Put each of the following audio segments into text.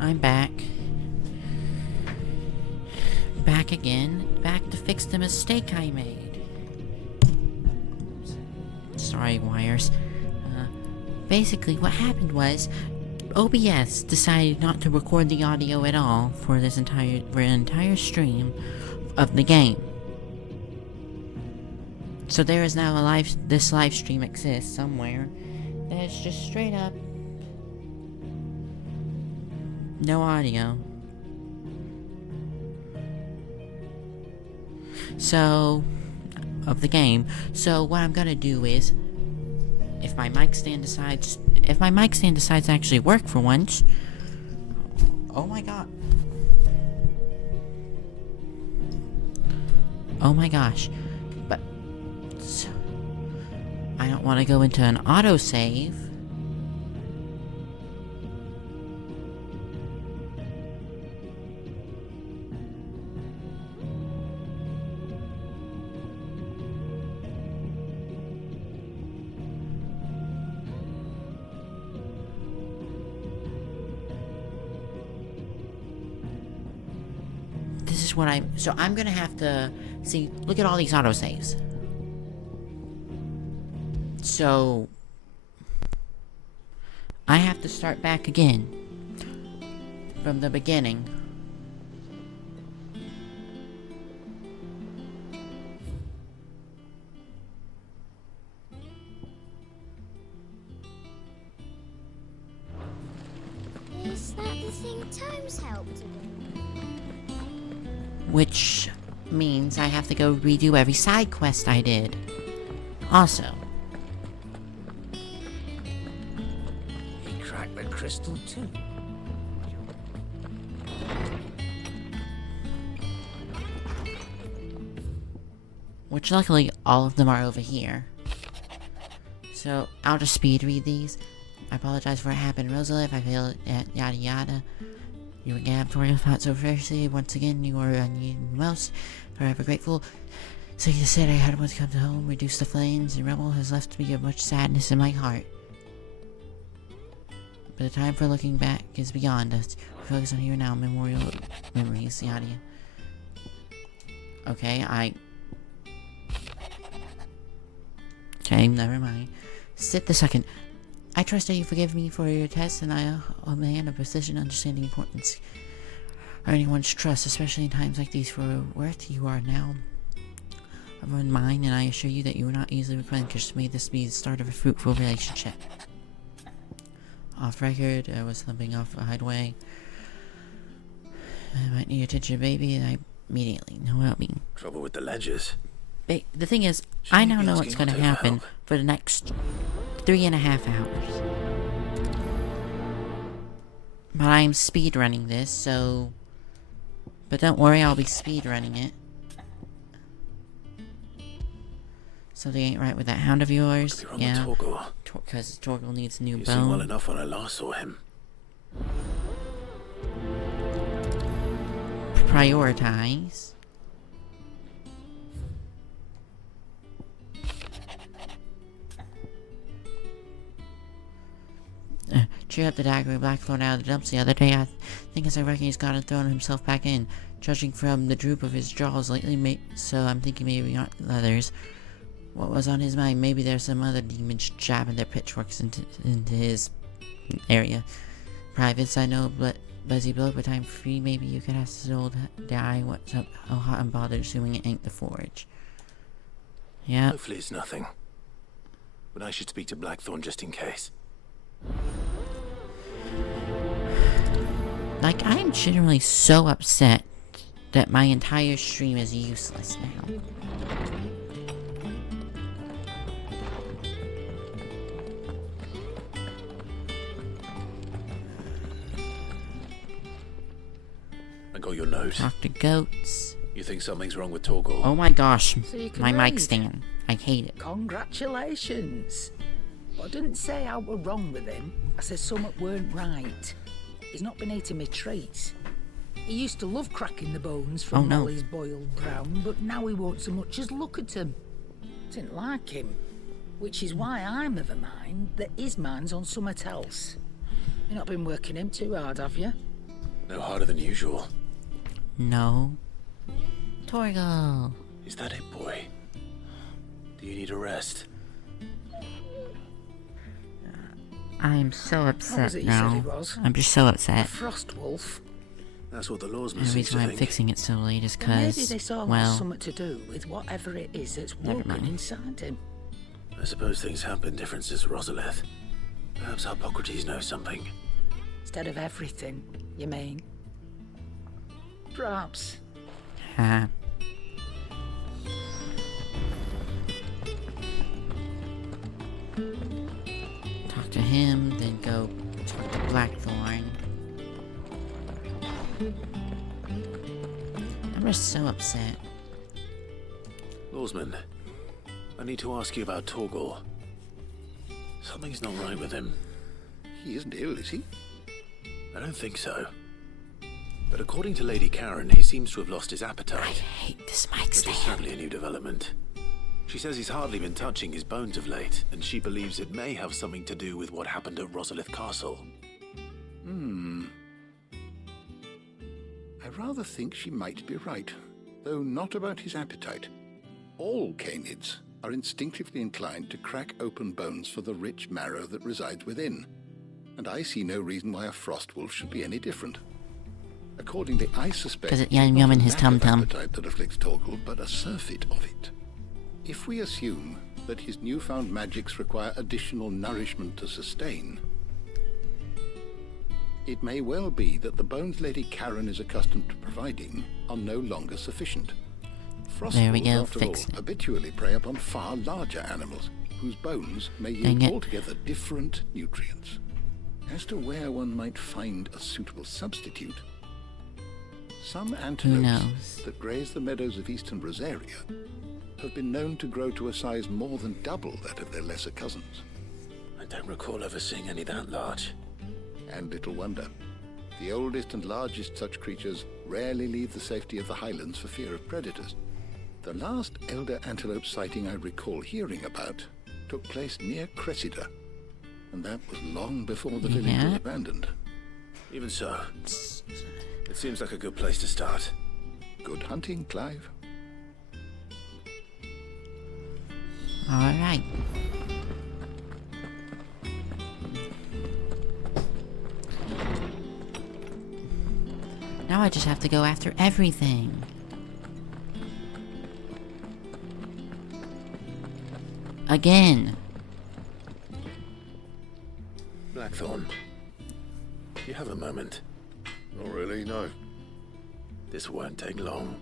I'm back. Back again. Back to fix the mistake I made. Sorry, wires. Basically, what happened was, OBS decided not to record the audio at all for an entire stream of the game. So there is now this live stream exists somewhere that is just straight up no audio. So, of the game. So what I'm gonna do is, if my mic stand decides to actually work for once. Oh my god. Oh my gosh. But I don't want to go into an autosave. So I'm gonna have to see. Look at all these autosaves. So I have to start back again from the beginning. Is that the thing Tomes helped with? Which means I have to go redo every side quest I did. Also. He cracked the crystal too. Which luckily all of them are over here. So I'll just speed read these. I apologize for what happened, Rosalie, if I failed at yada yada. You were gabbed for your thoughts so fiercely. Once again, you are unneeded most. Forever grateful. So you said I had once come to home, reduce the flames, and rebel has left me a much sadness in my heart. But the time for looking back is beyond us. Focus on here now, memorial memories, yada. Okay, Okay, never mind. Sit the second. I trust that you forgive me for your test, and I, a man of precision, understanding importance of anyone's trust, especially in times like these. For worth, you are now of mine, and I assure you that you will not easily relinquish. May this be the start of a fruitful relationship. Off record, I was limping off a hideaway. I might need attention, baby, and I immediately know what I mean. Trouble with the ledgers. The thing is, I now know what's going to happen for the next 3.5 hours. But I'm speedrunning this, so... But don't worry, I'll be speedrunning it. Something ain't right with that hound of yours. Yeah, because Torgal needs a new bone. You seemed well enough when I last saw him. Prioritize. Cheer up the dagger and Blackthorn out of the dumps the other day. I think as I reckon he's got and thrown himself back in, judging from the droop of his jaws lately, so I'm thinking maybe not others. What was on his mind? Maybe there's some other demons jabbing their pitchforks into his area. Privates, I know, but Buzzy bloke, but I'm free. Maybe you could ask this old guy what's up. Oh, hot and bothered, assuming it ain't the forge. Yeah. Hopefully it's nothing. But I should speak to Blackthorn just in case. Like, I am generally so upset that my entire stream is useless now. I got your note. Talk to goats. You think something's wrong with Torgal? Oh my gosh, So you can my mic read. stand. I hate it. Congratulations. But I didn't say I were wrong with him. I said something weren't right. He's not been eating me treats. He used to love cracking the bones from Oh, no. Molly's boiled brown, but now he won't so much as look at them. Didn't like him. Which is why I'm of a mind that his mind's on something else. You've not been working him too hard, have you? No harder than usual. No. Torgal! Is that it, boy? Do you need a rest? I'm so What upset was it you said now. he was? I'm just so A upset. frost wolf? That's what the lawsman And the seems reason to why I'm think. fixing it so late is Then maybe because, this all has well, something to do with whatever it is that's Never walking mind. inside him. I suppose things have been different since Rosalith. Perhaps Hippocrates knows something. Instead of everything, you mean? Perhaps. ha. Talk to him, then go talk to Blackthorn. I'm just so upset. Lawsman, I need to ask you about Torgal. Something's not right with him. He isn't ill, is he? I don't think so. But according to Lady Karen, he seems to have lost his I appetite, hate this mic which is stand. certainly a new development. She says he's hardly been touching his bones of late, and she believes it may have something to do with what happened at Rosalith Castle. I rather think she might be right, though not about his appetite. All canids are instinctively inclined to crack open bones for the rich marrow that resides within, and I see no reason why a frost wolf should be any different. Accordingly, I suspect 'Cause it it's yum not yum a in his lack of tum-tum. appetite that afflicts Torgal, but a surfeit of it. If we assume that his newfound magics require additional nourishment to sustain, it may well be that the bones Lady Karen is accustomed to providing are no longer sufficient. Frost There we wolves, go, after all, fixed it. habitually prey upon far larger animals, whose bones may Dang yield it. altogether different nutrients. As to where one might find a suitable substitute, some antelopes knows? that graze the meadows of eastern Rosaria have been known to grow to a size more than double that of their lesser cousins. I don't recall ever seeing any that large. And little wonder. The oldest and largest such creatures rarely leave the safety of the highlands for fear of predators. The last elder antelope sighting I recall hearing about took place near Cressida, and that was long before the village Yeah. was abandoned. Even so, it seems like a good place to start. Good hunting, Clive. Alright. Now I just have to go after everything. Again. Blackthorn, do you have a moment? Not really, no. This won't take long.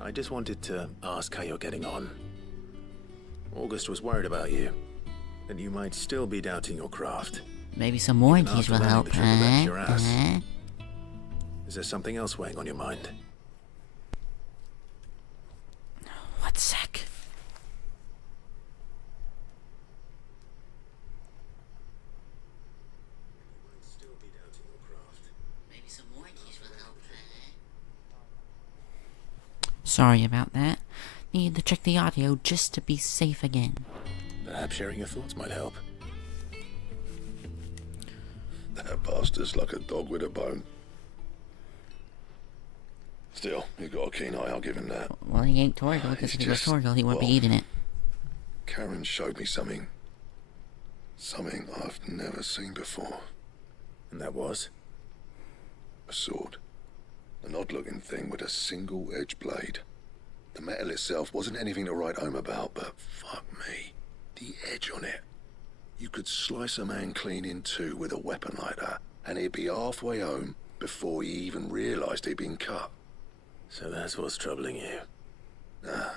I just wanted to ask how you're getting on. August was worried about you, and you might still be doubting your craft. Maybe some warranties after will learning help, the trick about your ass. huh? Is there something else weighing on your mind? What sec? Maybe some warranties will help, Sorry about that. Need to check the audio just to be safe again. Perhaps sharing your thoughts might help. That bastard's like a dog with a bone. Still, he's got a keen eye, I'll give him that. Well, he ain't Torgal, because if It's he was just- Torgal, he wouldn't be well- eating it. Karen showed me something. Something I've never seen before. And that was? A sword. An odd-looking thing with a single-edged blade. The metal itself wasn't anything to write home about, but fuck me. The edge on it. You could slice a man clean in two with a weapon like that, and he'd be halfway home before he even realised he'd been cut. So that's what's troubling you. No.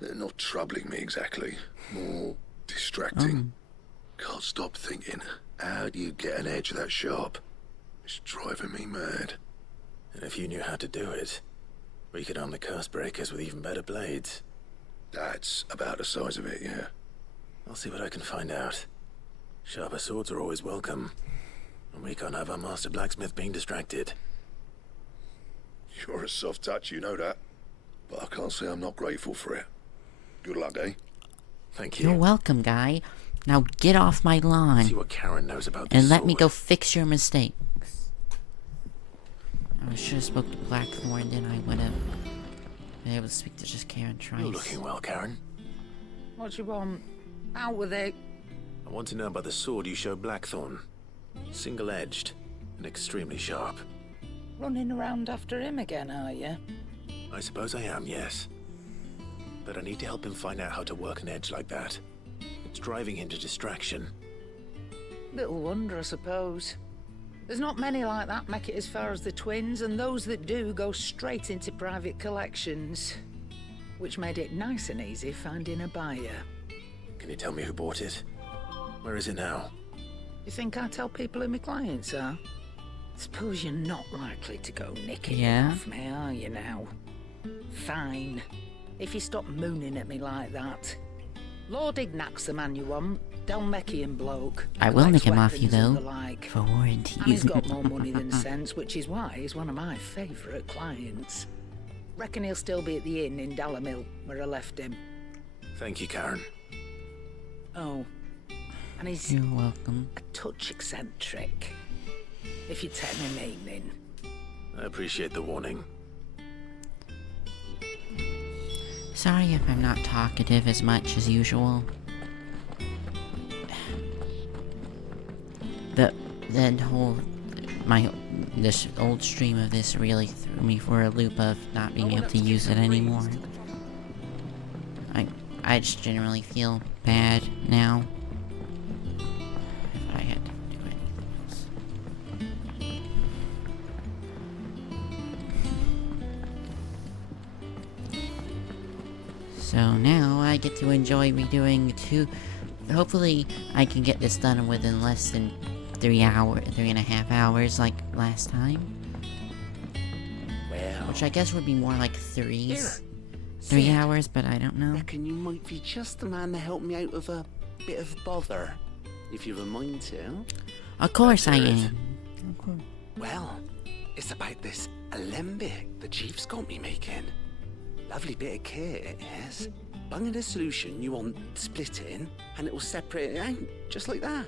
Not troubling me exactly. More distracting. Can't stop thinking, how do you get an edge that sharp? It's driving me mad. And if you knew how to do it, we could arm the curse breakers with even better blades. That's about the size of it, yeah. I'll see what I can find out. Sharper swords are always welcome. And we can't have our master blacksmith being distracted. You're a soft touch, you know that. But I can't say I'm not grateful for it. Good luck, eh? Thank you. You're welcome, guy. Now get off my lawn See what Karen knows about this and let me sword. go fix your mistakes. I should have spoke to Blackthorn, then I would have been able to speak to just Karen Trice. You're looking well, Karen. What you want? Out with it. I want to know about the sword you showed Blackthorn. Single-edged and extremely sharp. Running around after him again, are you? I suppose I am, yes. But I need to help him find out how to work an edge like that. It's driving him to distraction. Little wonder, I suppose. There's not many like that make it as far as the twins, and those that do go straight into private collections. Which made it nice and easy finding a buyer. Can you tell me who bought it? Where is it now? You think I tell people who my clients are? Suppose you're not likely to go nicking it Yeah. off me, are you now? Fine. If you stop mooning at me like that. Lord Ignac's the man you want. Dalmecian bloke. I will nick Collects him off you, weapons and though, the like. for warranty. And he's got more money than sense, which is why he's one of my favourite clients. Reckon he'll still be at the inn in Dalamil, where I left him. Thank you, Karen. Oh. And he's You're welcome. a touch eccentric. If you take my meaning. I appreciate the warning. Sorry if I'm not talkative as much as usual. This old stream of this really threw me for a loop of not being able to use it anymore. I just generally feel bad now. If I had to do anything else. So now I get to enjoy redoing hopefully I can get this done within less than 3.5 hours like last time. Well, Which I guess would be more like 3 Here, 3 Sid. hours, but I don't know. reckon you might be just the man to help me out of a bit of bother, if you've a mind to. Of course I Let's hear it. am. Well, it's about this alembic the chief's got me making. Lovely bit of kit it is. Bung in a solution you want splitting, and it will separate it out, just like that.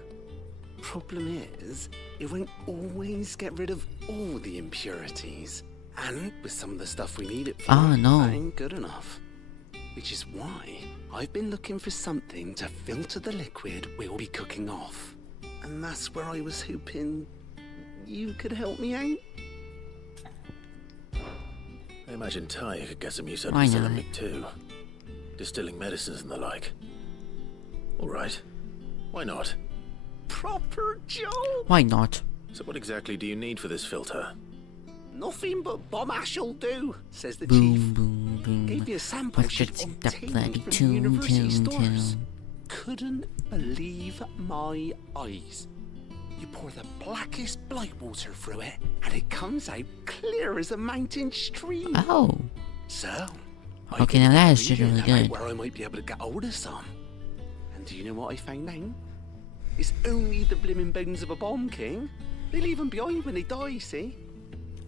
Problem is, it won't always get rid of all the impurities. And with some of the stuff we need it for, Oh, no. that ain't good enough. Which is why I've been looking for something to filter the liquid we'll be cooking off. And that's where I was hoping you could help me out. I imagine Ty could get some use out Why of this not? alembic too. Distilling medicines and the like. Alright. Why not? Proper job! Why not? So what exactly do you need for this filter? Nothing but bomb ash'll do, says the Boom, chief. boom, boom. Gave me a sample What's sheet your on that tin bloody from tune, university tune, stores. tune? Couldn't believe my eyes. You pour the blackest blight water through it, and it comes out clear as a mountain stream. Oh. So, I Okay, did now that a is reading generally about good. Where I might be able to get hold of some. And do you know what I found out? It's only the blimmin' bones of a bomb king. They leave them behind when they die, see?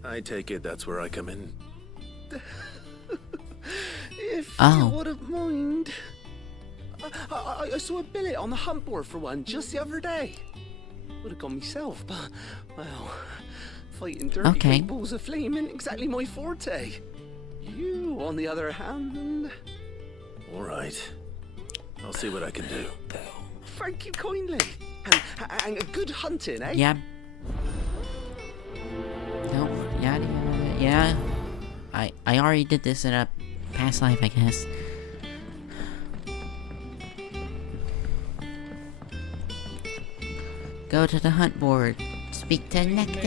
I take it that's where I come in. If Oh. you wouldn't mind. I saw a billet on the hunt board for one just the other day. Would have gone myself, but, well, fighting dirty Okay. big balls of flame ain't exactly my forte. You, on the other hand, Alright. I'll see what I can do. thank you kindly. And a good hunting, eh? Yeah. No, yada yada. Yeah. I already did this in a past life, I guess. Go to the hunt board, speak to Nectar,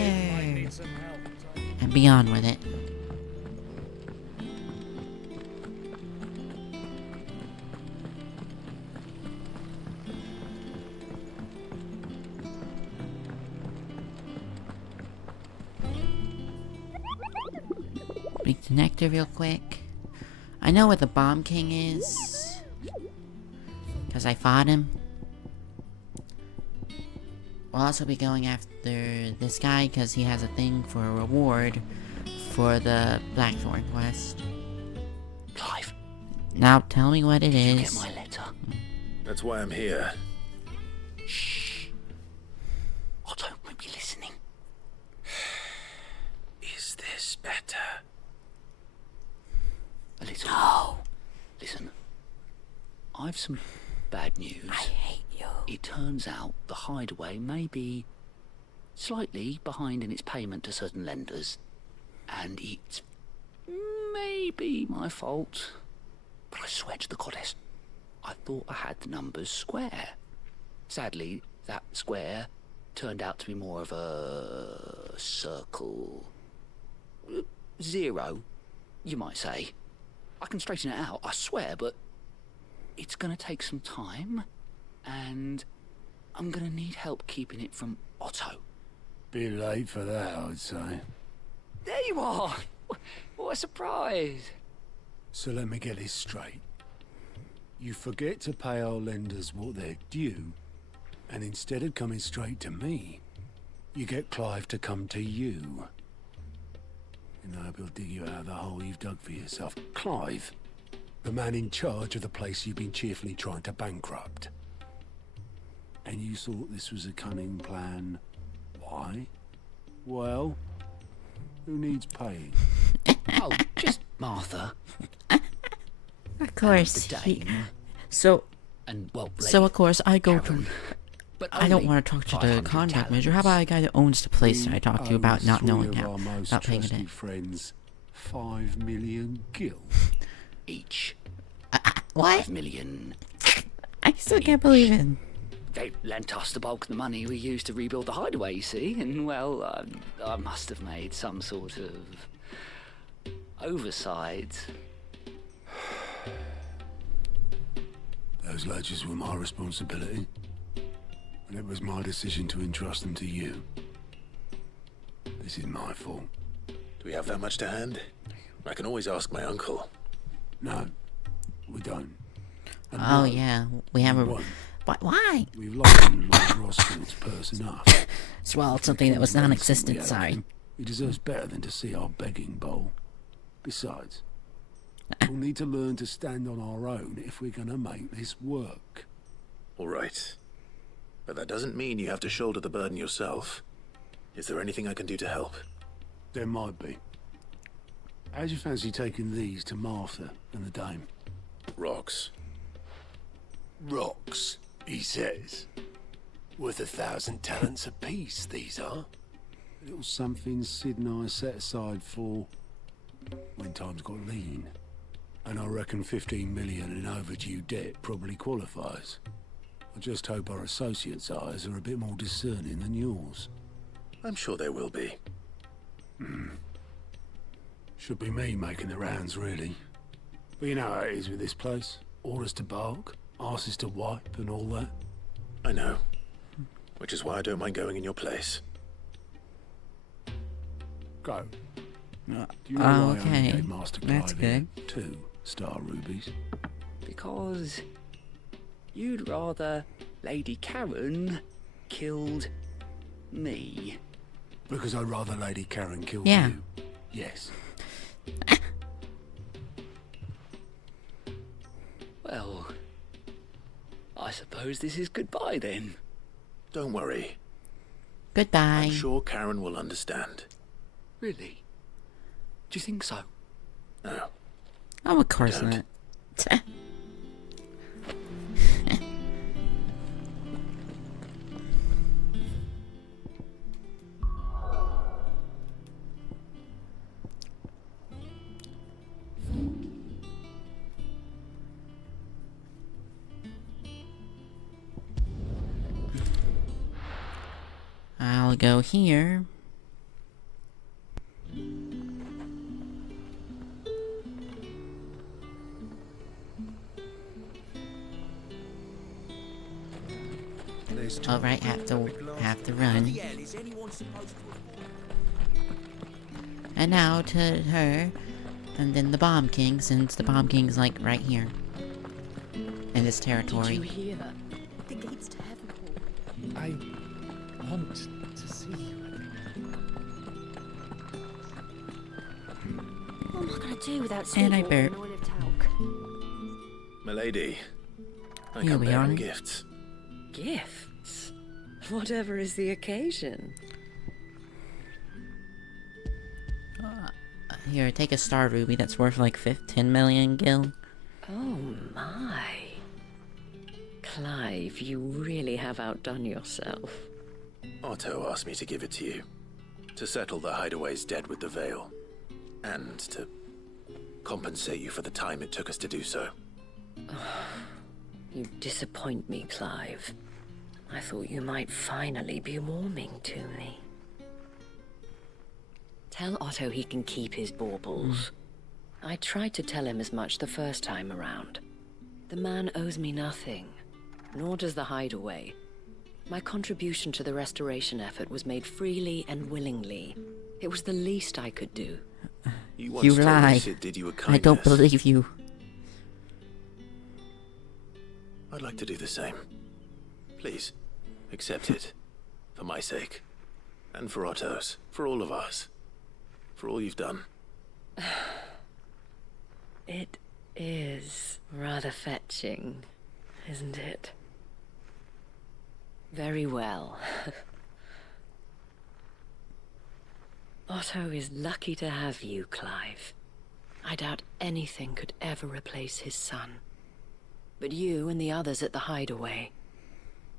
and be on with it. Speak to Nectar real quick. I know where the Bomb King is, because I fought him. We'll also be going after this guy because he has a thing for a reward for the Blackthorn quest. Clive, Now tell me what it did you get is. my letter? That's why I'm here. Shh. I don't want to be listening. Is I've some bad news. I hate you. It turns out the hideaway may be slightly behind in its payment to certain lenders, and it's maybe my fault. But I swear to the goddess, I thought I had the numbers square. Sadly, that square turned out to be more of a circle. 0, you might say. I can straighten it out, I swear, but it's gonna take some time, and I'm gonna need help keeping it from Otto. Bit late for that, I'd say. There you are! What a surprise! So let me get this straight. You forget to pay our lenders what they're due, and instead of coming straight to me, you get Clive to come to you. And I hope he'll dig you out of the hole you've dug for yourself. Clive, the man in charge of the place you've been cheerfully trying to bankrupt. And you thought this was a cunning plan. Why? Well, who needs paying? Oh, just Martha. Of course. The he- Dame. So, And, well, so of course I go Karen. to. But I don't only want to talk to the 500 contract manager. talents. How about a guy that owns the place that I talked to you about not knowing how how, our most not paying it trusty in? friends 5 million gil. Each What? 5 million. I still can't believe it. They lent us the bulk of the money we used to rebuild the hideaway, you see, and, well, I must have made some sort of oversight. Those ledgers were my responsibility. And it was my decision to entrust them to you. This is my fault. Do we have that much to hand? I can always ask my uncle. No, we don't. And Oh no, yeah, we have a. won't. But why? We've lightened Lord Rosfield's purse enough. Swallowed something that was Everything non-existent. we owe Sorry. him, he deserves better than to see our begging bowl. Besides, we'll need to learn to stand on our own if we're gonna make this work. All right. But that doesn't mean you have to shoulder the burden yourself. Is there anything I can do to help? There might be. How'd you fancy taking these to Martha and the Dame? Rocks. Rocks, he says. Worth 1,000 talents apiece, these are. A little something Sid and I set aside for when times got lean. And I reckon 15 million in overdue debt probably qualifies. I just hope our associates' eyes are a bit more discerning than yours. I'm sure there will be. Should be me making the rounds, really. But you know how it is with this place. Orders to bark, arses to wipe, and all that. I know. Which is why I don't mind going in your place. Go. Oh, Do you know why I only okay. gave Master That's Clive here good. 2 star rubies? Because you'd rather Lady Karen killed me. Because I'd rather Lady Karen killed Yeah. you. Yes. Well, I suppose this is goodbye then. Don't worry. Goodbye. I'm sure Karen will understand. Really? Do you think so? No. Oh, of course Don't. not. I'll go here. All right, have to run. And now to her, and then the Bomb King, since the Bomb King's like right here in this territory. hear? The gates to heaven, Paul. I want to see you. What am I going to do without And I sweet water burp. and oil of talc? Milady, I Here come we bearing are. gifts. Gifts? Whatever is the occasion. Here, take a star ruby that's worth like 10 million gil. Oh my. Clive, you really have outdone yourself. Otto asked me to give it to you. To settle the Hideaway's debt with the Veil. And to compensate you for the time it took us to do so. You disappoint me, Clive. I thought you might finally be warming to me. Tell Otto he can keep his baubles. I tried to tell him as much the first time around. The man owes me nothing, nor does the Hideaway. My contribution to the restoration effort was made freely and willingly. It was the least I could do. You once You told me lie. Sid did you a I kindness. don't believe you. I'd like to do the same. Please, accept it. For my sake. And for Otto's. For all of us. For all you've done. It is rather fetching, isn't it? Very well. Otto is lucky to have you, Clive. I doubt anything could ever replace his son. But you and the others at the Hideaway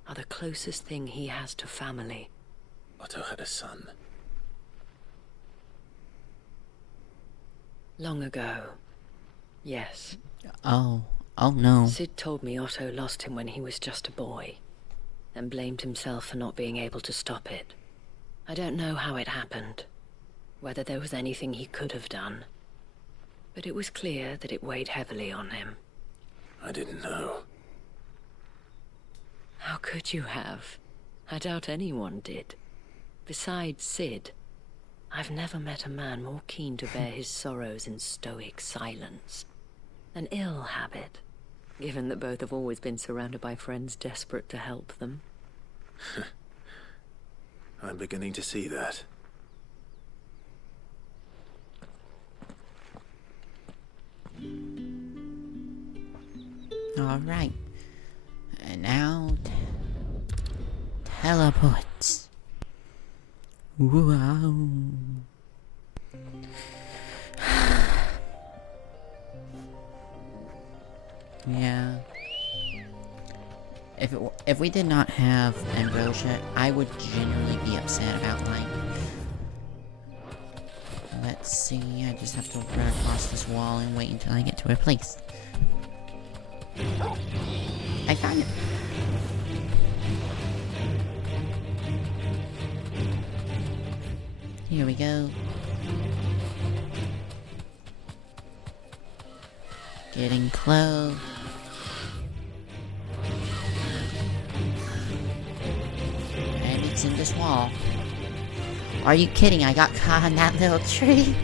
are the closest thing he has to family. Otto had a son. Long ago. Yes. Oh no. Sid told me Otto lost him when he was just a boy, and blamed himself for not being able to stop it. I don't know how it happened, whether there was anything he could have done, but it was clear that it weighed heavily on him. I didn't know. How could you have? I doubt anyone did. Besides Sid, I've never met a man more keen to bear his sorrows in stoic silence. An ill habit, given that both have always been surrounded by friends desperate to help them. I'm beginning to see that. Alright. And now... teleports. Wow. Yeah. If we did not have Ambrosia, I would genuinely be upset about, like... Let's see, I just have to run across this wall and wait until I get to a place. I found it. Here we go. Getting close. And it's in this wall. Are you kidding? I got caught in that little tree.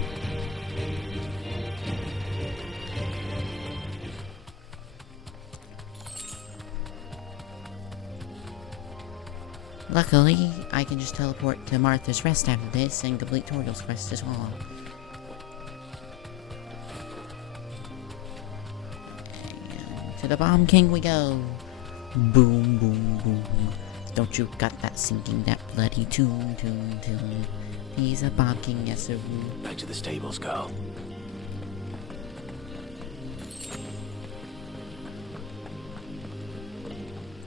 Luckily, I can just teleport to Martha's Rest after this and complete Toriel's quest as well. And to the Bomb King we go. Boom, boom, boom. Don't you got that singing, that bloody tune. He's a Bomb King, yes sir. Back to the stables, girl.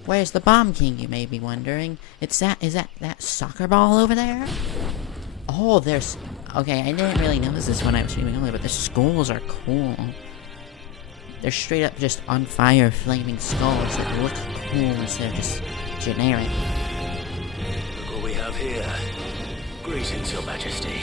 Where's the Bomb King, you may be wondering? Is that soccer ball over there? Oh, there's... Okay, I didn't really notice this when I was streaming earlier, but the skulls are cool. They're straight up just on fire, flaming skulls that look cool instead of just generic. Look what we have here. Greetings, Your Majesty.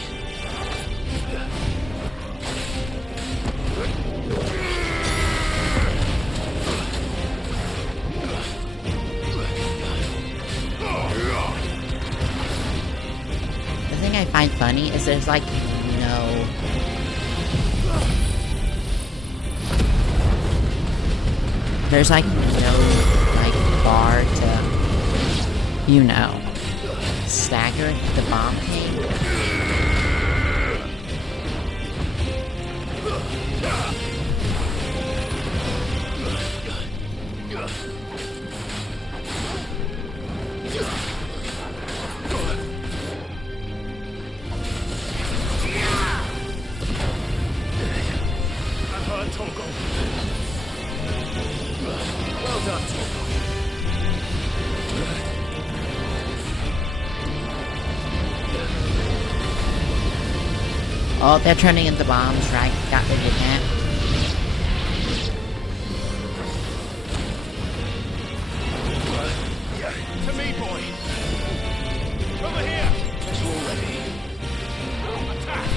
The thing I find funny is there's like no... There's like no like bar to, you know, stagger the Bomb King. Well done, Torgal. Oh, they're turning into bombs, right? Got to do that. To me, boy. Over here. Guess you're all ready. Attack.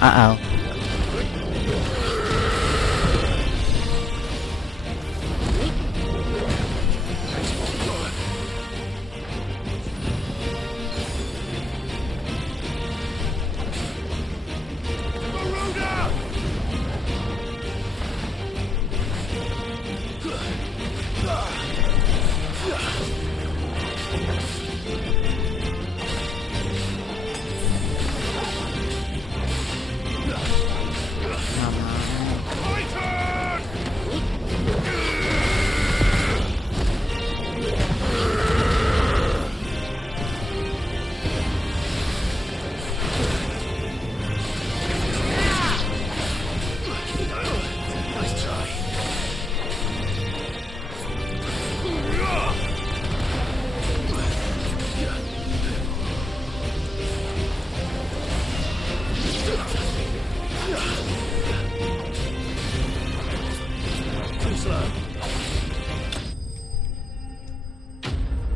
Uh-oh.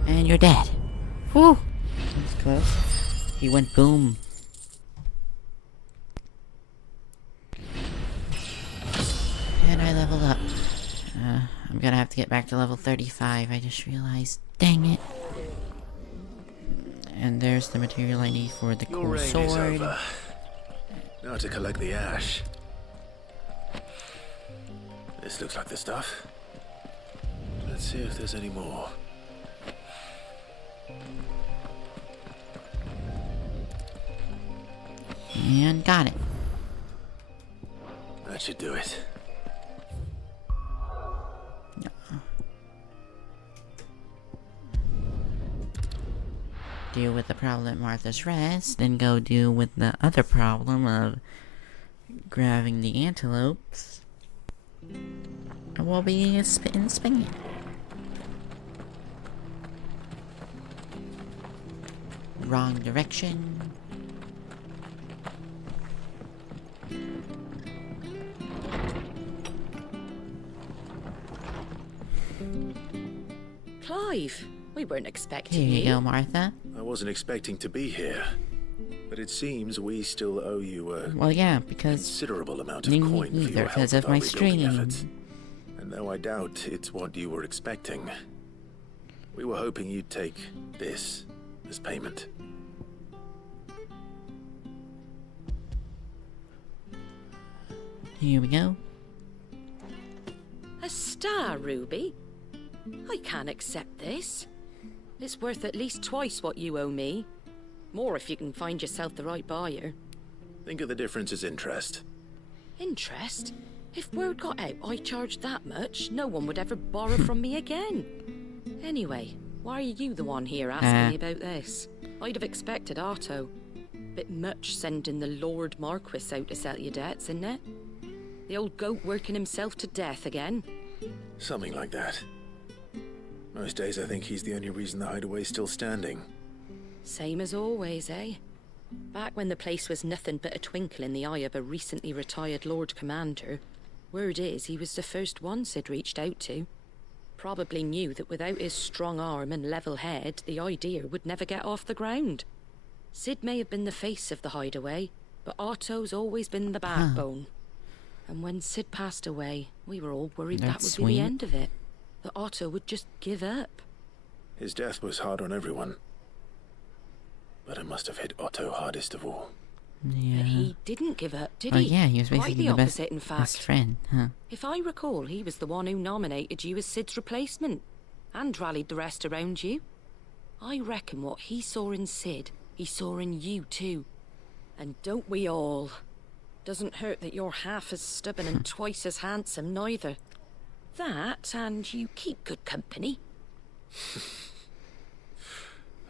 And you're dead. Whew. That's close. He went boom. And I leveled up. I'm gonna have to get back to level 35. I just realized. Dang it. And there's the material I need for the Your cool reign is sword. over. Now to collect the ash. This looks like the stuff. Let's see if there's any more. And got it. That should do it. Deal with the problem at Martha's Rest, then go deal with the other problem of grabbing the antelopes. And we'll be spitting spinging. Wrong direction. Clive, we weren't expecting Here you you. go, Martha. I wasn't expecting to be here, but it seems we still owe you a Well, yeah, because considerable amount of me coin for neither, your help because of with my our rebuilding stream. efforts. And though I doubt it's what you were expecting, we were hoping you'd take this as payment. Here we go. A star, Ruby? I can't accept this. It's worth at least twice what you owe me. More if you can find yourself the right buyer. Think of the difference as interest. Interest? If word got out I charged that much, no one would ever borrow from me again. Anyway, why are you the one here asking me about this? I'd have expected Otto. Bit much sending the Lord Marquis out to settle your debts, isn't it? The old goat working himself to death again. Something like that. Most days I think he's the only reason the hideaway's still standing. Same as always, eh? Back when the place was nothing but a twinkle in the eye of a recently retired Lord Commander, word is he was the first one Sid reached out to. Probably knew that without his strong arm and level head, the idea would never get off the ground. Sid may have been the face of the hideaway, but Otto's always been the backbone. And when Sid passed away, we were all worried that would be the end of it. That Otto would just give up. His death was hard on everyone. But it must have hit Otto hardest of all. Yeah. But he didn't give up, did Oh he? yeah, he was Quite basically the the best, opposite, in fact. best friend, huh? If I recall, he was the one who nominated you as Sid's replacement, and rallied the rest around you. I reckon what he saw in Sid, he saw in you too. And don't we all? Doesn't hurt that you're half as stubborn and twice as handsome, neither. That, and you keep good company.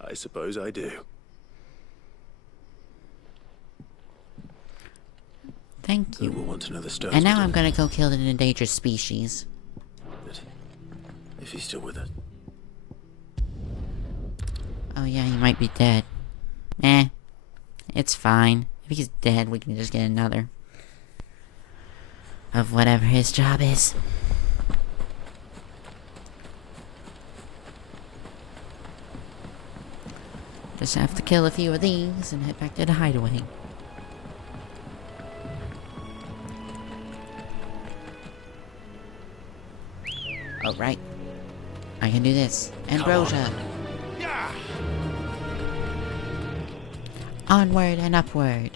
I suppose I do. Thank Who you. will want another stone? And now I'm gonna go kill an endangered species. The if he's still with us. Oh yeah, he might be dead. Eh. It's fine. If he's dead, we can just get another. Of whatever his job is. Just have to kill a few of these and head back to the hideaway. Oh, right. I can do this. Ambrosia! Onward and upward.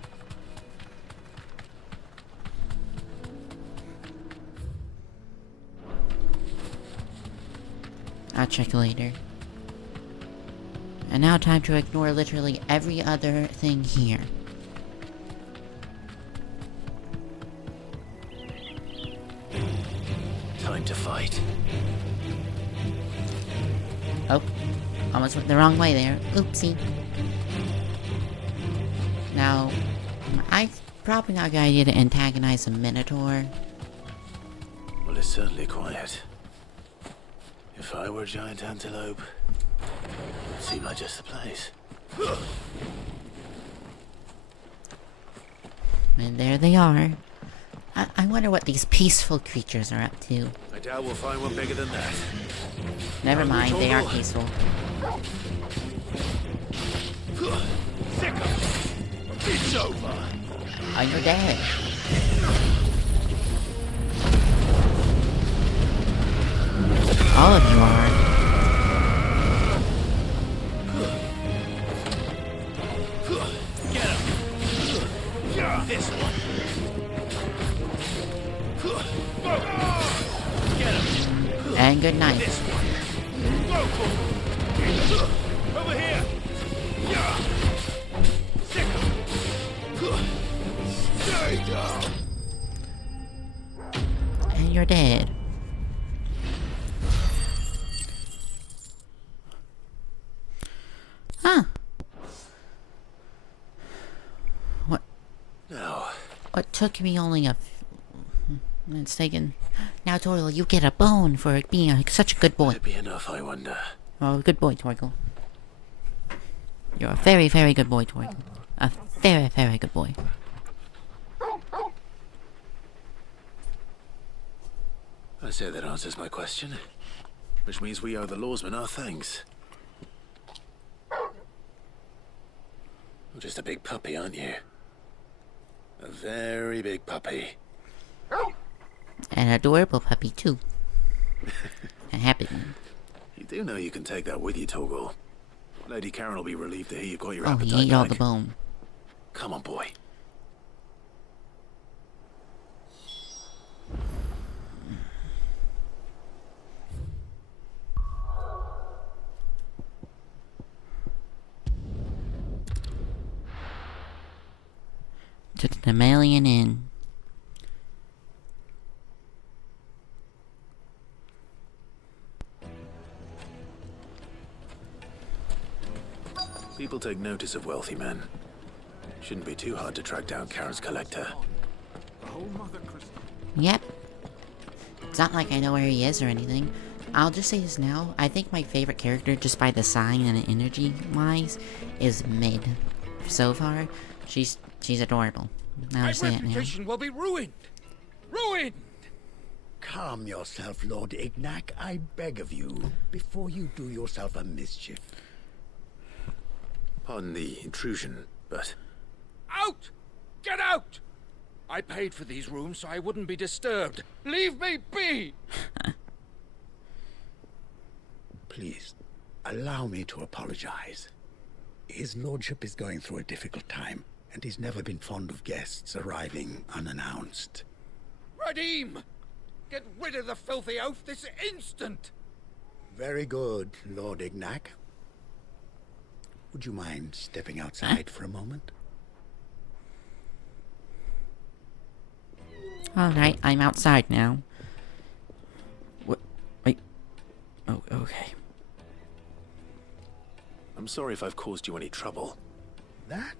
I'll check later. And now time to ignore literally every other thing here. Time to fight. Oh, almost went the wrong way there. Oopsie. Now, I probably not a good idea to antagonize a Minotaur. Well, it's certainly quiet. If I were a giant antelope, it seemed like just the place. And there they are. I wonder what these peaceful creatures are up to. I doubt we'll find one bigger than that. Never mind, they are peaceful. It's over. Oh, you're dead. All of you are. Get him. This one. Get him. And good night. This one. Over here. Sick him. Stay down. And you're dead. Huh. No. What took me only a... It's taken... Now, Torgal, you get a bone for being such a good boy. Would it be enough, I wonder? Oh, good boy, Torgal. You're a very, very good boy, Torgal. A very, very good boy. I say that answers my question. Which means we owe the lawsman our thanks. You're just a big puppy, aren't you? A very big puppy. An adorable puppy, too. A happy one. You do know you can take that with you, Torgal. Lady Karen will be relieved to hear you've got your Oh, appetite he ate all back. the bone. Come on, boy. To the Mammalian Inn. People take notice of wealthy men. Shouldn't be too hard to track down Karen's collector. Yep. It's not like I know where he is or anything. I'll just say this now. I think my favorite character, just by the sign and the energy wise, is Mid. So far, she's adorable. I'll My just say it now. reputation will be ruined! Ruined! Calm yourself, Lord Ignac, I beg of you, before you do yourself a mischief. Pardon the intrusion, but... Out! Get out! I paid for these rooms so I wouldn't be disturbed. Leave me be! Please, allow me to apologize. His lordship is going through a difficult time, and he's never been fond of guests arriving unannounced. Radim! Get rid of the filthy oaf this instant! Very good, Lord Ignac. Would you mind stepping outside for a moment? Alright, I'm outside now. What? Wait. Oh, okay. I'm sorry if I've caused you any trouble. That?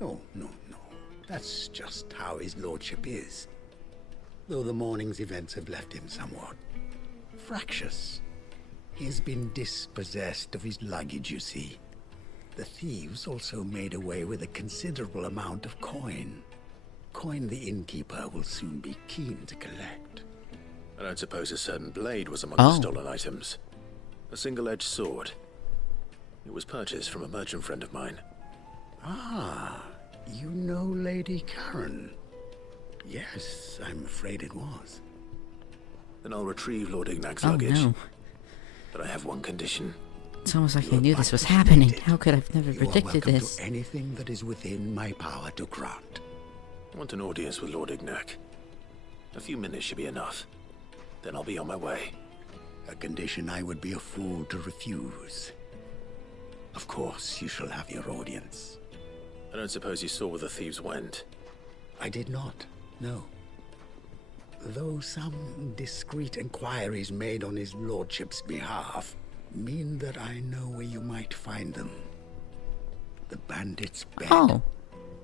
No. That's just how his lordship is. Though the morning's events have left him somewhat fractious. He's been dispossessed of his luggage, you see. The thieves also made away with a considerable amount of coin. Coin the innkeeper will soon be keen to collect. I don't suppose a certain blade was among the stolen items. A single-edged sword. It was purchased from a merchant friend of mine. Ah, you know Lady Karen? Yes, I'm afraid it was. Then I'll retrieve Lord Ignac's Oh, luggage. no. But I have one condition. It's almost like I knew this was happening. How could I have never predicted this? To anything that is within my power to grant. I want an audience with Lord Ignac. A few minutes should be enough. Then I'll be on my way. A condition I would be a fool to refuse. Of course, you shall have your audience. I don't suppose you saw where the thieves went. I did not, no. Though some discreet inquiries made on his lordship's behalf mean that I know where you might find them. The bandit's bed. Oh.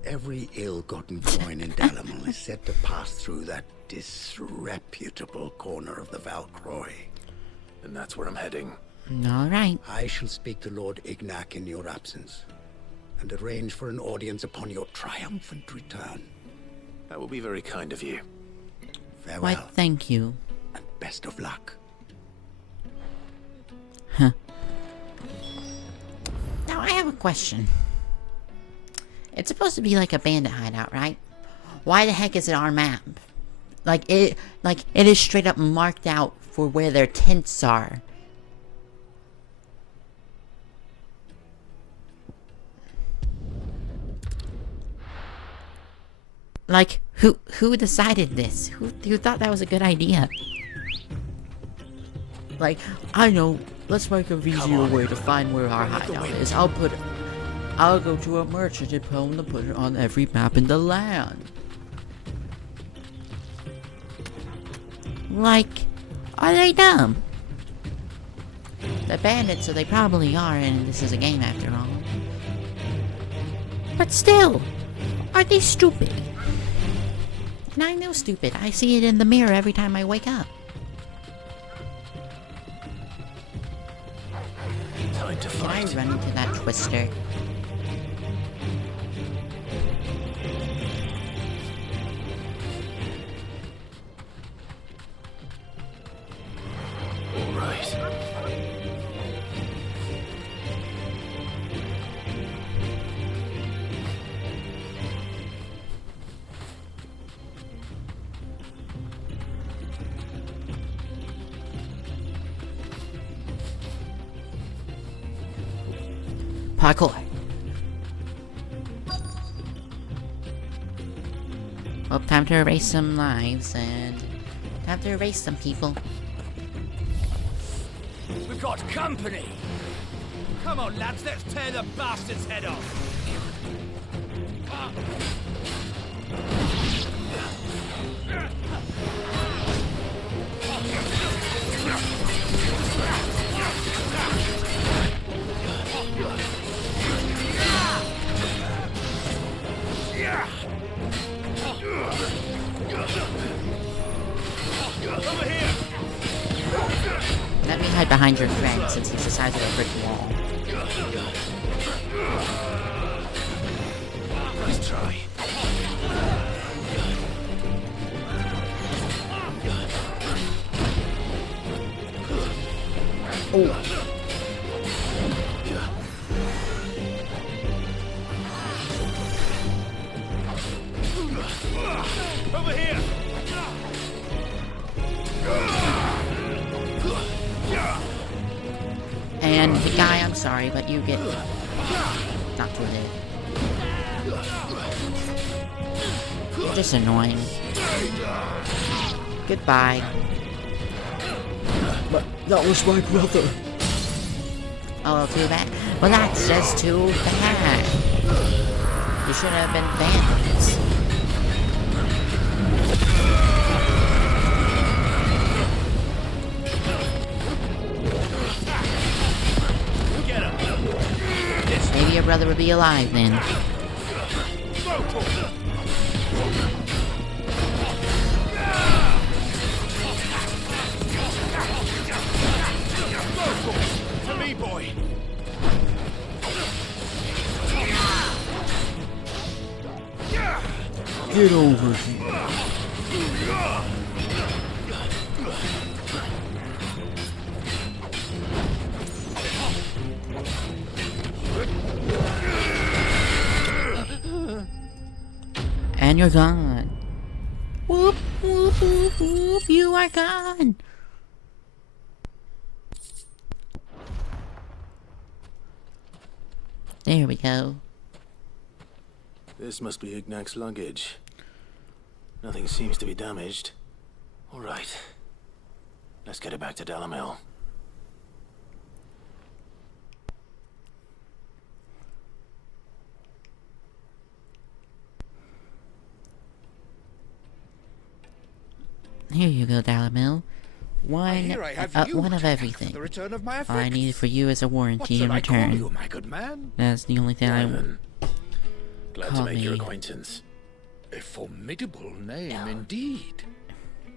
Every ill-gotten coin in Dalamon is said to pass through that disreputable corner of the Valcroy. And that's where I'm heading. All right. I shall speak to Lord Ignac in your absence, and arrange for an audience upon your triumphant return. That will be very kind of you. Farewell. Why, thank you. And best of luck. Huh. Now, I have a question. It's supposed to be like a bandit hideout, right? Why the heck is it our map? It is straight up marked out for where their tents are. Like, who decided this? Who thought that was a good idea? Like, I know, let's make a easier way to find where our hideout is. I'll go to a merchant and tell him to put it on every map in the land. Like, are they dumb? They're bandits, so they probably are, and this is a game after all. But still, are they stupid? And I know stupid. I see it in the mirror every time I wake up. Time to fight. Did I run into that twister? All right. Parkour. Well, time to erase some lives and time to erase some people. We've got company! Come on, lads, let's tear the bastard's head off! Over here! Let me hide behind your friend since he's the size of a brick wall. Nice try. Oh. Over here! And the guy, I'm sorry, but you get knocked with it. You're just annoying. Goodbye. But that was my brother. Oh, too bad. Well, that's just too bad. You should have been bandits. Maybe your brother would be alive then. Get over here. And you're gone. Whoop, whoop, whoop, whoop, you are gone. There we go. This must be Ignac's luggage. Nothing seems to be damaged. All right. Let's get it back to Dalamil. Here you go, Dalamil. Here I have you One of to thank everything. for the return of my All I effects. need for you is a What warranty should in I call return. you, my good man? That's the only thing I Wyvern. Glad Call to make your me- acquaintance. A formidable name indeed.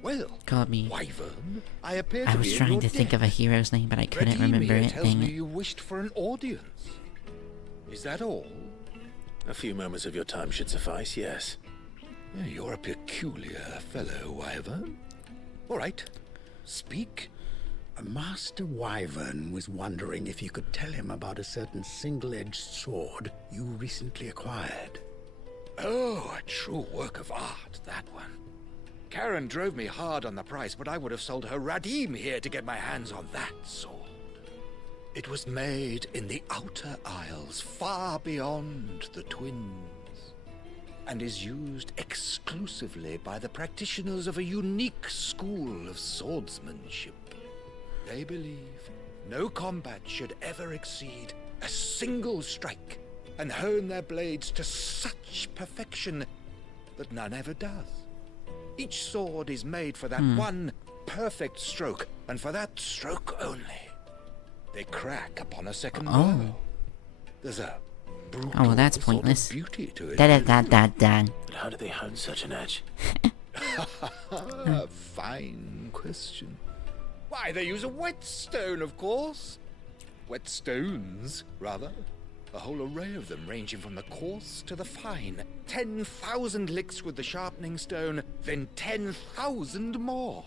Well, called me. Wyvern, I appear I to was be in trying your to think of a debt. hero's name, but I couldn't Redeemia remember it. tells Dang me it. you wished for an audience. Is that all? A few moments of your time should suffice, yes. You're a peculiar fellow, Wyvern. All right, speak. Master Wyvern was wondering if you could tell him about a certain single-edged sword you recently acquired. Oh, a true work of art, that one. Karen drove me hard on the price, but I would have sold her Radim here to get my hands on that sword. It was made in the Outer Isles, far beyond the Twins, and is used exclusively by the practitioners of a unique school of swordsmanship. They believe no combat should ever exceed a single strike, and hone their blades to such perfection that none ever does. Each sword is made for that one perfect stroke, and for that stroke only. They crack upon a second blow. There's a brutal well, that's sort of pointless. beauty to it. Da-da-da-da-da. But how do they hone such an edge? Fine question. Why, they use a whetstone, of course. Whetstones, rather. A whole array of them, ranging from the coarse to the fine. 10,000 licks with the sharpening stone, then 10,000 more.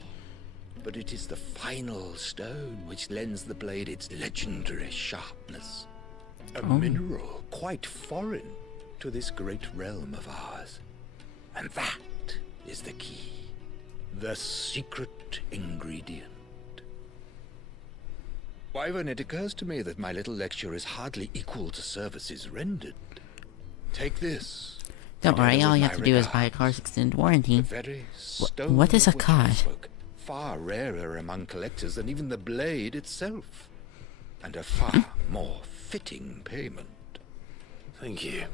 But it is the final stone which lends the blade its legendary sharpness. A mineral quite foreign to this great realm of ours. And that is the key. The secret ingredient. Wyvern, it occurs to me that my little lecture is hardly equal to services rendered. Take this. Don't worry, together all with you my have to do is regard. buy a car's extended warranty. The very stone what is a of which I card? spoke, far rarer among collectors than even the blade itself, and a far more fitting payment. Thank you.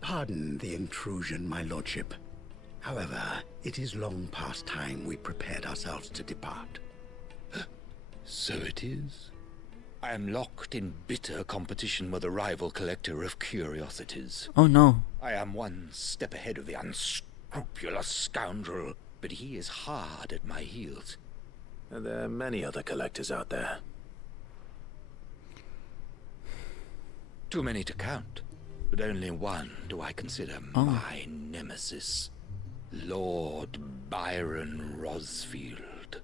Pardon the intrusion, my lordship. However, it is long past time we prepared ourselves to depart. So it is. I am locked in bitter competition with a rival collector of curiosities. Oh no. I am one step ahead of the unscrupulous scoundrel, but he is hard at my heels. And there are many other collectors out there. Too many to count, but only one do I consider my nemesis. Lord Byron Rosfield.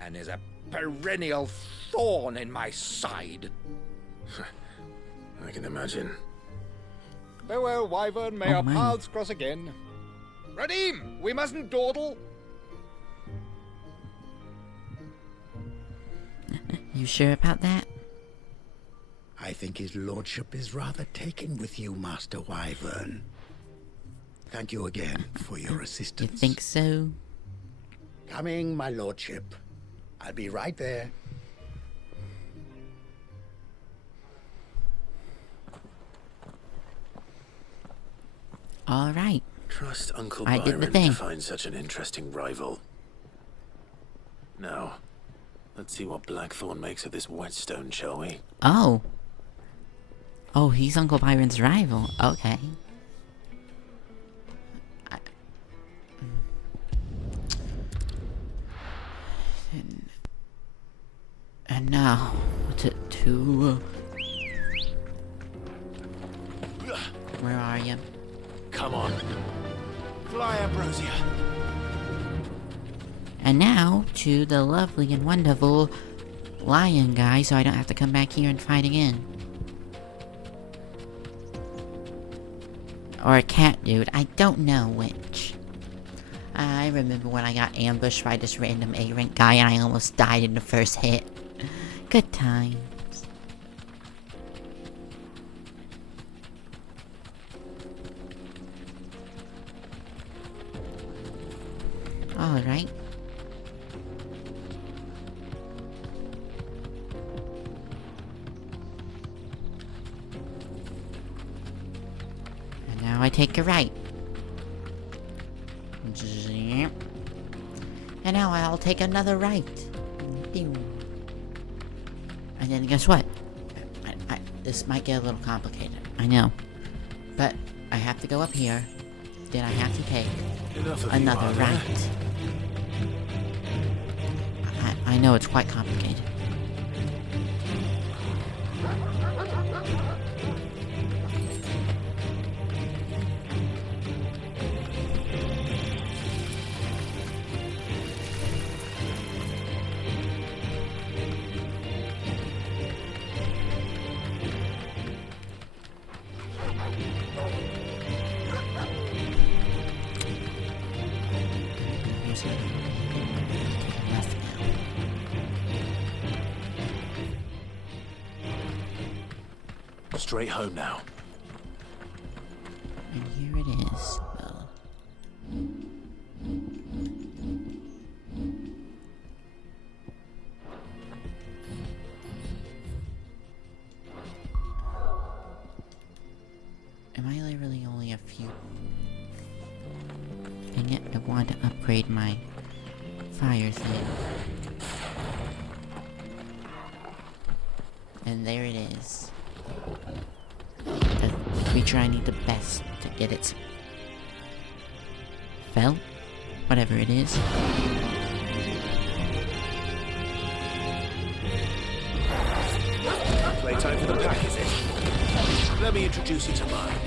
And is a perennial thorn in my side. I can imagine. Farewell, Wyvern. May Oh, our man. paths cross again. Radim, we mustn't dawdle. You sure about that? I think his lordship is rather taken with you, Master Wyvern. Thank you again for your You assistance. think so? Coming, my lordship. I'll be right there. All right. Trust Uncle I did the Byron thing. to find such an interesting rival. Now, let's see what Blackthorn makes of this whetstone, shall we? Oh. Oh, he's Uncle Byron's rival. Okay. And now, where are you? Come on. Fly, Ambrosia. And now to the lovely and wonderful lion guy, so I don't have to come back here and fight again. Or a cat dude, I don't know which. I remember when I got ambushed by this random A-rank guy and I almost died in the first hit. Good times. Alright. And now I take a right. Zip. And now I'll take another right. And then guess what? This might get a little complicated. I know. But I have to go up here. Then I have to take another right. I know it's quite complicated. Left now. Straight home now. And here it is. Well, am I literally only a few? And yet I want to upgrade my fire thing. And there it is. The creature I need the best to get its felt, whatever it is. Playtime for the pack, is it? Let me introduce you to mine.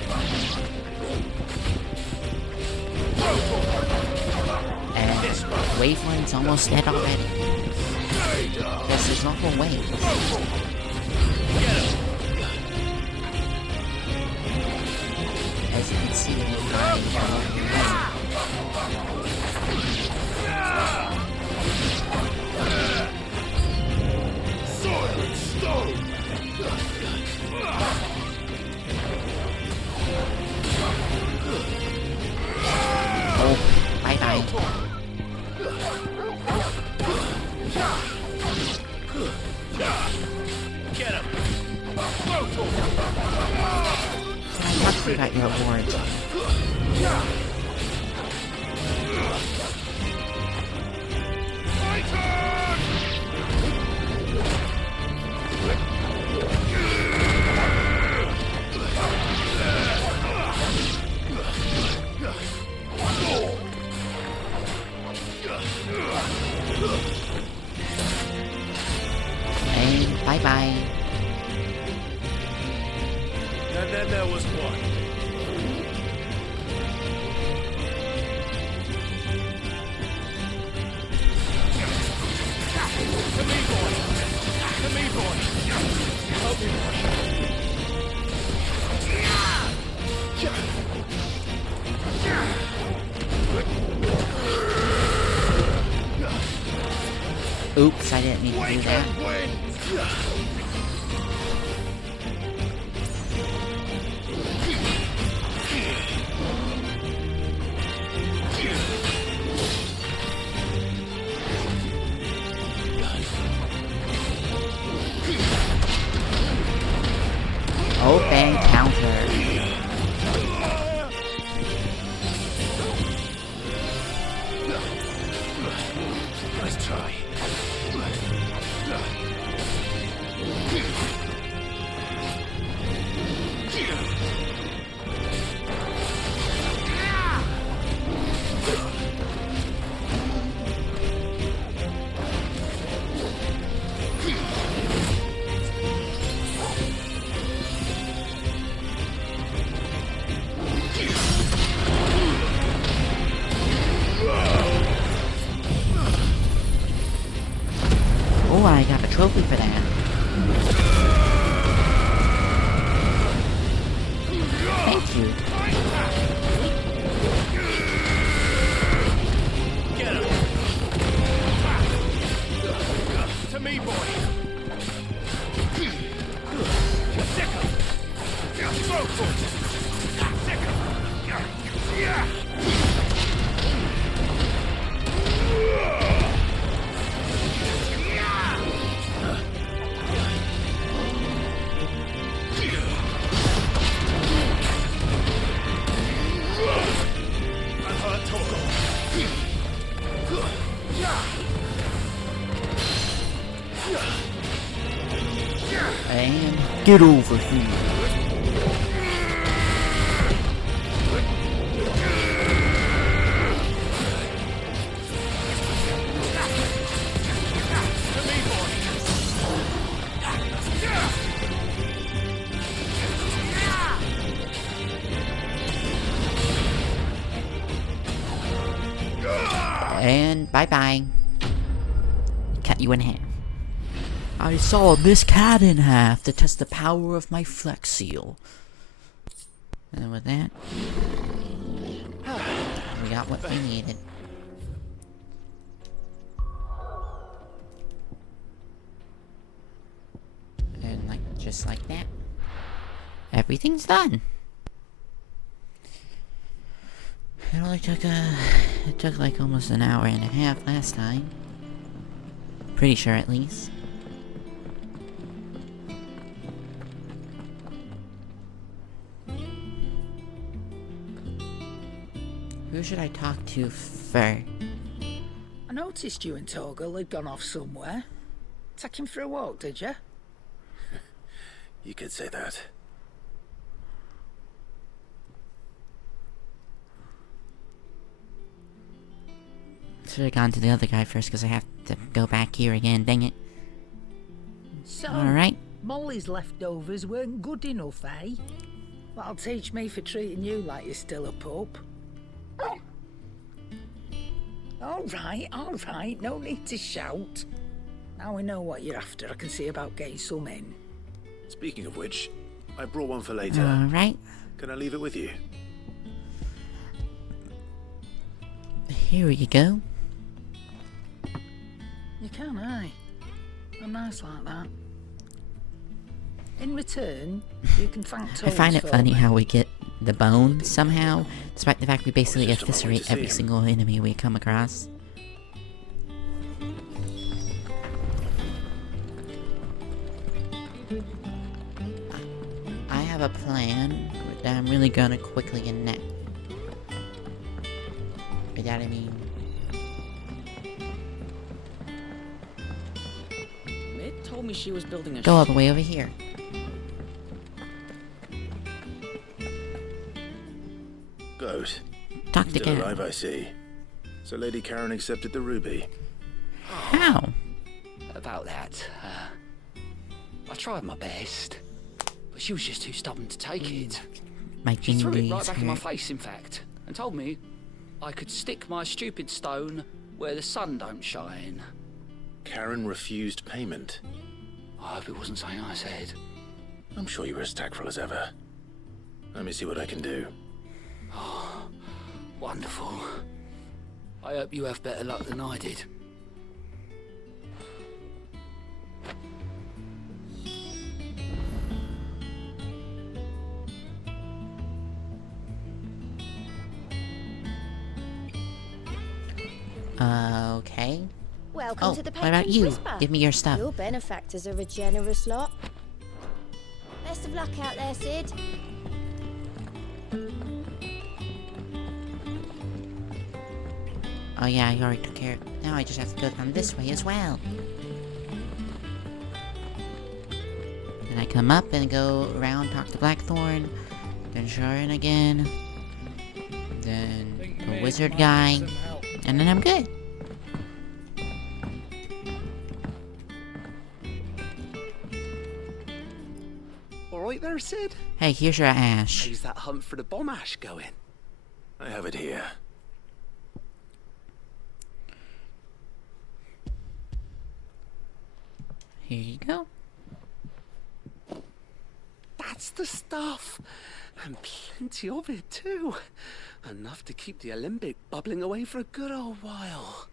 And Waveline's almost dead already. This is not a wave. As you can see, Soil and stone! oh, bye-bye. Get him! I forgot your awards. And bye-bye. And then there was one. Come here, boy. Come here, boy. Help me, boy. Oops, I didn't mean to do that. Open counter. Nice try. Oh, I got a trophy for that. Thank you. Get him! To me, boy! Sick him! Throw for it! Sick him! Yeah! And get over here. And bye-bye. Cut you in half. I saw this cat in half to test the power of my Flex Seal. And with that, we got what we needed. And just like that, everything's done. It only took it took like almost an hour and a half last time. Pretty sure, at least. Who should I talk to first? I noticed you and Torgal had gone off somewhere. Take him for a walk, did you? You could say that. Should have gone to the other guy first because I have to go back here again, dang it. So, Alright. Molly's leftovers weren't good enough, eh? That'll teach me for treating you like you're still a pup. Alright, no need to shout. Now we know what you're after, I can see about getting some in. Speaking of which, I brought one for later. Alright. Can I leave it with you? Here you go. You can, eh? I'm nice like that. In return, you can thank Toads I find it for funny me. how we get the bone somehow, despite the fact we basically just on my way to eviscerate see every him. single enemy we come across. I have a plan that I'm really gonna quickly enact. By that I mean, Mid told me she was building a go all the way over here. Good. Talk to Still Karen. alive, I see. So Lady Karen accepted the ruby. How? About that, I tried my best, but she was just too stubborn to take it. My She threw it right fingers back in my hurt. face, in fact, and told me I could stick my stupid stone where the sun don't shine. Karen refused payment. I hope it wasn't something I said. I'm sure you were as tactful as ever. Let me see what I can do. Oh, wonderful. I hope you have better luck than I did. Okay. Welcome Oh, to the what about Patron's you? Whisper. Give me your stuff. Your benefactors are a generous lot. Best of luck out there, Sid. Oh yeah, I already took care of it. Now I just have to go down this way as well. Then I come up and go around, talk to Blackthorn, then Sharon again, then the wizard guy, and then I'm good. All right there, Sid? Hey, here's your ash. How's that hunt for the bomb ash going? I have it here. Here you go. That's the stuff. And plenty of it, too. Enough to keep the Alembic bubbling away for a good old while.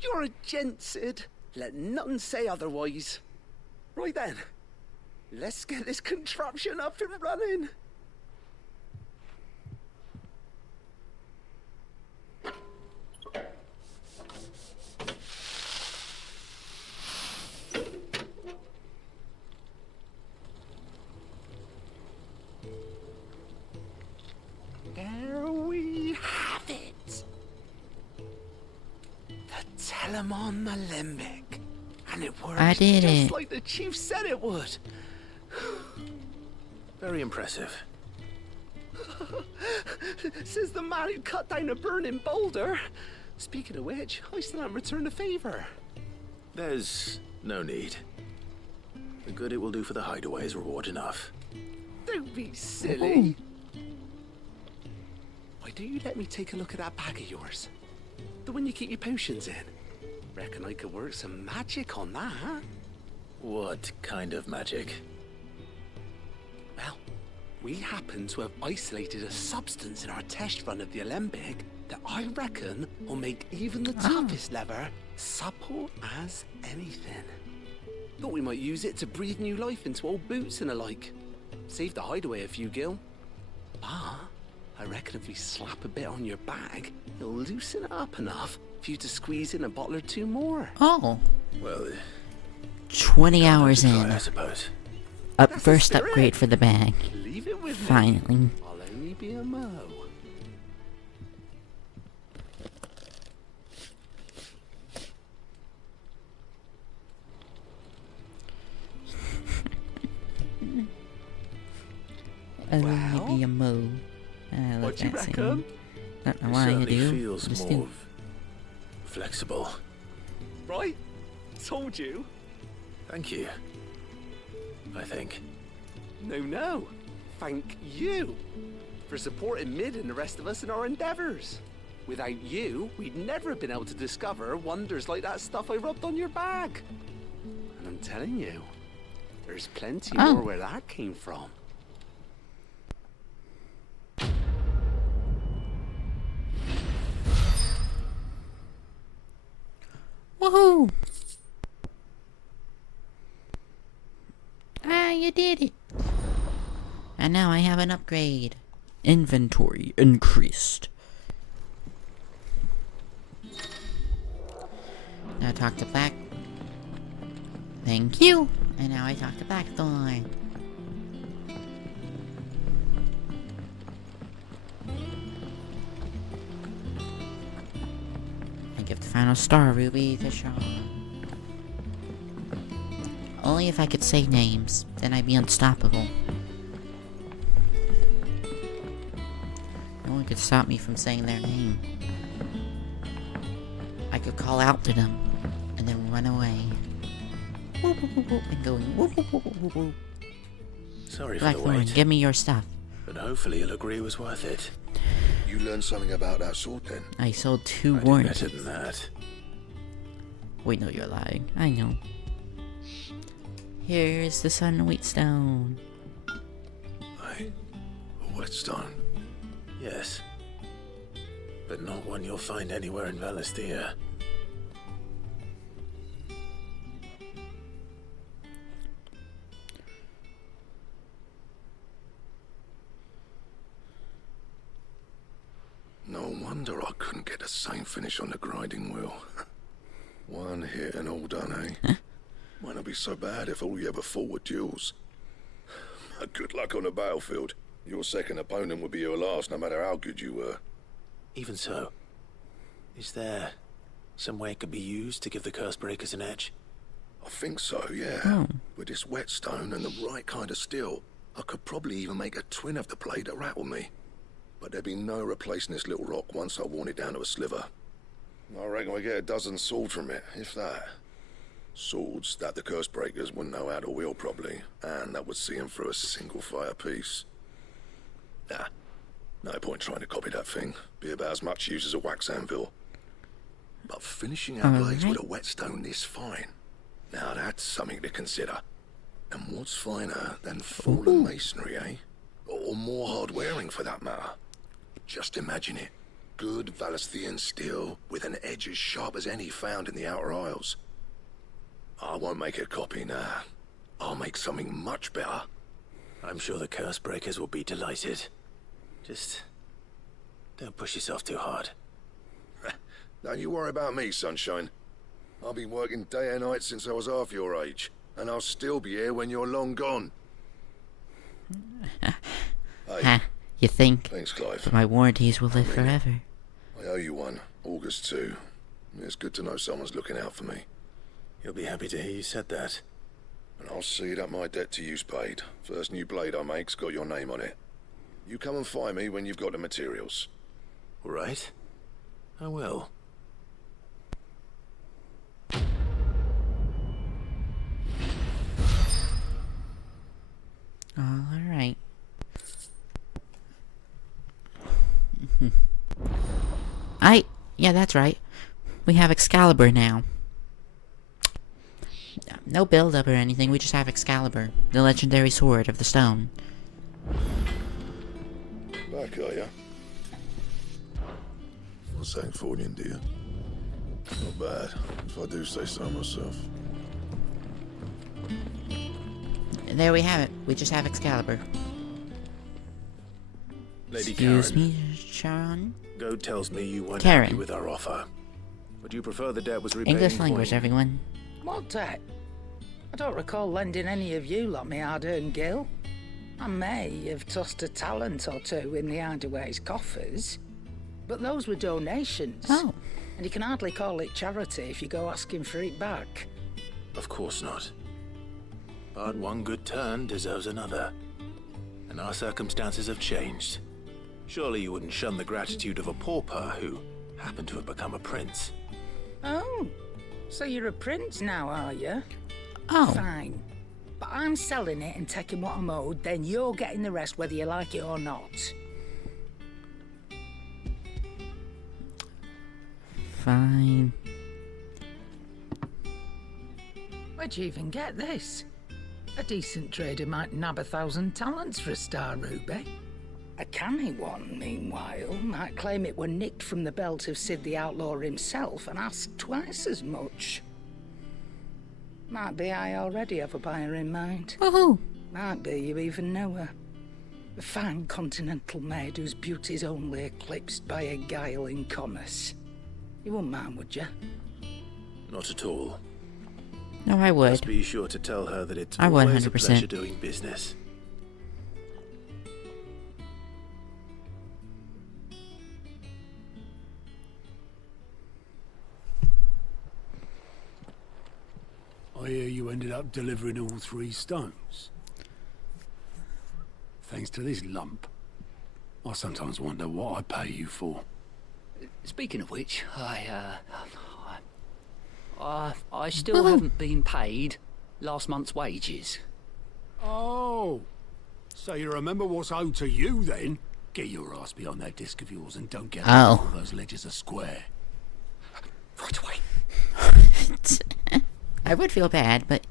You're a gent, Sid. Let none say otherwise. Right then. Let's get this contraption up and running. There we have it. The Telemon Alembic. And it works I did just it. like the chief said it would. Very impressive. Says the man who cut down a burning boulder. Speaking of which, I still haven't returned the favor. There's no need. The good it will do for the hideaway is reward enough. Don't be silly. Why don't you let me take a look at that bag of yours? The one you keep your potions in. Reckon I could work some magic on that, huh? What kind of magic? Well, we happen to have isolated a substance in our test run of the Alembic that I reckon will make even the toughest lever supple as anything. Thought we might use it to breathe new life into old boots and the like. Save the hideaway a few gil. But I reckon if we slap a bit on your bag, it'll loosen it up enough for you to squeeze in a bottle or two more. Oh. Well, 20 hours try, in. I suppose. First upgrade for the bag. Leave it with Finally. me. I'll only be a mo. Only be a mo. I love What you that scene. reckon? Don't know It why you certainly do. feels Just more do. flexible. Right? Told you. Thank you. I think. No. Thank you for supporting Mid and the rest of us in our endeavors. Without you, we'd never have been able to discover wonders like that stuff I rubbed on your bag. And I'm telling you, there's plenty more where that came from. Woohoo! Ah, you did it! And now I have an upgrade. Inventory increased. Now talk to Black. Thank you! And now I talk to Blackthorn. I give the final star ruby to Sean. Only if I could say names, then I'd be unstoppable. No one could stop me from saying their name. I could call out to them, and then run away. Whoop, whoop, whoop, whoop, and go whoop, whoop, whoop, whoop, whoop. Sorry for the Blackthorn, wait. give me your stuff. But hopefully you'll agree it was worth it. You learned something about that sword then? I sold 2 I did warranties. better than that. Wait, no, you're lying. I know. Here's the Sun Wheatstone. Hey, a whetstone. Yes. But not one you'll find anywhere in Valisthea. No wonder I couldn't get the same finish on the grinding wheel. One hit and all done, eh? Might not be so bad if all you ever fought were duels. Good luck on the battlefield. Your second opponent would be your last, no matter how good you were. Even so, is there some way it could be used to give the curse breakers an edge? I think so, yeah. With this whetstone and the right kind of steel, I could probably even make a twin of the blade that rattled me. But there'd be no replacing this little rock once I worn it down to a sliver. I reckon we get a dozen swords from it, if that. Swords that the curse breakers wouldn't know how to wield properly, and that would see them through a single fire piece. Nah, no point trying to copy that thing. Be about as much use as a wax anvil. But finishing our blades with a whetstone this fine, Now that's something to consider. And what's finer than fallen masonry, eh? Or more hard-wearing, for that matter. Just imagine it. Good Valesthian steel with an edge as sharp as any found in the Outer Isles. I won't make a copy now. I'll make something much better. I'm sure the curse breakers will be delighted. Just don't push yourself too hard. Don't you worry about me, Sunshine. I've been working day and night since I was half your age, and I'll still be here when you're long gone. Hey, you think? Thanks, Clive. But my warranties will live forever. I owe you one. August too. It's good to know someone's looking out for me. You'll be happy to hear you said that. And I'll see that my debt to you's paid. First new blade I make's got your name on it. You come and find me when you've got the materials. All right. I will. Alright. Yeah, that's right. We have Excalibur now. No build-up or anything, we just have Excalibur, the legendary sword of the stone. Back, are ya? What's that for you, dear? Not bad, if I do say so myself. There we have it. We just have Excalibur. Lady Excuse Karen. me, Sharon? Goad tells me you weren't Karen. happy with our offer. Would you prefer the debt was repaid English in language, coin? everyone. What debt? I don't recall lending any of you lot me hard-earned gil. I may have tossed a talent or two in the Hideaway's coffers, but those were donations. Oh. And you can hardly call it charity if you go asking for it back. Of course not. But one good turn deserves another. And our circumstances have changed. Surely you wouldn't shun the gratitude of a pauper who happened to have become a prince. Oh, so you're a prince now, are you? Oh. Fine. But I'm selling it and taking what I'm owed, then you're getting the rest whether you like it or not. Fine. Where'd you even get this? A decent trader might nab 1,000 talents for a star ruby. A canny one, meanwhile, might claim it were nicked from the belt of Sid the Outlaw himself and ask twice as much. Might be I already have a buyer in mind. Woohoo! Might be you even know her. A fine continental maid whose beauty's only eclipsed by a guile in commerce. You wouldn't mind, would you? Not at all. No, I would. Just be sure to tell her that it's I would, always a 100%. pleasure doing business. I hear you ended up delivering all 3 stones. Thanks to this lump. I sometimes wonder what I pay you for. Speaking of which, I still haven't been paid last month's wages. Oh, so you remember what's owed to you then? Get your ass behind that disc of yours and don't get all those ledgers are square. Right away. I would feel bad, but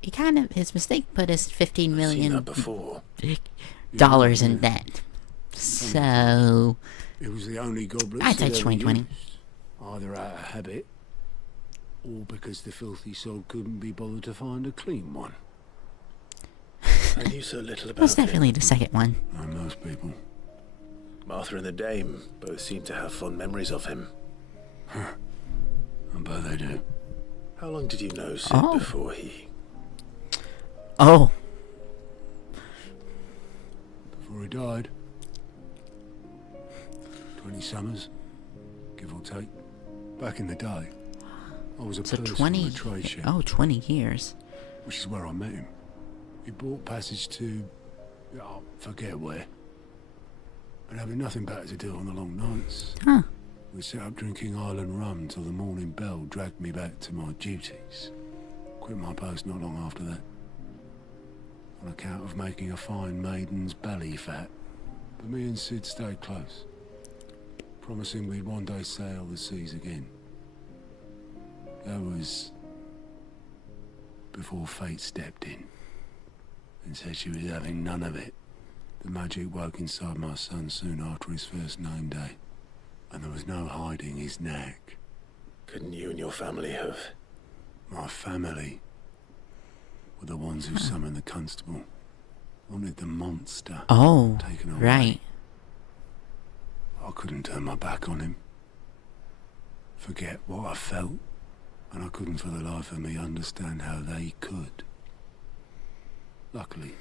he kind of, his mistake put us $15 million dollars in debt. So It was the only goblet I'd say Sid ever 2020. used, either out of habit or because the filthy soul couldn't be bothered to find a clean one. I knew so little it was about definitely him. the second one. Like most people. Martha and the Dame both seem to have fond memories of him. I bet they do. How long did you know Sid Oh. before he... Oh. Before he died. 20 summers, give or take. Back in the day, I was a So purser 20, on a trade ship. oh, 20 years. Which is where I met him. He bought passage to... I forget where. But having nothing better to do on the long nights, Huh. we set up drinking island rum till the morning bell dragged me back to my duties. Quit my post not long after that. On account of making a fine maiden's belly fat. But me and Sid stayed close. Promising we'd one day sail the seas again. That was before fate stepped in and said she was having none of it. The magic woke inside my son soon after his first name day, and there was no hiding his knack. Couldn't you and your family have? My family were the ones who summoned the constable. Wanted the monster taken away. Right. I couldn't turn my back on him. Forget what I felt, and I couldn't for the life of me understand how they could. Luckily,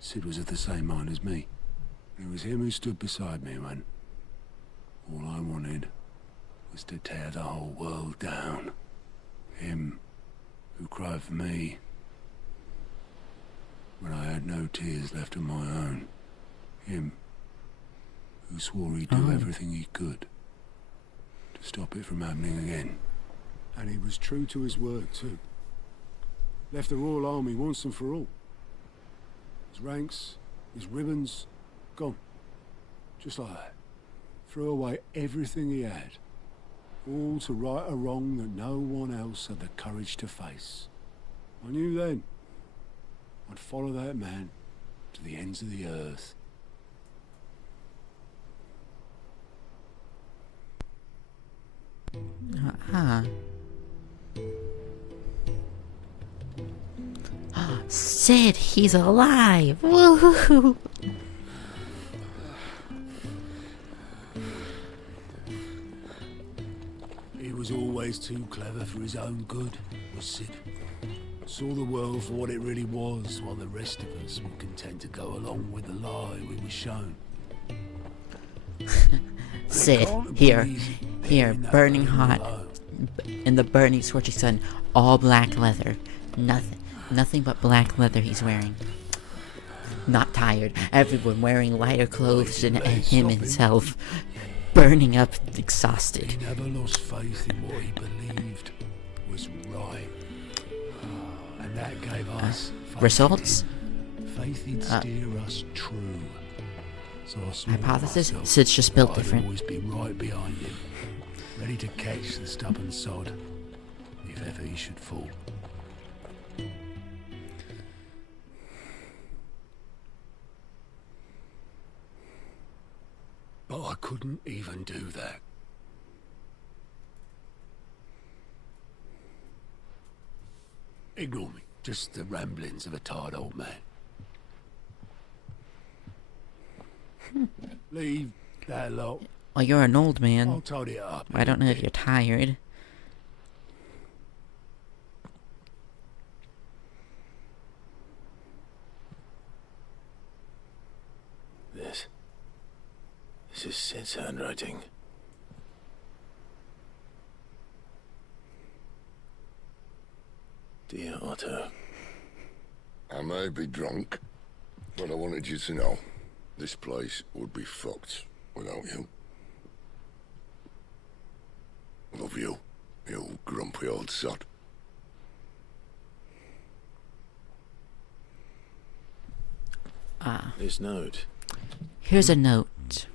Sid was of the same mind as me. It was him who stood beside me when all I wanted was to tear the whole world down. Him who cried for me when I had no tears left of my own. Him who swore he'd do everything he could to stop it from happening again. And he was true to his word too. Left the Royal Army once and for all. His ranks, his ribbons, gone. Just like that. Threw away everything he had. All to right a wrong that no one else had the courage to face. I knew then I'd follow that man to the ends of the earth. Sid, he's alive! Woohoo! He was always too clever for his own good, was Sid. Saw the world for what it really was, while the rest of us were content to go along with the lie we were shown. Sid, here, burning hot, in the burning, scorching sun, all black leather. Nothing but black leather he's wearing. Not tired. Everyone wearing lighter clothes than him himself. Burning up, exhausted. He never lost faith in what he believed was right. And that gave us results? Faith he'd steer us true. So I hypothesis? Sid's just built different. I'd always be right behind him, ready to catch the stubborn sod, if ever he should fall. But I couldn't even do that. Ignore me. Just the ramblings of a tired old man. Leave that lot. Well, you're an old man. I'll tidy it up. I don't know if you're tired. This is Sid's handwriting. Dear Otto. I may be drunk, but I wanted you to know this place would be fucked without you. Love you, you grumpy old sod. This note. Here's a note.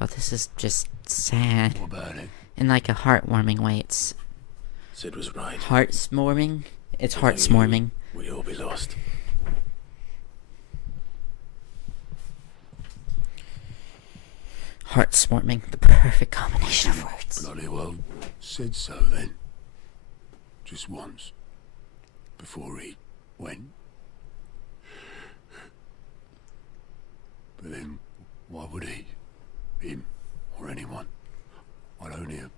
Oh, this is just sad. What about it? In like a heartwarming way. It's Sid was right. Heartswarming? It's heartswarming. We'd all be lost. Heartswarming. The perfect combination of words. Bloody well said so then. Just once. Before he went. But then, why would he? Him, or anyone? I'd only have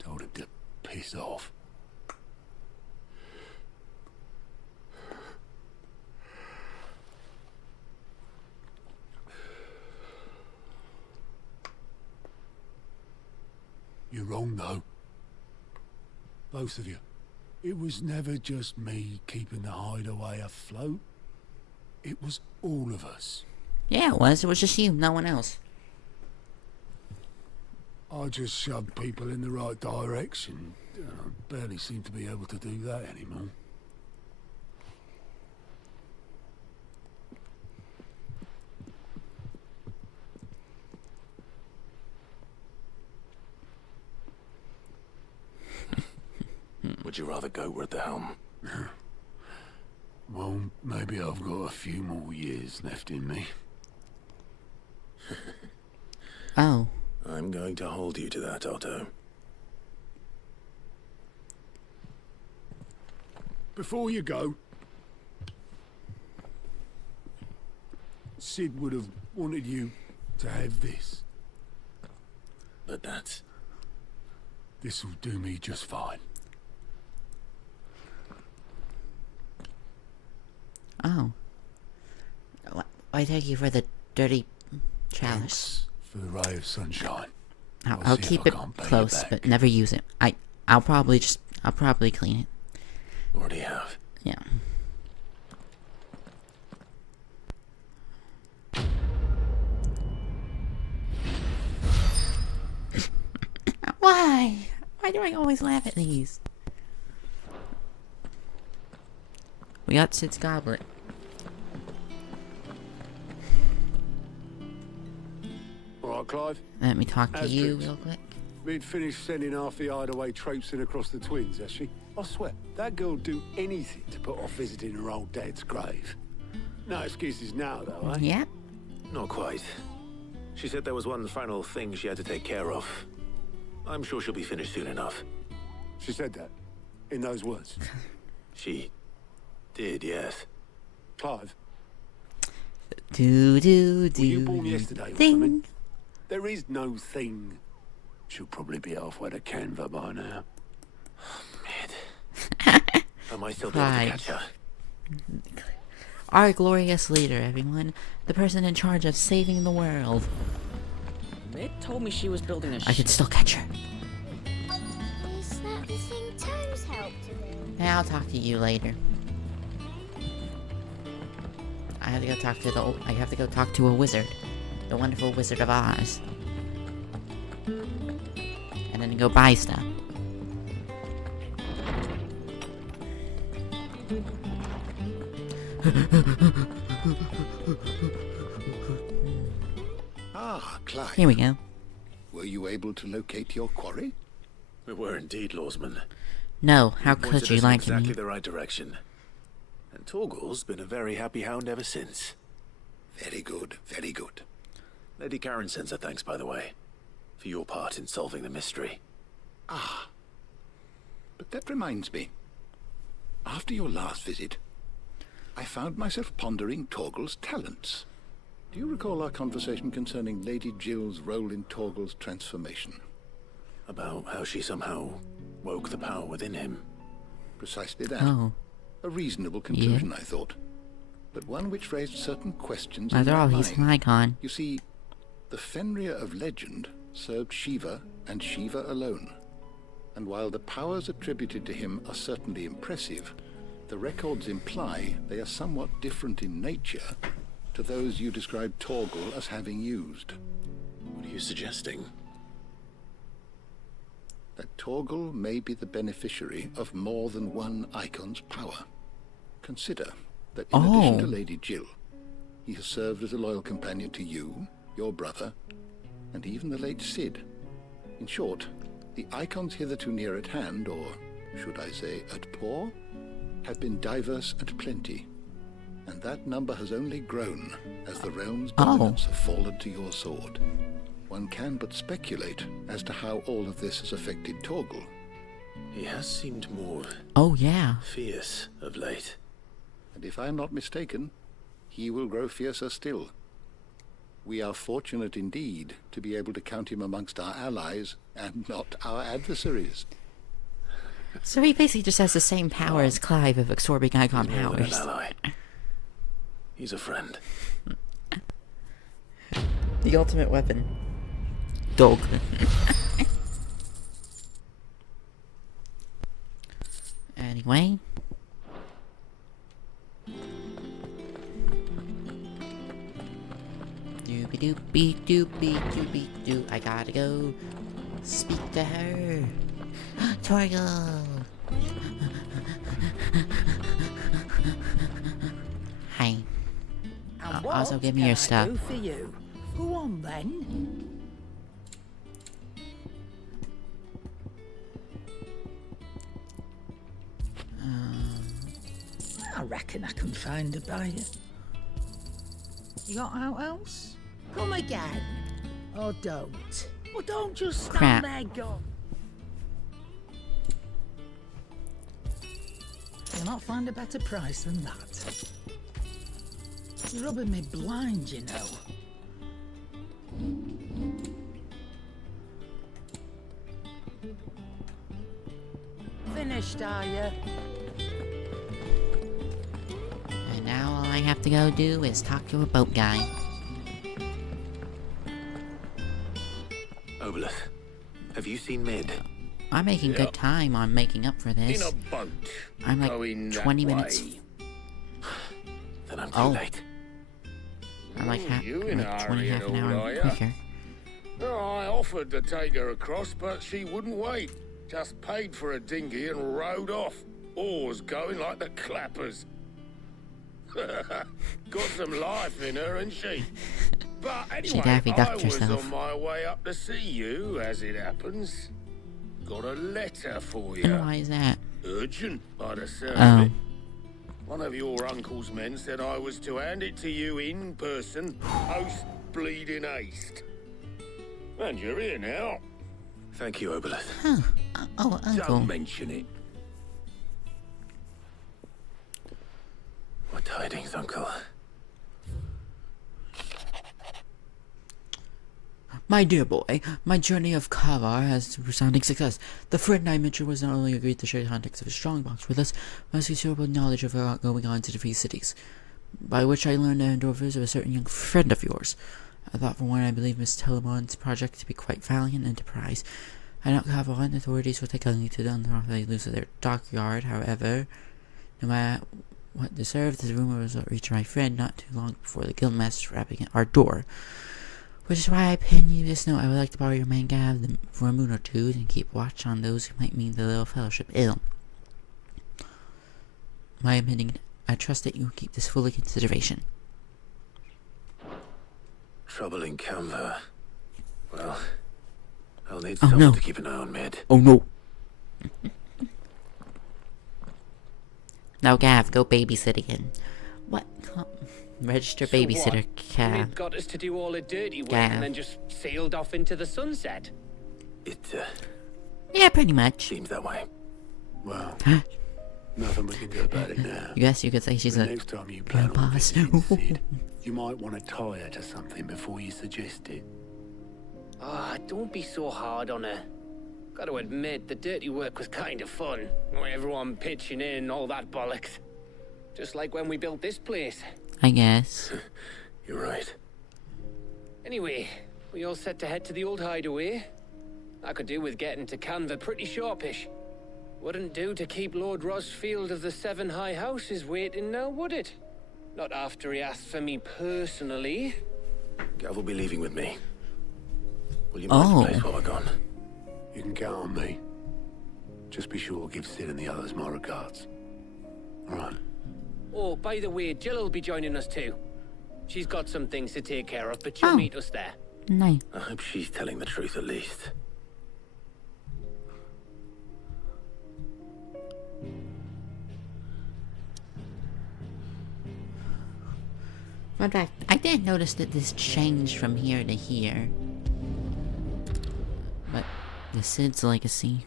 told him to piss off. You're wrong, though. Both of you. It was never just me keeping the hideaway afloat. It was all of us. Yeah, it was. It was just you, no one else. I just shoved people in the right direction. I barely seem to be able to do that anymore. Would you rather go at the helm? Well, maybe I've got a few more years left in me. Oh. I'm going to hold you to that, Otto. Before you go, Sid would have wanted you to have this. But that's... This'll do me just fine. Oh. I take you for the dirty chalice. Thanks for the ray of sunshine. I'll see if keep I it can't pay you close, back. but never use it. I'll probably clean it. Already have. Yeah. Why? Why do I always laugh at these? We got Sid's goblet. All right, Clive. Let me talk to you Asterix. real quick. We'd finished sending half the hideaway traipsing across the twins, has she? I swear, that girl'd do anything to put off visiting her old dad's grave. No excuses now, though, eh? Yeah. Not quite. She said there was one final thing she had to take care of. I'm sure she'll be finished soon enough. She said that? In those words? She did, yes. Clive, Do. were you born yesterday or Ding. something? There is no thing. She'll probably be halfway to Canva by now. I might still be able to Right. catch her. Our glorious leader, everyone. The person in charge of saving the world. Mid told me she was building a I could still catch her. Is that the thing Tom's helped him in? I'll talk to you later. I have to go talk to I have to go talk to a wizard. The wonderful Wizard of Oz. And then go buy stuff. Ah, Clive. Here we go. Were you able to locate your quarry? We were indeed, Lawsman. No, how Pointed could you us in lie to exactly me? the right direction. And Torgal's been a very happy hound ever since. Very good, very good. Lady Karen sends her thanks, by the way, for your part in solving the mystery. Ah. But that reminds me. After your last visit, I found myself pondering Torgal's talents. Do you recall our conversation concerning Lady Jill's role in Torgal's transformation? About how she somehow woke the power within him. Precisely that. Oh. A reasonable conclusion, I thought. But one which raised certain questions in After my all, he's an mind. icon. You see, the Fenrir of legend served Shiva and Shiva alone. And while the powers attributed to him are certainly impressive, the records imply they are somewhat different in nature to those you described Torgal as having used. What are you suggesting? That Torgal may be the beneficiary of more than one icon's power. Consider that in addition to Lady Jill, he has served as a loyal companion to you, your brother, and even the late Sid. In short, the icons hitherto near at hand, or should I say at paw, have been diverse and plenty, and that number has only grown as the realm's dominance have fallen to your sword. One can but speculate as to how all of this has affected Torgal. He has seemed more fierce of late. And if I am not mistaken, he will grow fiercer still. We are fortunate indeed to be able to count him amongst our allies and not our adversaries. So he basically just has the same power as Clive of absorbing icon He's more than an powers. ally. He's a friend. The ultimate weapon. Dog. Anyway. Doopy doopy doopy doopy doo. I gotta go speak to her. Torgal. Hi. And Also, what give me can your I stuff. do for you? Go on then. I reckon I can find a buyer. You got out else? Come again. Or don't. Or don't just stand Crap. there, go. You'll not find a better price than that. You're rubbing me blind, you know. Finished, are you? And now all I have to go do is talk to a boat guy. Obolus, have you seen Mid? I'm making good time on making up for this. In a boat. I'm like going that 20 minutes. way. Then I'm too Oh. late. I'm like, You in a like 20 hurry half and an all, hour are ya? quicker. Oh, I offered to take her across, but she wouldn't wait. Just paid for a dinghy and rowed off. Oars going like the clappers. Got some life in her, ain't she? But anyway, Daffy I ducked was herself. on my way up to see you, as it happens. Got a letter for you. And why is that? Urgent, by the sound Oh. of it. One of your uncle's men said I was to hand it to you in person, post bleeding haste. And you're here now. Thank you, Obolus. Huh. Oh, Uncle. Don't mention it. What tidings, Uncle? My dear boy, my journey of Kavar has resounding success. The friend I mentioned was not only agreed to share the contents of his strongbox with us, but has considerable knowledge of our going on to defeat cities. By which I learned the endeavors of a certain young friend of yours. I thought for one I believe Miss Telemon's project to be quite valiant enterprise. I doubt Kavar authorities will take a lead to unauthorized use of their dockyard, however. No matter what deserved, the rumor was reached my friend not too long before the guildmaster rapping at our door. Which is why I penned you this note. I would like to borrow your man Gav for a moon or two and keep watch on those who might mean the little fellowship ill. My opinion, I trust that you will keep this fully consideration. Trouble in Canva. Well, I'll need Oh, someone no. to keep an eye on Mid. Oh no! Now Gav, go babysit again. What? Register babysitter, Gav. Mid got us to do all the dirty work Gav. and then just sailed off into the sunset. It, Yeah, pretty much. seems that way. Well, Huh? nothing we can do about it now. Yes, you could say she's The a next time you plan on grandpa. visiting Sid, you might want to tie her to something before you suggest it. Ah, don't be so hard on her. Gotta admit, the dirty work was kind of fun. Everyone pitching in and all that bollocks. Just like when we built this place. I guess. You're right. Anyway, we all set to head to the old hideaway. I could do with getting to Canva pretty sharpish. Wouldn't do to keep Lord Rosfield of the Seven High Houses waiting now, would it? Not after he asked for me personally. Gav will be leaving with me. Will you mind the place while we're gone? You can count on me. Just be sure to give Sid and the others my regards. All right. Oh, by the way, Jill will be joining us too. She's got some things to take care of, but she'll meet us there. Nice. I hope she's telling the truth at least. Fun fact, I didn't notice that this changed from here to here. But the Sid's legacy.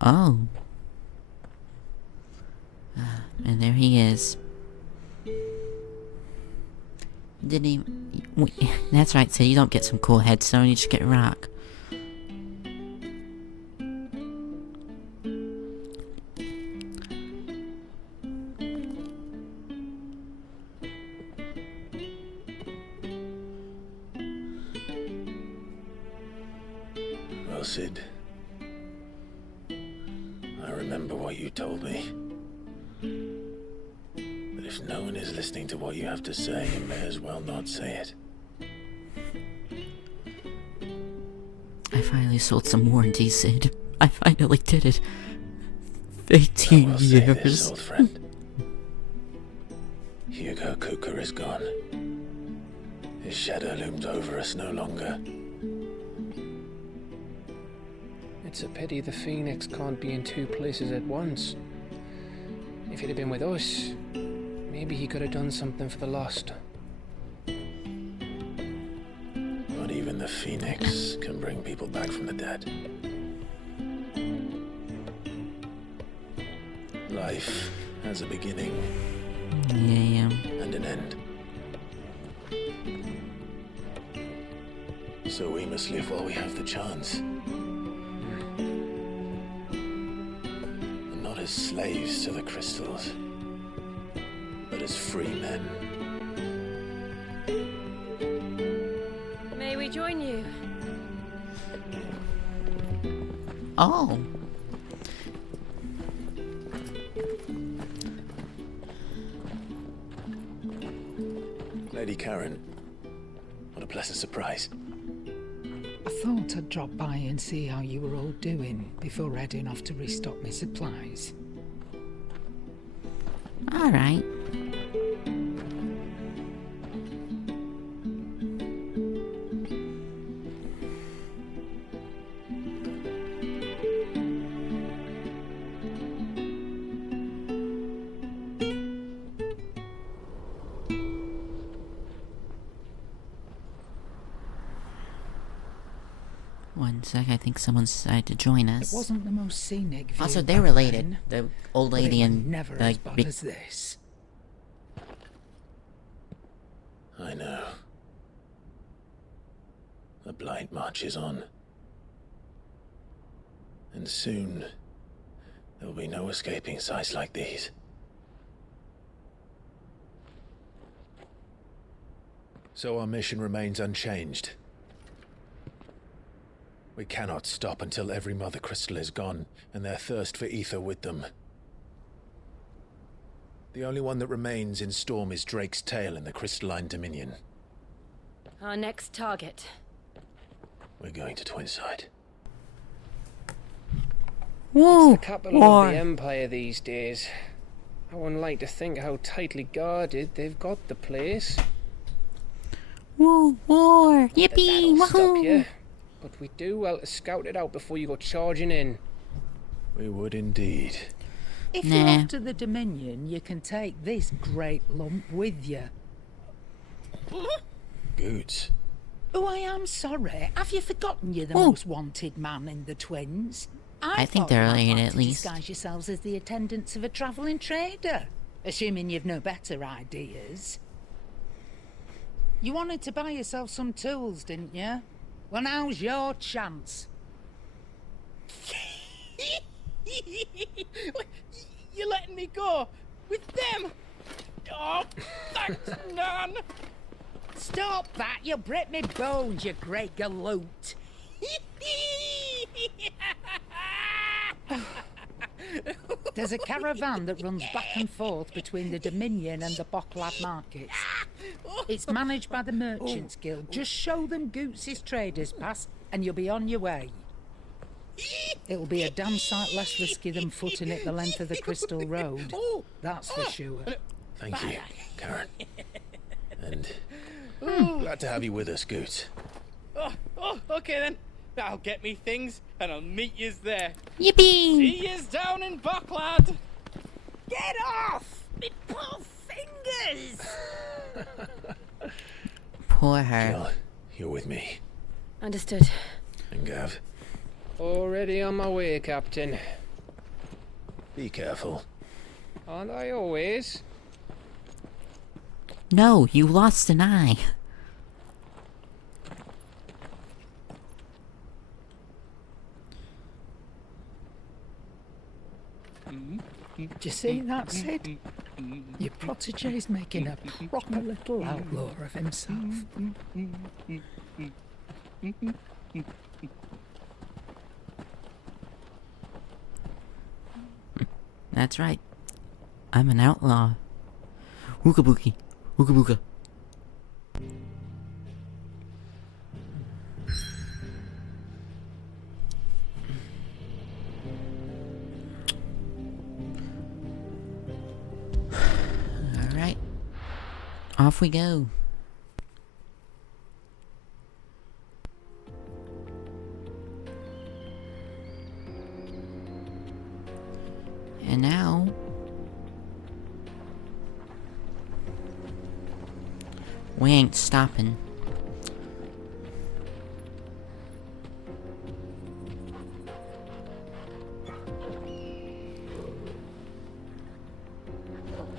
Oh. And there he is. Didn't he? That's right, so you don't get some cool headstone, you just get rock. Well, Sid, I remember what you told me. But if no one is listening to what you have to say, you may as well not say it. I finally sold some warranties, Sid. I finally did it. 18 Say this, years. old friend. Hugo Kuka is gone. His shadow looms over us no longer. It's a pity the Phoenix can't be in two places at once. If he'd have been with us, maybe he could have done something for the lost. Not even the Phoenix can bring people back from the dead. Life has a beginning. Yeah. And an end. So we must live while we have the chance. And not as slaves to the crystals, but as free men. May we join you? Oh. Lady Karen, what a pleasant surprise. I thought I'd drop by and see how you were all doing before heading off to restock my supplies. All right. One sec, I think someone's decided to join us. It wasn't the most scenic view. Also, they're back related. then, The old but lady it was and never the as bad big... as this. I know. The Blight marches on. And soon, there will be no escaping sights like these. So our mission remains unchanged. We cannot stop until every Mother Crystal is gone, and their thirst for ether with them. The only one that remains in Storm is Drake's Tail in the Crystalline Dominion. Our next target. We're going to Twinside. Whoa! It's the capital of the Empire these days. I wouldn't like to think how tightly guarded they've got the place. Woo! War! Yippee! That'll stop Woohoo! you. But we do well to scout it out before you go charging in. We would indeed. If you're off to the Dominion, you can take this great lump with you. Goods. Oh, I am sorry. Have you forgotten you're the most wanted man in the Twins? I think thought they're you might related like at to least. disguise yourselves as the attendants of a travelling trader, assuming you've no better ideas. You wanted to buy yourself some tools, didn't you? Well, now's your chance. You're letting me go with them? Oh, thanks, Nan. Stop that! You'll break me bones, you great galoot. There's a caravan that runs back and forth between the Dominion and the Bocklad markets. It's managed by the Merchants Guild. Just show them Goots' traders pass and you'll be on your way. It'll be a damn sight less risky than footing it the length of the Crystal Road. That's for sure. Thank you, Karen. And glad to have you with us, Goots. Oh, okay then. That'll get me things, and I'll meet yous there. Yippee! See yous down in Bocklad. Get off! Me poor fingers! Poor her. Jill, you're with me. Understood. And Gav, Already on my way, Captain. be careful. Aren't I always? No, you lost an eye. Do you see that, Sid? Your protege's making a proper little outlaw of himself. That's right. I'm an outlaw. Ooga boogie. Ooga booga. Alright. Off we go. And now we ain't stopping.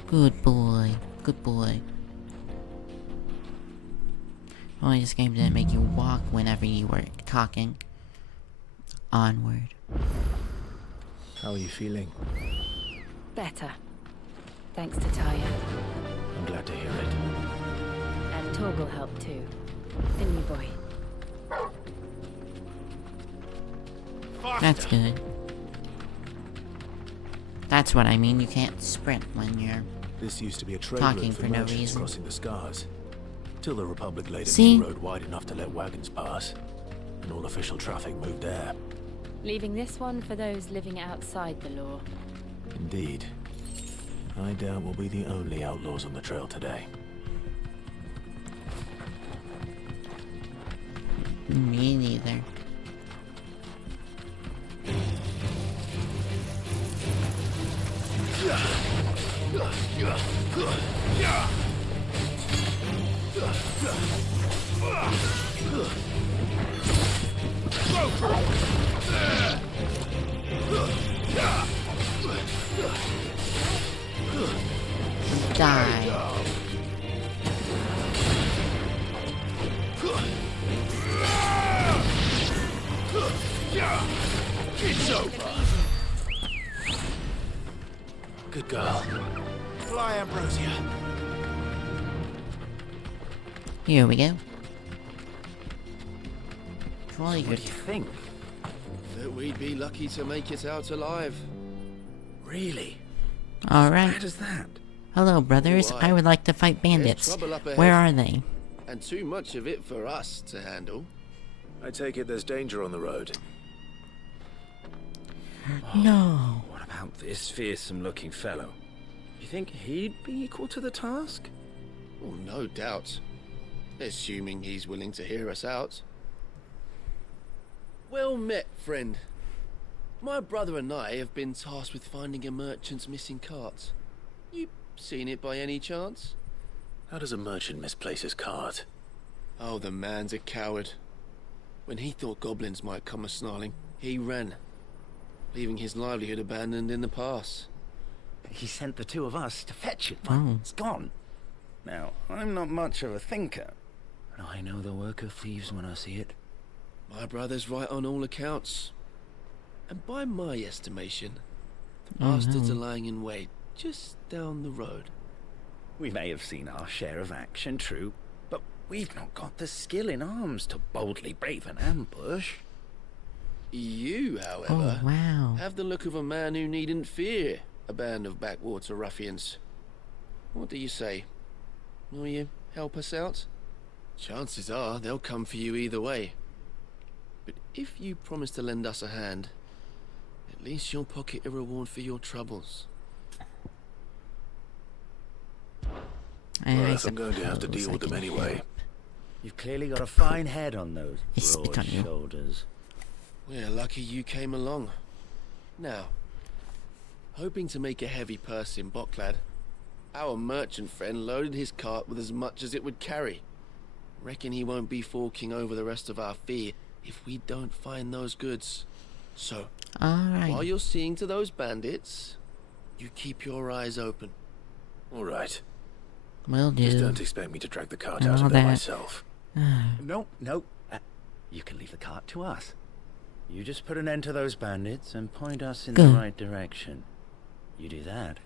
Good boy. Good boy. Only this game didn't make you walk whenever you were talking. Onward. How are you feeling? Better. Thanks to Taya. I'm glad to hear it. And Torgal helped too. The new boy. That's good. That's what I mean. You can't sprint when you're This used to be a trade talking route for for no merchants reason. crossing the scars. Till the Republic laid a See? new road wide enough to let wagons pass, and all official traffic moved there. Leaving this one for those living outside the law. Indeed. I doubt we'll be the only outlaws on the trail today. Me neither. Die. It's over. Good girl. Fly, Ambrosia. Here we go. Troy, What do you think? That we'd be lucky to make it out alive. Really? Alright. Bad as that? Hello, brothers. Why? I would like to fight bandits. There's trouble up ahead. Where are they? And too much of it for us to handle. I take it there's danger on the road. No. What about this fearsome-looking fellow? You think he'd be equal to the task? Oh, no doubt. Assuming he's willing to hear us out. Well met, friend. My brother and I have been tasked with finding a merchant's missing cart. You seen it by any chance? How does a merchant misplace his cart? Oh, the man's a coward. When he thought goblins might come a-snarling, he ran, leaving his livelihood abandoned in the pass. He sent the two of us to fetch it. Oh. It's gone. Now, I'm not much of a thinker, but I know the work of thieves when I see it. My brother's right on all accounts. And by my estimation, the Oh, bastards no. are lying in wait just down the road. We may have seen our share of action, true, but we've not got the skill in arms to boldly brave an ambush. You, however, Oh, wow. have the look of a man who needn't fear a band of backwater ruffians. What do you say? Will you help us out? Chances are they'll come for you either way. But if you promise to lend us a hand, at least you'll pocket a reward for your troubles. Well, if I'm going to have to deal with them anyway. You've clearly got a fine head on those I spit broad on you. shoulders. We're lucky you came along. Now, hoping to make a heavy purse in Boklad, our merchant friend loaded his cart with as much as it would carry. Reckon he won't be forking over the rest of our fee if we don't find those goods. So, Alright. while you're seeing to those bandits, you keep your eyes open. All right. Will do. Just don't expect me to drag the cart And out all of there that. myself. No. You can leave the cart to us. You just put an end to those bandits and point us in Good. the right direction. You do that,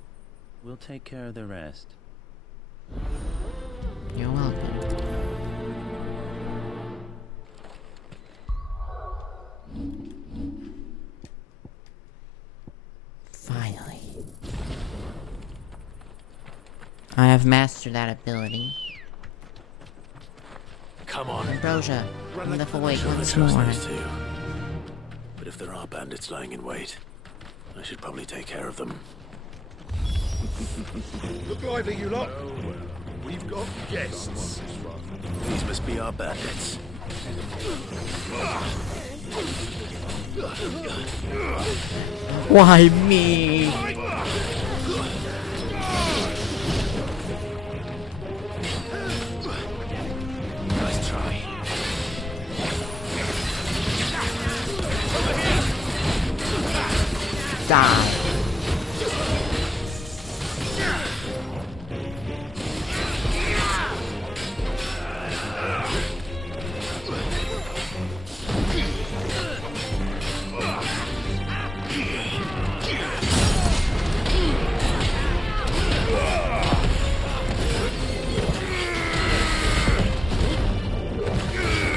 we'll take care of the rest. You're welcome. Finally. I have mastered that ability. Come on. Ambrosia, lift away Sure, I once trust more. these two. But if there are bandits lying in wait, I should probably take care of them. Look lively, you lot. We've got guests. These must be our bandits. Why me? Nice try. Die.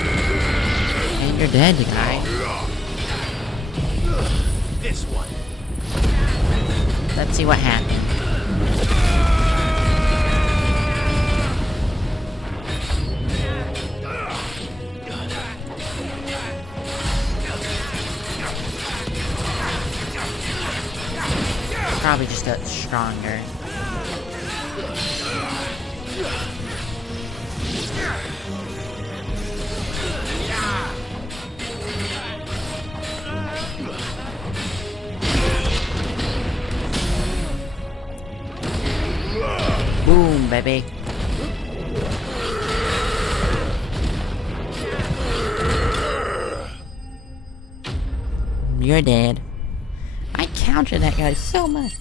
And you're dead, guy. This one. Let's see what happens. Probably just got stronger. Boom, baby. You're dead. I countered that guy so much.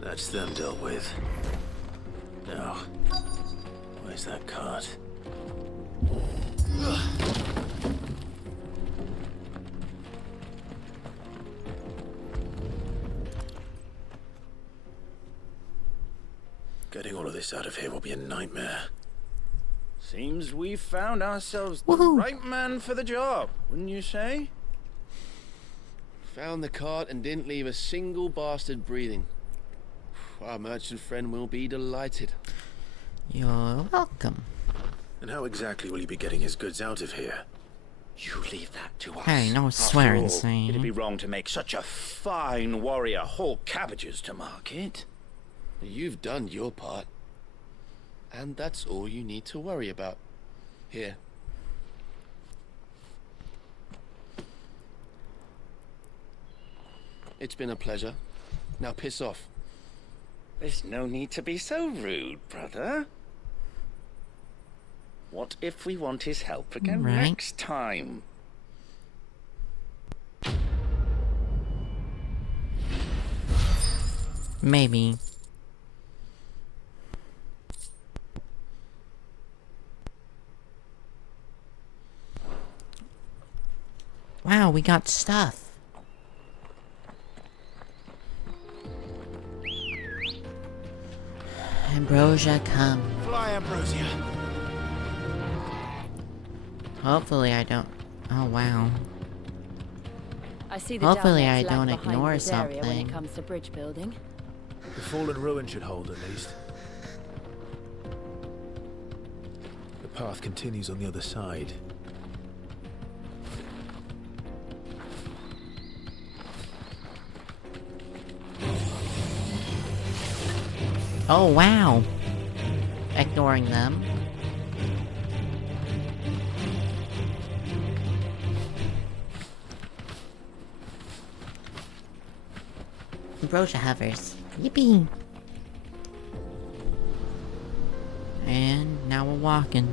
That's them dealt with. Now, where's that cart? Getting all of this out of here will be a nightmare. Seems we've found ourselves Woohoo. the right man for the job, wouldn't you say? Found the cart and didn't leave a single bastard breathing. Our merchant friend will be delighted. You're welcome. And how exactly will he be getting his goods out of here? You leave that to us. Hey, no After swearing, all, Sam. It'd be wrong to make such a fine warrior haul cabbages to market. You've done your part. And that's all you need to worry about. Here. It's been a pleasure. Now piss off. There's no need to be so rude, brother. What if we want his help again Right. next time? Maybe. Wow, we got stuff. Ambrosia, come. Fly, Ambrosia. Hopefully I don't... Oh, wow. I see the Hopefully I Daleks lag don't behind ignore this area when something. it comes to bridge building. The fallen ruin should hold, at least. The path continues on the other side. Oh, wow. Ignoring them. Ambrosia hovers. Yippee! And now we're walking.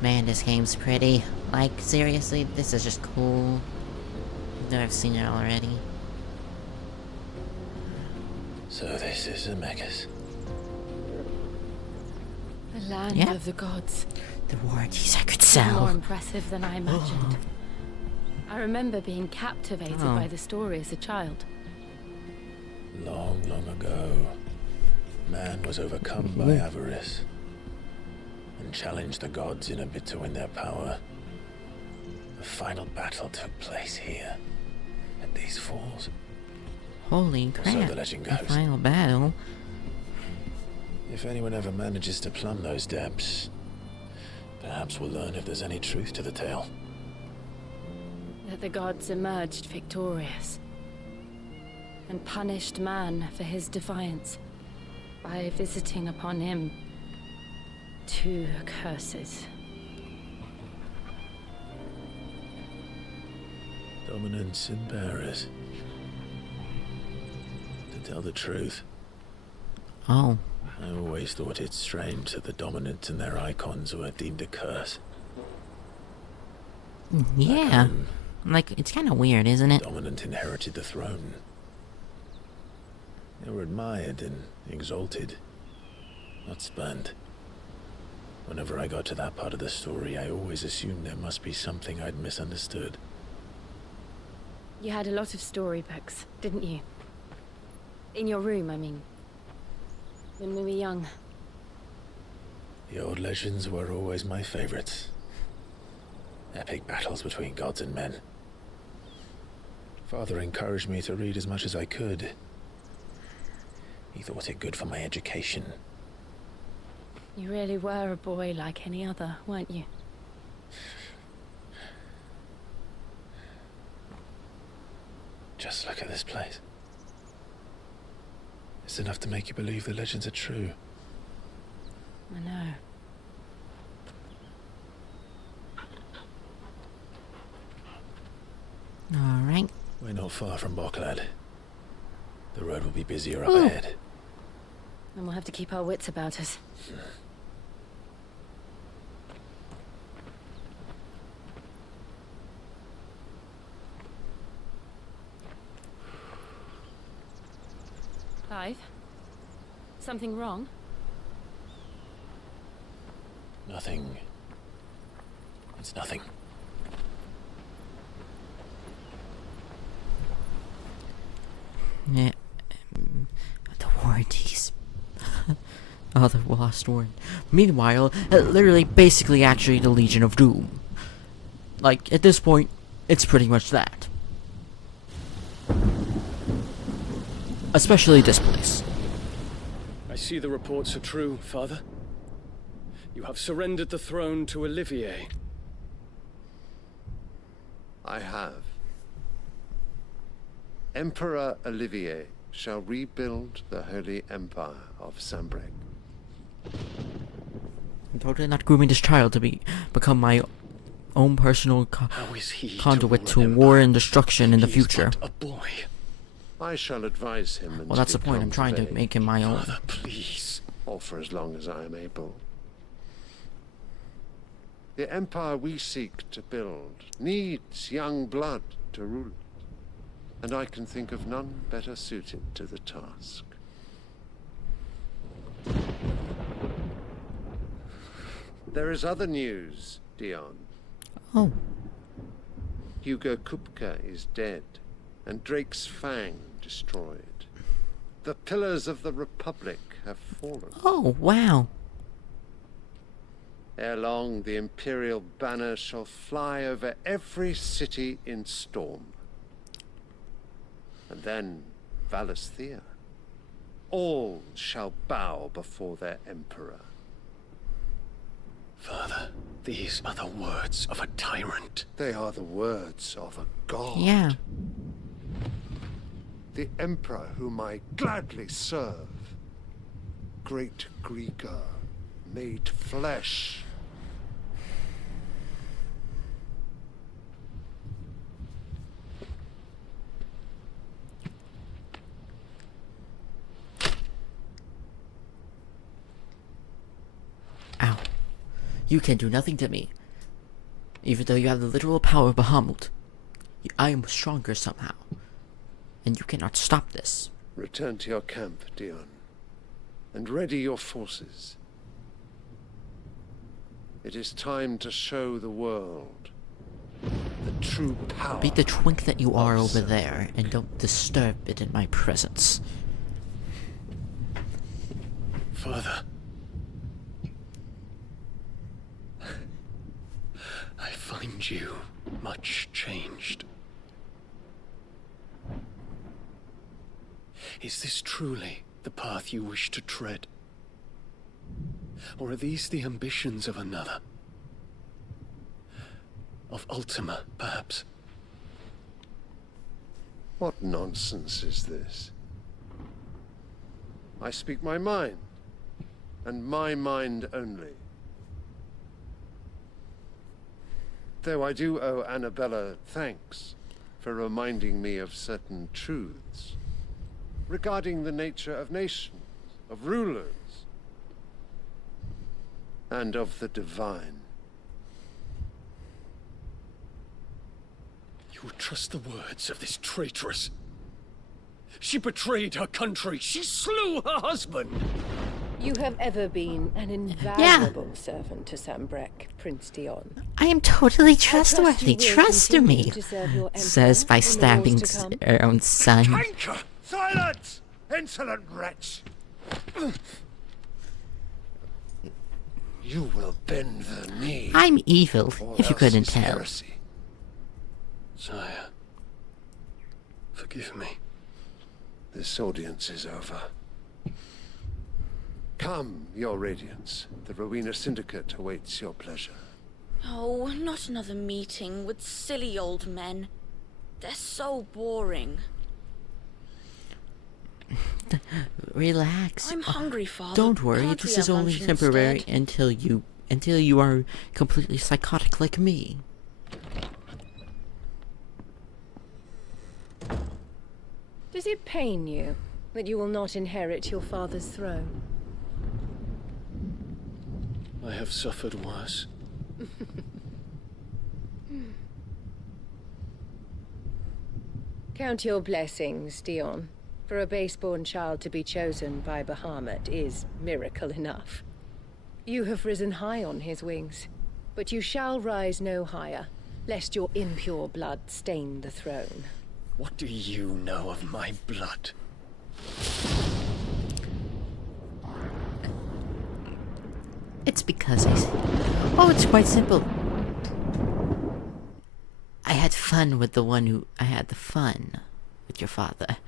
Man, this game's pretty. Like, seriously, this is just cool. Though I've seen it already. So this is Zemeckis. The land Yeah. of the gods. The warranties I could More sell. impressive than I imagined. I remember being captivated Oh. by the story as a child. Long, long ago, man was overcome by avarice and challenged the gods in a bid to win their power. The final battle took place here, at these falls. Holy So crap. the legend The goes. final battle. If anyone ever manages to plumb those depths, perhaps we'll learn if there's any truth to the tale. that the gods emerged victorious and punished man for his defiance by visiting upon him 2 curses. Dominants and bearers. To tell the truth, Oh. I always thought it strange that the dominants and their icons were deemed a curse. Yeah. Like, it's kind of weird, isn't it? Dominant inherited the throne. They were admired and exalted, not spurned. Whenever I got to that part of the story, I always assumed there must be something I'd misunderstood. You had a lot of storybooks, didn't you? In your room, I mean. When we were young. The old legends were always my favorites. Epic battles between gods and men. Father encouraged me to read as much as I could. He thought it good for my education. You really were a boy like any other, weren't you? Just look at this place. It's enough to make you believe the legends are true. I know. Alright. We're not far from Boklad. The road will be busier up Ooh. ahead. And we'll have to keep our wits about us. Clive? Something wrong? Nothing. It's nothing. Yeah. The warranties. Oh, the lost word. Meanwhile, literally, basically, actually, the Legion of Doom. Like, at this point, it's pretty much that. Especially this place. I see the reports are true, Father. You have surrendered the throne to Olivier. I have. Emperor Olivier shall rebuild the Holy Empire of Sanbreque. I'm totally not grooming this child to become my own personal conduit to war and destruction in the future. A boy. I shall advise him. And Well, that's the point. I'm trying to make him my own. Father, please. Or for as long as I am able. The empire we seek to build needs young blood to rule it, and I can think of none better suited to the task. There is other news, Dion. Oh. Hugo Kupka is dead, and Drake's Fang destroyed. The pillars of the Republic have fallen. Oh, wow. Ere long, the Imperial banner shall fly over every city in Storm. And then, Valisthea. All shall bow before their Emperor. Father, these are the words of a tyrant. They are the words of a god. Yeah. The Emperor whom I gladly serve. Great Grieger, made flesh. Ow. You can do nothing to me. Even though you have the literal power of Bahamut, I am stronger somehow. And you cannot stop this. Return to your camp, Dion, and ready your forces. It is time to show the world the true power. Be the twink that you are over there, and don't disturb it in my presence. Father. I find you much changed. Is this truly the path you wish to tread? Or are these the ambitions of another? Of Ultima, perhaps? What nonsense is this? I speak my mind, and my mind only. Though I do owe Annabella thanks for reminding me of certain truths regarding the nature of nations, of rulers, and of the divine. You would trust the words of this traitress? She betrayed her country. She slew her husband. You have ever been an invaluable servant to Sambrek, Prince Dion. I am totally trustworthy. Trust me. To serve your Says by emperor in the stabbing wars to come. her own son. Tanker! Silence! Insolent wretch! You will bend the knee. I'm evil, or if you else couldn't it's tell. heresy. Sire, forgive me. This audience is over. Come, your radiance. The Rowena Syndicate awaits your pleasure. Oh, not another meeting with silly old men. They're so boring. Relax. I'm hungry, Father. Don't worry, Can't this we is have only lunch temporary instead? until you are completely psychotic like me. Does it pain you that you will not inherit your father's throne? I have suffered worse. Count your blessings, Dion. For a base-born child to be chosen by Bahamut is miracle enough. You have risen high on his wings, but you shall rise no higher, lest your impure blood stain the throne. What do you know of my blood? It's because Oh, it's quite simple. I had fun with the one who... I had the fun with your father.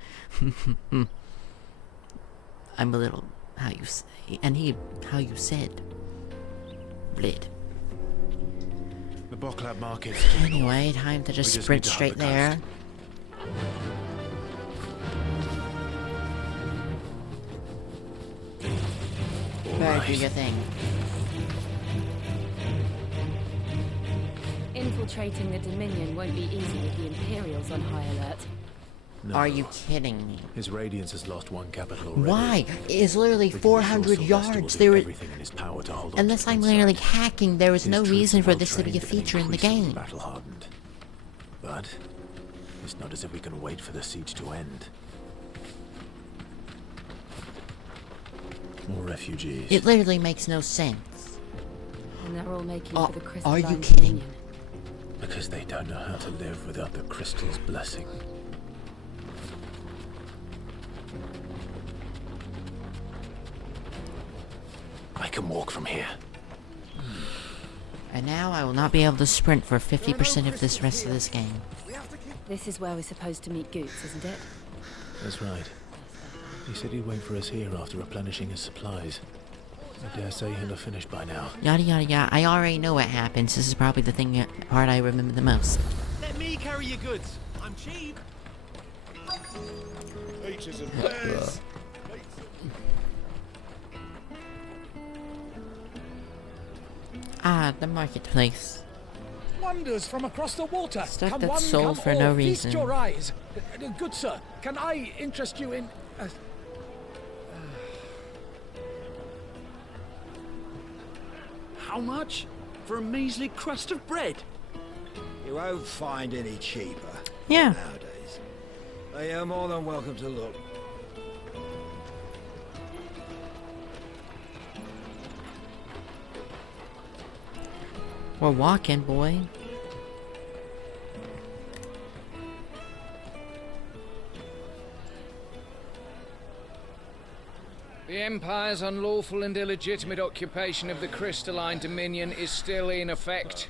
I'm a little... how you say... and he... how you said. Blid. The Boklab market. Anyway, time to just sprint straight there. Better do your thing. Infiltrating the Dominion won't be easy with the Imperials on high alert. No. Are you kidding me? His Radiance has lost one capital already. Why? It is literally But 400 he also yards. do There is... everything in his power to hold on Unless to I'm the literally inside. hacking, there is His no troops reason are for this to be a well-trained and feature in the increasingly game. battle-hardened. But it's not as if we can wait for the siege to end. More refugees. It literally makes no sense. And they're all making for the crystal. Are you kidding? Because they don't know how to live without the crystal's blessing. I can walk from here. And now I will not be able to sprint for 50% of this rest of this game. This is where we're supposed to meet Goots, isn't it? That's right. He said he'd wait for us here after replenishing his supplies. I dare say he'll have finished by now. Yada yada yada. I already know what happens. This is probably the part I remember the most. Let me carry your goods. I'm cheap. Peaches and pears. Ah, the marketplace. Wonders from across the water. Stuff Come that's one, sold come for all. no Feast reason. your eyes. Good sir, can I interest you in... How much? For a measly crust of bread? You won't find any cheaper. Yeah. Nowadays. But you're more than welcome to look. We're walking, boy. The Empire's unlawful and illegitimate occupation of the Crystalline Dominion is still in effect.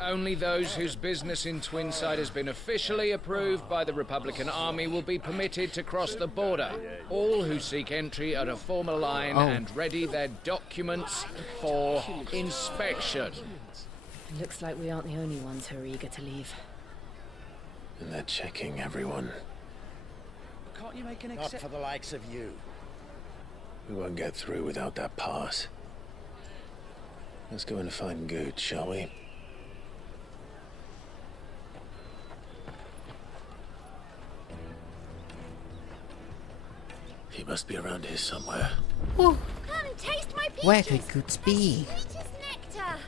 Only those whose business in Twinside has been officially approved by the Republican Army will be permitted to cross the border. All who seek entry are to form a line and ready their documents for inspection. Looks like we aren't the only ones who are eager to leave. And they're checking everyone. Can't you make an Not for the likes of you. We won't get through without that pass. Let's go and find Good, shall we? He must be around here somewhere. Woo. Come taste my peaches. Where could Goots be? Sweet as nectar.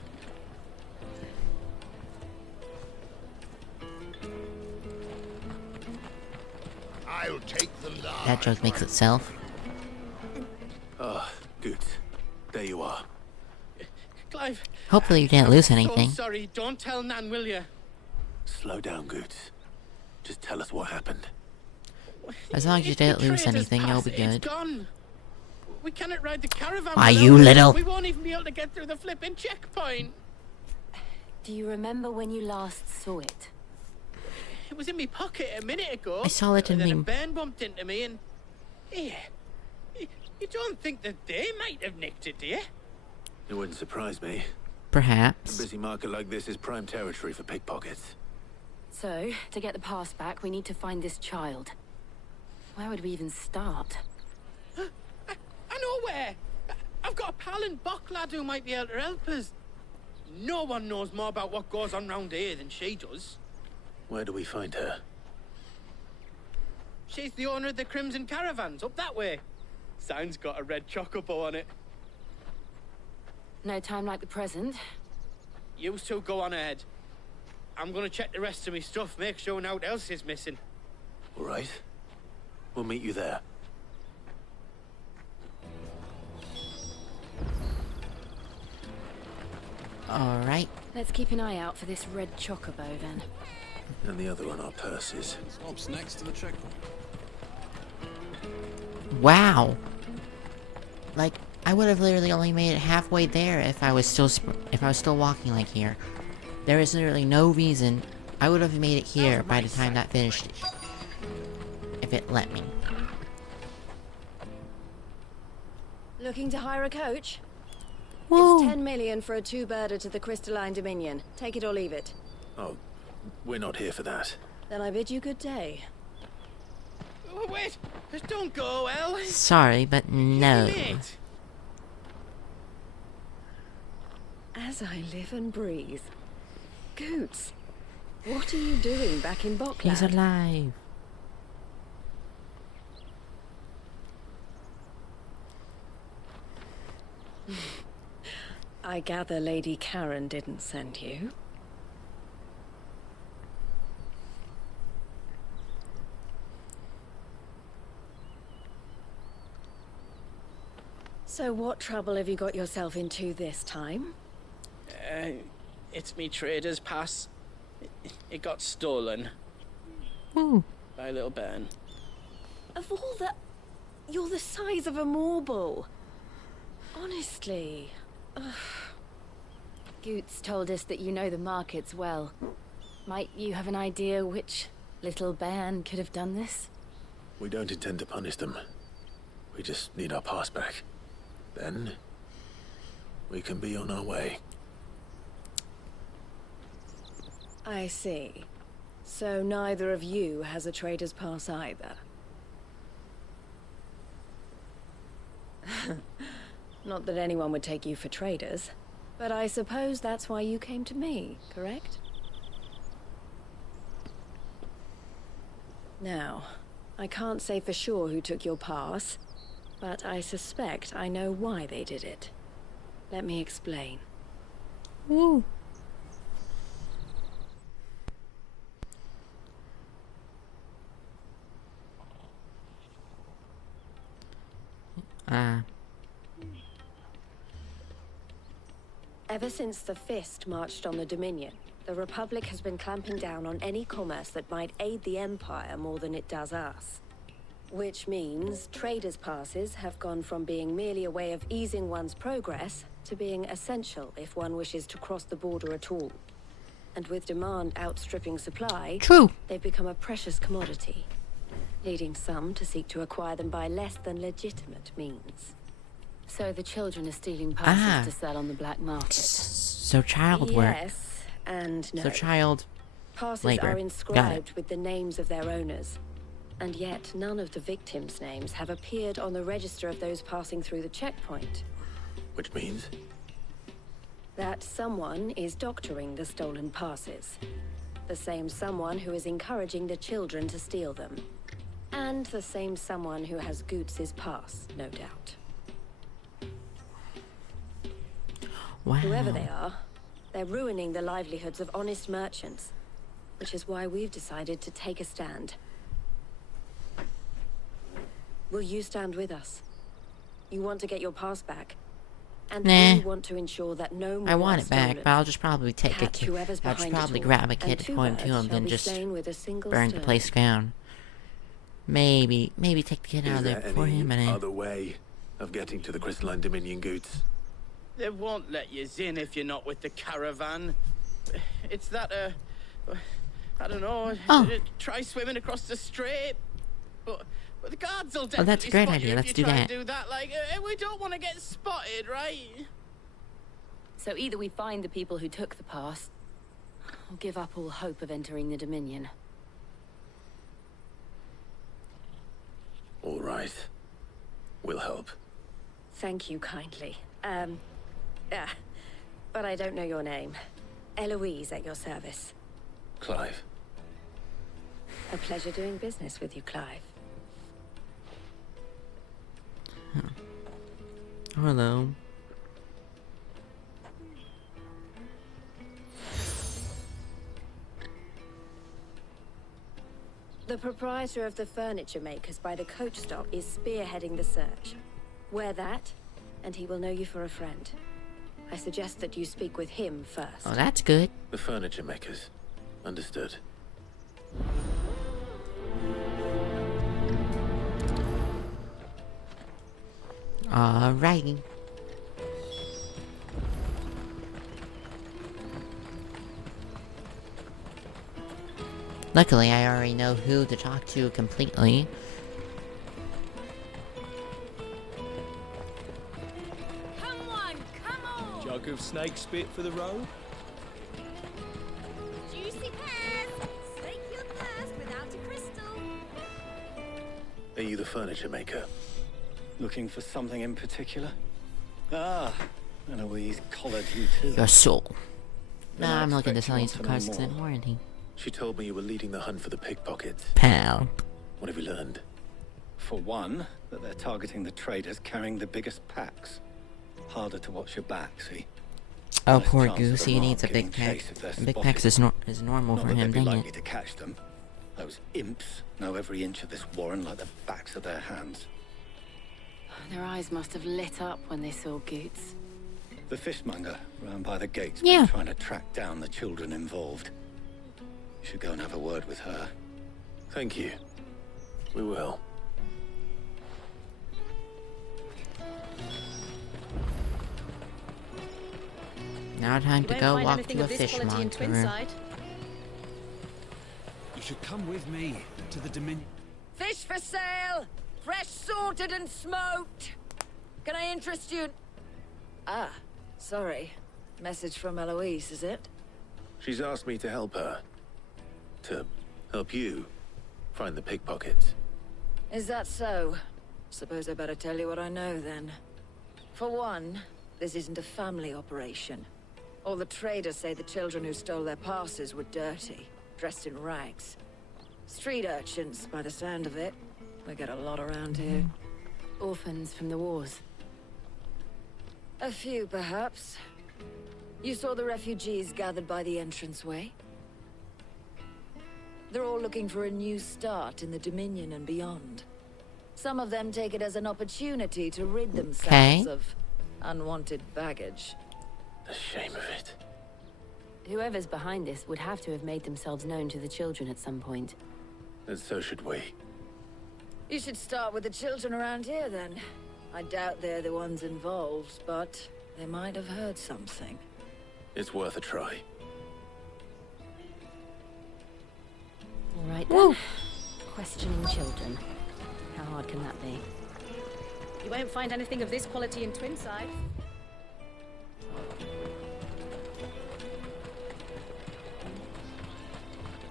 I'll take the large. That joke makes itself. Ah, Good. There you are. Clive. Hopefully you didn't lose I'm anything. So sorry. Don't tell Nan, will you? Slow down, Good. Just tell us what happened. As long as you didn't lose Trader's anything, you'll pass, be It's good. gone. We cannot ride the caravan. Why, without you it. little- We won't even be able to get through the flipping checkpoint. Do you remember when you last saw it? It was in my pocket a minute ago. I saw it in and then me- a bairn bumped into me and... Yeah. You don't think that they might have nicked it, do you? It wouldn't surprise me. Perhaps. A busy market like this is prime territory for pickpockets. So, to get the pass back, we need to find this child. Where would we even start? I know where. I've got a pal in Bock lad who might be able to help us. No one knows more about what goes on round here than she does. Where do we find her? She's the owner of the Crimson Caravans, up that way. Sign's got a red chocobo on it. No time like the present. You two go on ahead. I'm gonna check the rest of my stuff, make sure no one else is missing. All right. We'll meet you there. Alright. Let's keep an eye out for this red chocobo then. And the other on our purses. Stops next to the checkpoint. Wow. Like, I would have literally only made it halfway there if I was still walking like here. There is literally no reason I would have made it here by the time that finished. If it let me. Looking to hire a coach? Whoa. It's 10 million for a two-birder to the Crystalline Dominion. Take it or leave it. Oh, we're not here for that. Then I bid you good day. Oh, wait! Don't go, El! Sorry, but no. Mate. As I live and breathe. Goots, what are you doing back in Bockland? He's alive. I gather Lady Karen didn't send you. So what trouble have you got yourself into this time? It's me trader's pass. It got stolen. Ooh. By a little bairn. Of all the... You're the size of a marble. Honestly. Ugh. Goots told us that you know the markets well. Might you have an idea which little bairn could have done this? We don't intend to punish them. We just need our pass back. Then, we can be on our way. I see. So neither of you has a trader's pass either. Not that anyone would take you for traders, but I suppose that's why you came to me, correct? Now, I can't say for sure who took your pass, but I suspect I know why they did it. Let me explain. Woo. Ever since the Fist marched on the Dominion, the Republic has been clamping down on any commerce that might aid the Empire more than it does us. Which means traders' passes have gone from being merely a way of easing one's progress to being essential if one wishes to cross the border at all. And with demand outstripping supply, True. they've become a precious commodity, leading some to seek to acquire them by less than legitimate means. So the children are stealing passes Ah. to sell on the black market. So child work. Yes, and no. So child Passes labor. are Got it. inscribed with the names of their owners. And yet, none of the victims' names have appeared on the register of those passing through the checkpoint. Which means? That someone is doctoring the stolen passes. The same someone who is encouraging the children to steal them. And the same someone who has Goots' pass, no doubt. Wow. Whoever they are, they're ruining the livelihoods of honest merchants. Which is why we've decided to take a stand. Will you stand with us? You want to get your pass back? And we want to ensure that no more I want it back, stolen. but I'll just probably take Catch it. whoever's I'll just behind it probably all, grab a kid and to two point to birds him, shall then be just slain with a single burn the stone. place down. Maybe take the kid out Is of there there before any him and other way of getting to the Crystalline Dominion, Goots? They won't let you in if you're not with the caravan. It's that, I don't know. Try swimming across the strait. But the guards will definitely that's a great spot idea. you Let's if you do try that. and do that. Like, we don't want to get spotted, right? So either we find the people who took the pass, or give up all hope of entering the Dominion. All right. We'll help. Thank you kindly. But I don't know your name. Eloise at your service. Clive. A pleasure doing business with you, Clive. Hello. The proprietor of the furniture makers by the coach stop is spearheading the search. Wear that, and he will know you for a friend. I suggest that you speak with him first. Oh, that's good. The furniture makers. Understood. Alrighty. Luckily, I already know who to talk to completely. Jug of snake spit for the road? Juicy pears! Stake your thirst without a crystal. Are you the furniture maker? Looking for something in particular? Ah, Eloise collared you too. Your soul. Then Nah, I I'm looking to expect sell you you want some to know cars because more. in warranty. She told me you were leading the hunt for the pickpockets. Pal. What have you learned? For one, that they're targeting the traders carrying the biggest packs. Harder to watch your back, see? Oh, Less poor chance of Goose. the He mob needs a giving big pack. chase if they're A big spotted. pack is normal Not for that him, they'd be dang likely it. to catch them. Those imps know every inch of this warren like the backs of their hands. Their eyes must have lit up when they saw Goots. The fishmonger round by the gates Yeah. been trying to track down the children involved. You should go and have a word with her. Thank you. We will. Now time You to won't go find walk anything to a of this quality in fishmonger. Twinside. You should come with me to the Dominion. Fish for sale! Fresh sorted and smoked! Can I interest you? Ah, sorry. Message from Eloise, is it? She's asked me to help her. To help you find the pickpockets. Is that so? Suppose I better tell you what I know then. For one, this isn't a family operation. All the traders say the children who stole their passes were dirty, dressed in rags. Street urchins, by the sound of it. We get a lot around here. Orphans from the wars. A few, perhaps. You saw the refugees gathered by the entranceway? They're all looking for a new start in the Dominion and beyond. Some of them take it as an opportunity to rid themselves of unwanted baggage. The shame of it. Whoever's behind this would have to have made themselves known to the children at some point. And so should we. You should start with the children around here, then. I doubt they're the ones involved, but they might have heard something. It's worth a try. All right then. Questioning children. How hard can that be? You won't find anything of this quality in Twinside.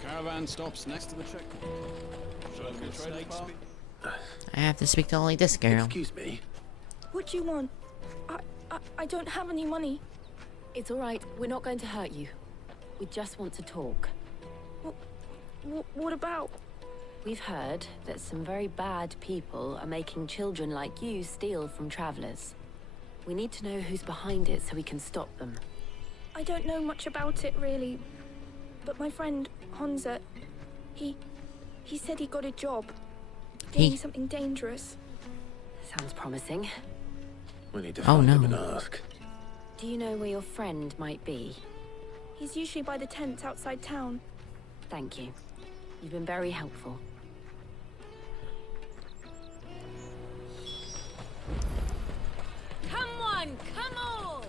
The caravan stops next to the checkpoint. I have to speak to only this girl. Excuse me. What do you want? I don't have any money. It's all right. We're not going to hurt you. We just want to talk. What about? We've heard that some very bad people are making children like you steal from travelers. We need to know who's behind it so we can stop them. I don't know much about it, really. But my friend, Hansa, he said he got a job. Doing something dangerous. Sounds promising. We need to find him and ask. Do you know where your friend might be? He's usually by the tents outside town. Thank you. You've been very helpful. Come on, come on!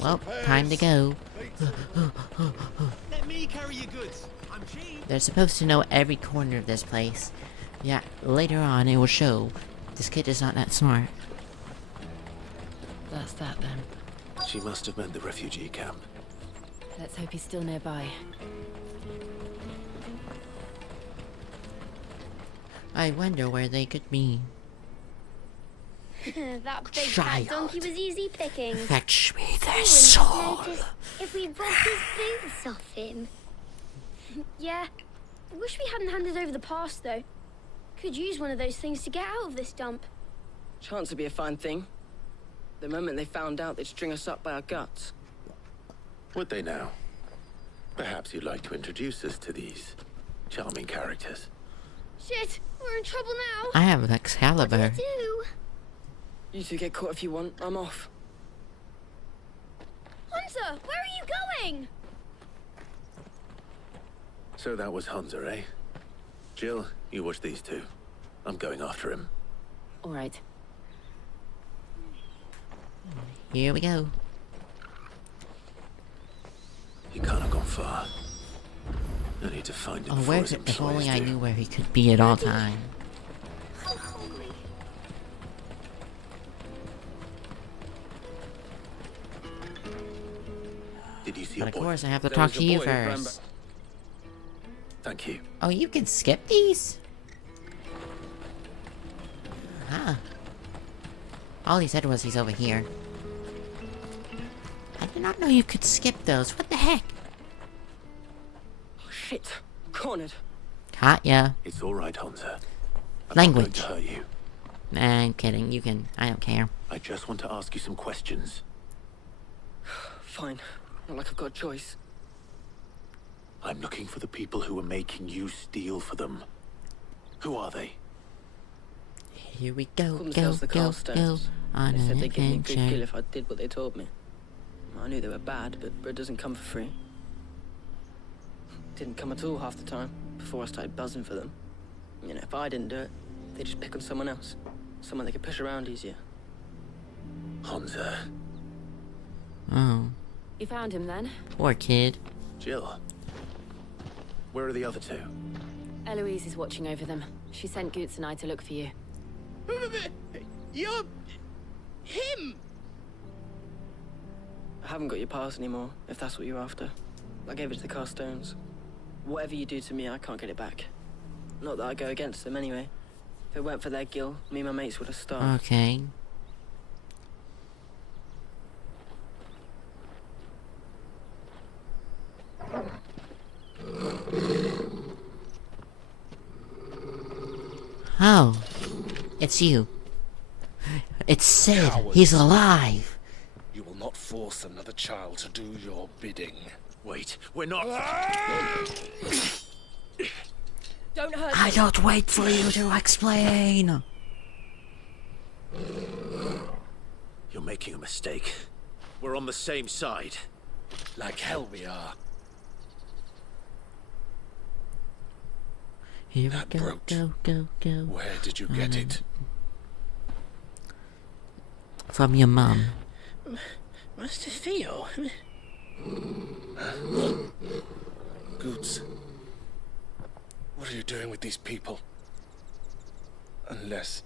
Well, time to go. Let me carry your goods. I'm cheap. They're supposed to know every corner of this place. Yeah, later on it will show this kid is not that smart. That's that then. She must have meant the refugee camp. Let's hope he's still nearby. I wonder where they could be. That big Child. fat donkey was easy picking. Fetch me You their wouldn't soul. have noticed if we robbed his boots off him. Yeah. I wish we hadn't handed over the pass, though. Could use one of those things to get out of this dump. Chance would be a fine thing. The moment they found out, they'd string us up by our guts. Would they now? Perhaps you'd like to introduce us to these charming characters. Shit, we're in trouble now. I have an Excalibur. What do we do? You two get caught if you want. I'm off. Hunter, where are you going? So that was Hansa, eh? Jill, you watch these two. I'm going after him. All right. Here we go. He can't have gone far. I need to find him Oh, before where his could, if employees only I do. knew where he could be at all times. Did you see But a of boy? course I have to There talk was to a you boy who ran first. Thank you. Oh, you can skip these? Huh. All he said was he's over here. I did not know you could skip those. What the heck? Oh, shit. Cornered. Caught ya. It's all right, Hansa. I'm Language. not going to hurt you. Nah, I'm kidding. You can. I don't care. I just want to ask you some questions. Fine. Not like I've got a choice. I'm looking for the people who are making you steal for them. Who are they? Here we go, Called go, themselves the go, go Carlstones. on They an said they'd give me a good gill adventure. if I did what they told me. I knew they were bad, but bread doesn't come for free. Didn't come at all half the time, before I started buzzing for them. You know, if I didn't do it, they'd just pick on someone else. Someone they could push around easier. Hansa. Oh, You found him then? poor kid. Jill. Where are the other two? Eloise is watching over them. She sent Goots and I to look for you. You're... him! I haven't got your pass anymore, if that's what you're after. I gave it to the Carlstones. Whatever you do to me, I can't get it back. Not that I go against them anyway. If it weren't for their gill, me and my mates would have starved. Okay. Oh, it's you. It's Sid. Cowards. He's alive. You will not force another child to do your bidding. Wait, we're not... Don't hurt I me. don't wait for you to explain. You're making a mistake. We're on the same side. Like hell we are. Here That we go, brooch. go. Where did you get it? From your mum. Master Theo? Goots. What are you doing with these people? Unless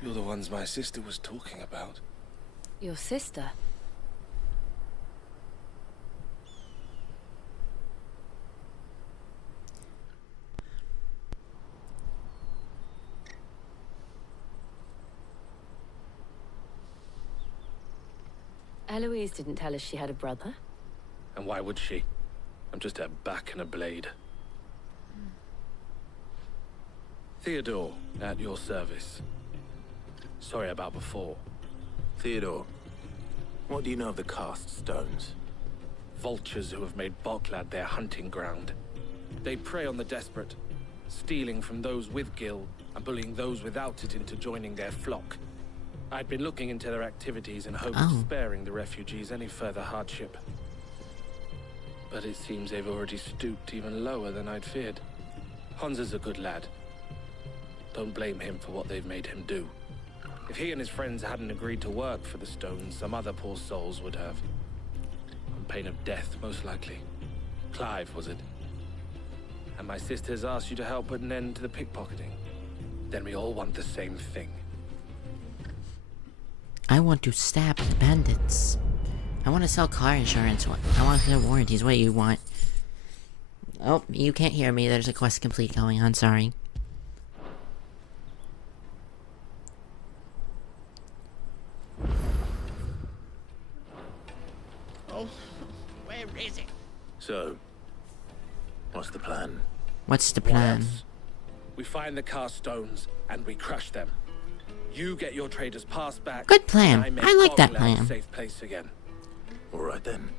you're the ones my sister was talking about. Your sister? Eloise didn't tell us she had a brother. And why would she? I'm just her back and a blade. Theodore, at your service. Sorry about before. Theodore, what do you know of the cast stones? Vultures who have made Boklad their hunting ground. They prey on the desperate, stealing from those with gil and bullying those without it into joining their flock. I'd been looking into their activities in hope of sparing the refugees any further hardship. But it seems they've already stooped even lower than I'd feared. Hansa's a good lad. Don't blame him for what they've made him do. If he and his friends hadn't agreed to work for the stones, some other poor souls would have. On pain of death, most likely. Clive, was it? And my sisters asked you to help put an end to the pickpocketing. Then we all want the same thing. I want to stab the bandits. I want to sell car insurance. I want clear warranties. What do you want? Oh, you can't hear me. There's a quest complete going on. Sorry. Oh, where is it? So, what's the plan? What's the plan? We find the cast stones and we crush them. You get your traders pass back. Good plan. And I like that Boklad plan. a safe place again. All right then.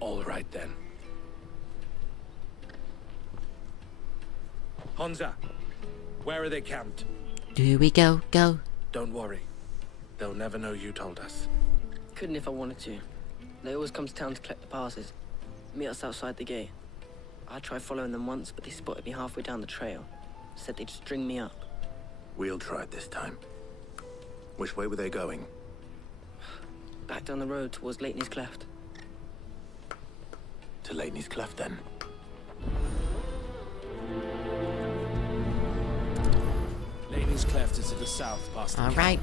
All right then. Hansa, where are they camped? Do we go? Go. Don't worry. They'll never know you told us. Couldn't if I wanted to. They always come to town to collect the passes. Meet us outside the gate. I tried following them once, but they spotted me halfway down the trail. Said they'd string me up. We'll try it this time. Which way were they going? Back down the road towards Leitney's Cleft. To Leitney's Cleft, then. Leitney's Cleft is to the south, past the All right.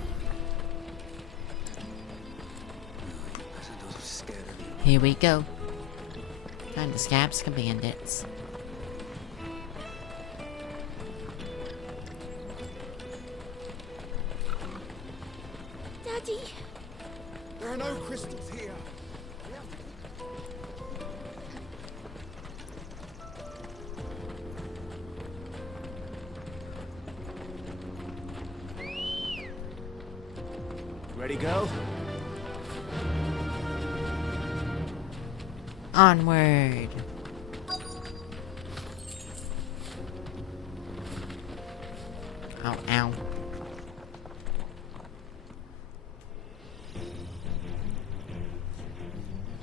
Here we go. Time to scab some bandits. Daddy! There are no crystals here. Ready, go? Onward. Ow, ow.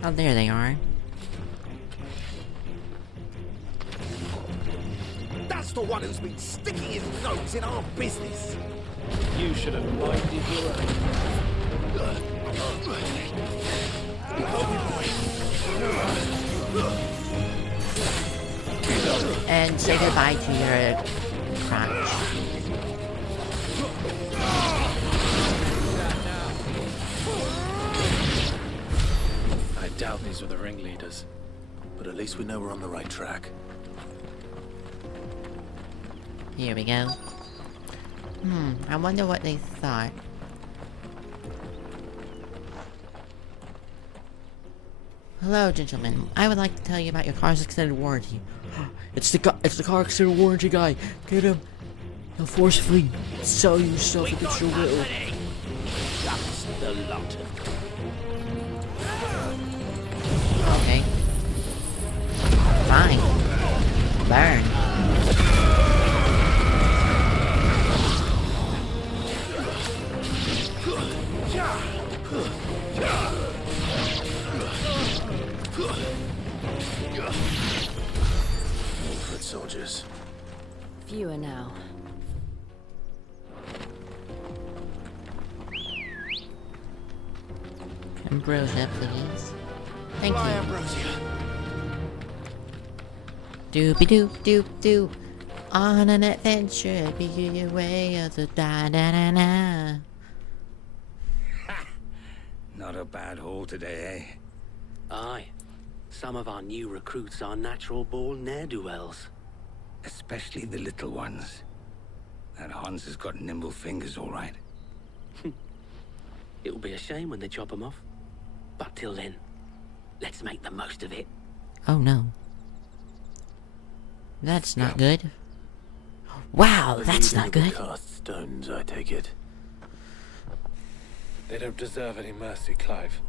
Oh, there they are. That's the one who's been sticking his nose in our business. You should have minded your And say goodbye to your crotch. I doubt these were the ringleaders. But at least we know we're on the right track. Here we go. I wonder what they thought. Hello, gentlemen. I would like to tell you about your car's extended warranty. It's the car extended warranty guy. Get him. He'll forcefully sell you stuff against your will. That's the lot of Okay. Fine. Burn. Foot soldiers. Fewer now. Ambrosia, please. Thank Fly, you. Ambrosia. Doopy doop doop doop. On an adventure, be your way of the da da da da. Not a bad haul today, eh? Aye. Some of our new recruits are natural-born ne'er-do-wells. Especially the little ones. That Hans has got nimble fingers, all right. It'll be a shame when they chop them off. But till then, let's make the most of it. Oh no. That's not good. Wow, that's not good. Cast stones, I take it. They don't deserve any mercy, Clive.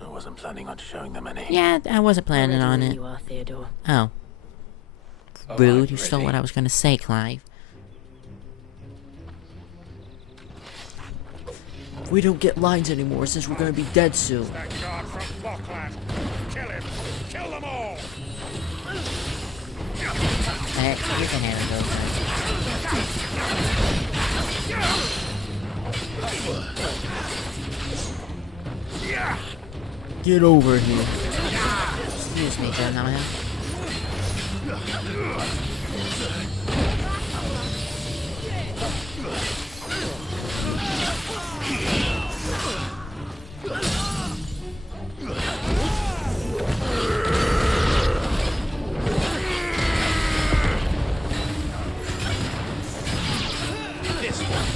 I wasn't planning on showing them any. Yeah, I wasn't planning on it. You are, Theodore. Oh. Oh, Rude, I'm you stole ready. what I was gonna say, Clive. We don't get lines anymore since we're gonna be dead soon. That guard from Falkland. Kill him. Kill them all. You can handle those. Get over here. Excuse me, gentlemen. This one.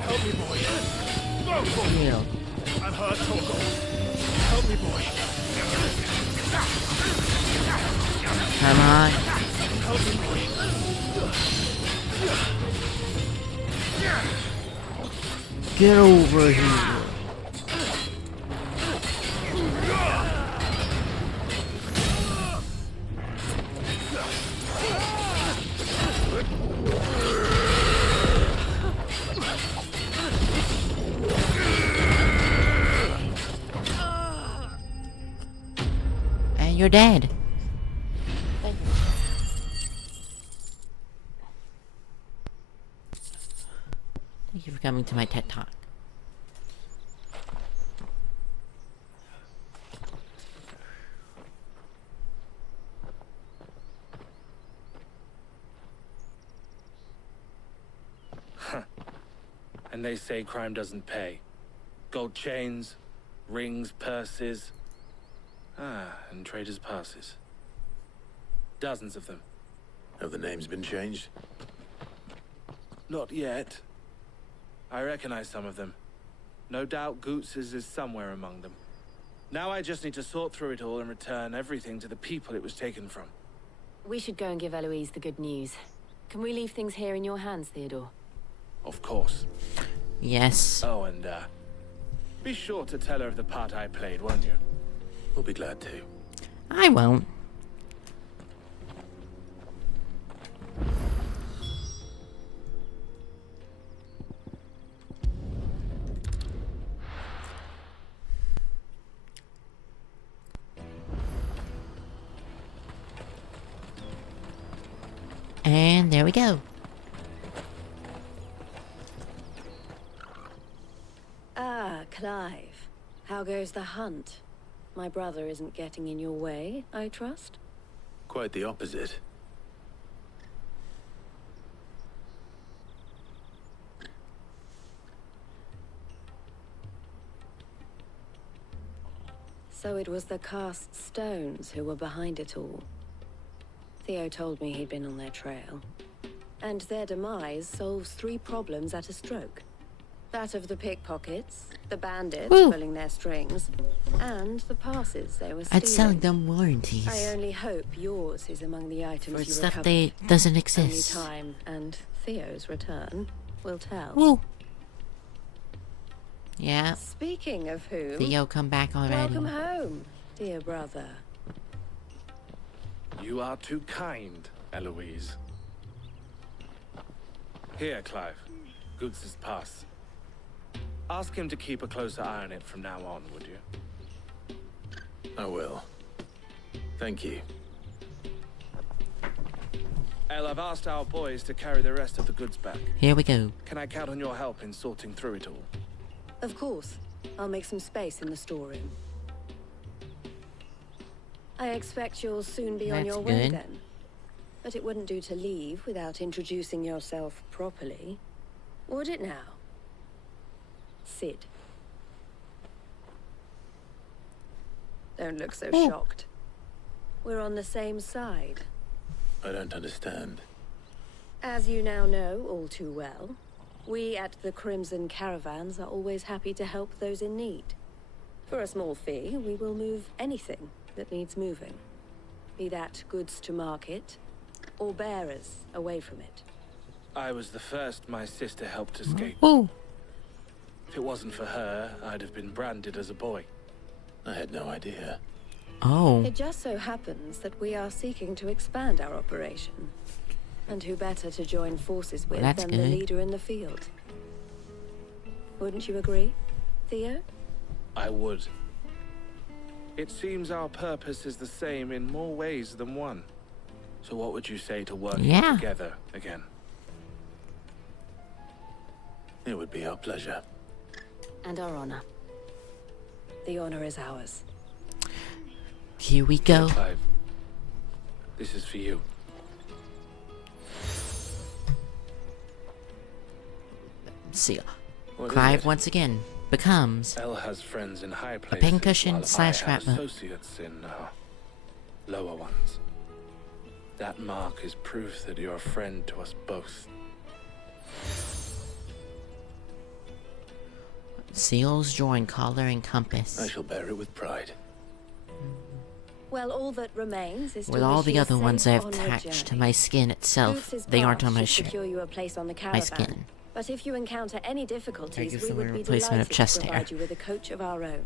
Help me, boy. Go for it. Heal. I've heard talk. Help me, boy. Come on. Help me, boy. Get over here. And you're dead. Thank you for coming to my TED Talk. And they say crime doesn't pay. Gold chains, rings, purses. And traders' passes. Dozens of them. Have the names been changed? Not yet. I recognize some of them. No doubt Goots's is somewhere among them. Now I just need to sort through it all and return everything to the people it was taken from. We should go and give Eloise the good news. Can we leave things here in your hands, Theodore? Of course. Yes. Oh, and be sure to tell her of the part I played, won't you? We'll be glad to. I won't. And there we go. Ah, Clive. How goes the hunt? My brother isn't getting in your way, I trust? Quite the opposite. So it was the cast stones who were behind it all. Theo told me he'd been on their trail. And their demise solves 3 problems at a stroke. That of the pickpockets, the bandits pulling their strings, and the passes they were stealing. I'd selling them warranties. I only hope yours is among the items For you stuff recovered. they doesn't exist. Only time and Theo's return will tell. Woo. Yeah. Speaking of whom, Theo come back already. welcome home, dear brother. You are too kind, Eloise. Here, Clive. Goots's pass. Ask him to keep a closer eye on it from now on, would you? I will. Thank you. El, I've asked our boys to carry the rest of the goods back. Here we go. Can I count on your help in sorting through it all? Of course. I'll make some space in the storeroom. I expect you'll soon be on That's your way good. then. But it wouldn't do to leave without introducing yourself properly. Would it now? Sid. Don't look so shocked. We're on the same side. I don't understand. As you now know all too well, we at the Crimson Caravans are always happy to help those in need. For a small fee, we will move anything that needs moving. Be that goods to market, or bearers away from it. I was the first my sister helped escape. Oh. If it wasn't for her, I'd have been branded as a boy. I had no idea. Oh. It just so happens that we are seeking to expand our operation. And who better to join forces with That's than the good. leader in the field? Wouldn't you agree, Theo? I would. It seems our purpose is the same in more ways than one. So what would you say to working Yeah. together again? It would be our pleasure. And our honor. The honor is ours. Here we go. Clive, this is for you. See, What is Clive it? once again becomes Elle has friends in high a places, pincushion while slash I have rat. associates in lower ones. That mark is proof that you're a friend to us both. Seals join collar and compass. I shall bear it with pride. Well, all that remains is With to all wish the you a other ones safe I've onward attached to journey. my skin itself, Booth's they aren't path on my should shirt. secure you a place on the My caravan. skin. But if you encounter any difficulties, give we them a would be replacement of delighted chest to hair. provide you with a coach of our own.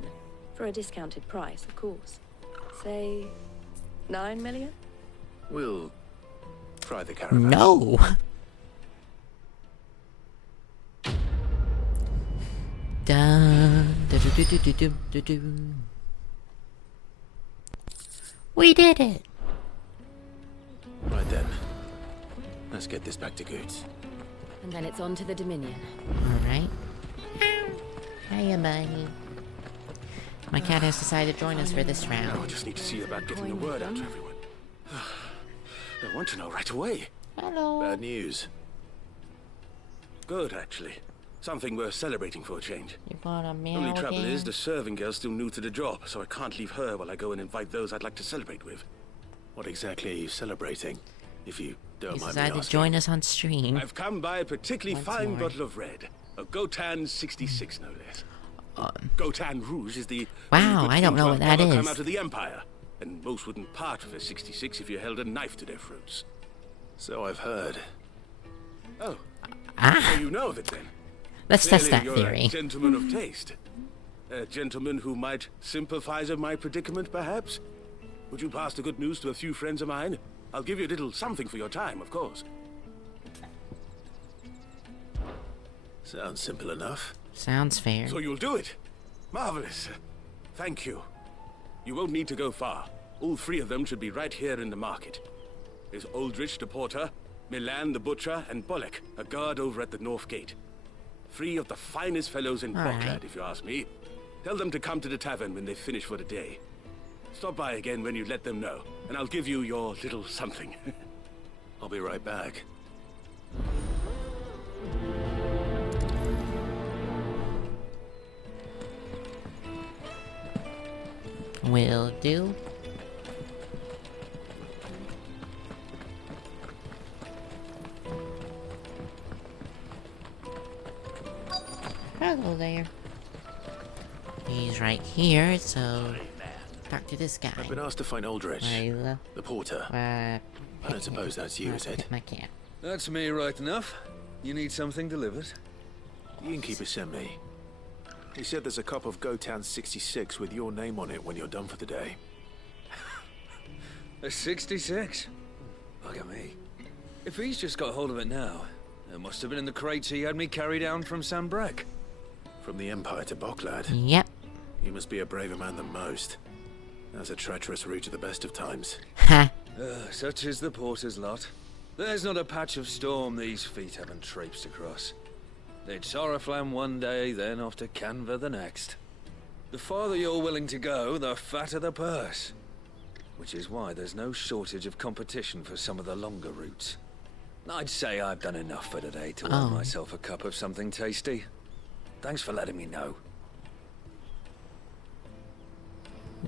For a discounted price, of course. Say, 9 million? We'll try the caravan. No! Dun, du, du, du, du, du, du, du. We did it! Right then. Let's get this back to Goods. And then it's on to the Dominion. Alright. Hiya, buddy. My cat has decided to join us for this Now I round. just need to see about getting the word out to everyone. I want to know right away. Hello. Bad news. Good, actually. Something worth celebrating for a change. You got a meow Only trouble again? is, the serving girl's still new to the job, so I can't leave her while I go and invite those I'd like to celebrate with. What exactly are you celebrating? If you don't He mind me decided to asking. join us on stream. I've come by a particularly Once fine more. bottle of red. A Gotan 66, no less. Gotan Rouge is the Wow, only good I don't thing know to what have that ever is. come out of the Empire, and most wouldn't part with a 66 if you held a knife to their throats. So I've heard. Oh, Ah. so you know of it then. Let's test Clearly that you're theory. A gentleman of taste. A gentleman who might sympathize with my predicament, perhaps? Would you pass the good news to a few friends of mine? I'll give you a little something for your time, of course. Sounds simple enough. Sounds fair. So you'll do it? Marvelous. Thank you. You won't need to go far. All three of them should be right here in the market. There's Aldrich the porter, Milan the butcher, and Bolek, a guard over at the north gate. Three of the finest fellows in All right. Boklad, if you ask me. Tell them to come to the tavern when they finish for the day. Stop by again when you let them know, and I'll give you your little something. I'll be right back. Will do. Hello there. He's right here, so talk to this guy. I've been asked to find Aldrich, Lila. the porter. Uh, I don't suppose that's you, is it? my cat. That's me right enough. You need something delivered? The innkeeper sent me. He said there's a cup of Gotan 66 with your name on it when you're done for the day. A 66? Bugger me. If he's just got hold of it now, it must have been in the crates he had me carry down from Sanbrek. From the Empire to Boklad. Yep. You must be a braver man than most. That's a treacherous route at the best of times. Ha. Such is the porter's lot. There's not a patch of storm these feet haven't traipsed across. It's Oriflamme one day, then off to Canva the next. The farther you're willing to go, the fatter the purse. Which is why there's no shortage of competition for some of the longer routes. I'd say I've done enough for today to earn myself a cup of something tasty. Thanks for letting me know.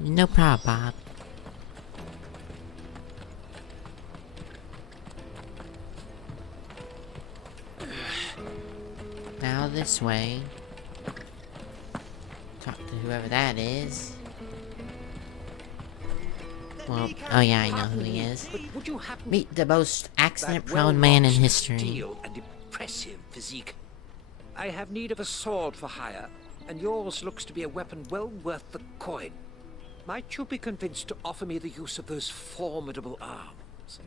No problem, Bob. Now this way. Talk to whoever that is. Well, oh yeah, I know who he is. Would you happen Meet the most that accident-prone man in well-matched history. steel and impressive physique? I have need of a sword for hire, and yours looks to be a weapon well worth the coin. Might you be convinced to offer me the use of those formidable arms?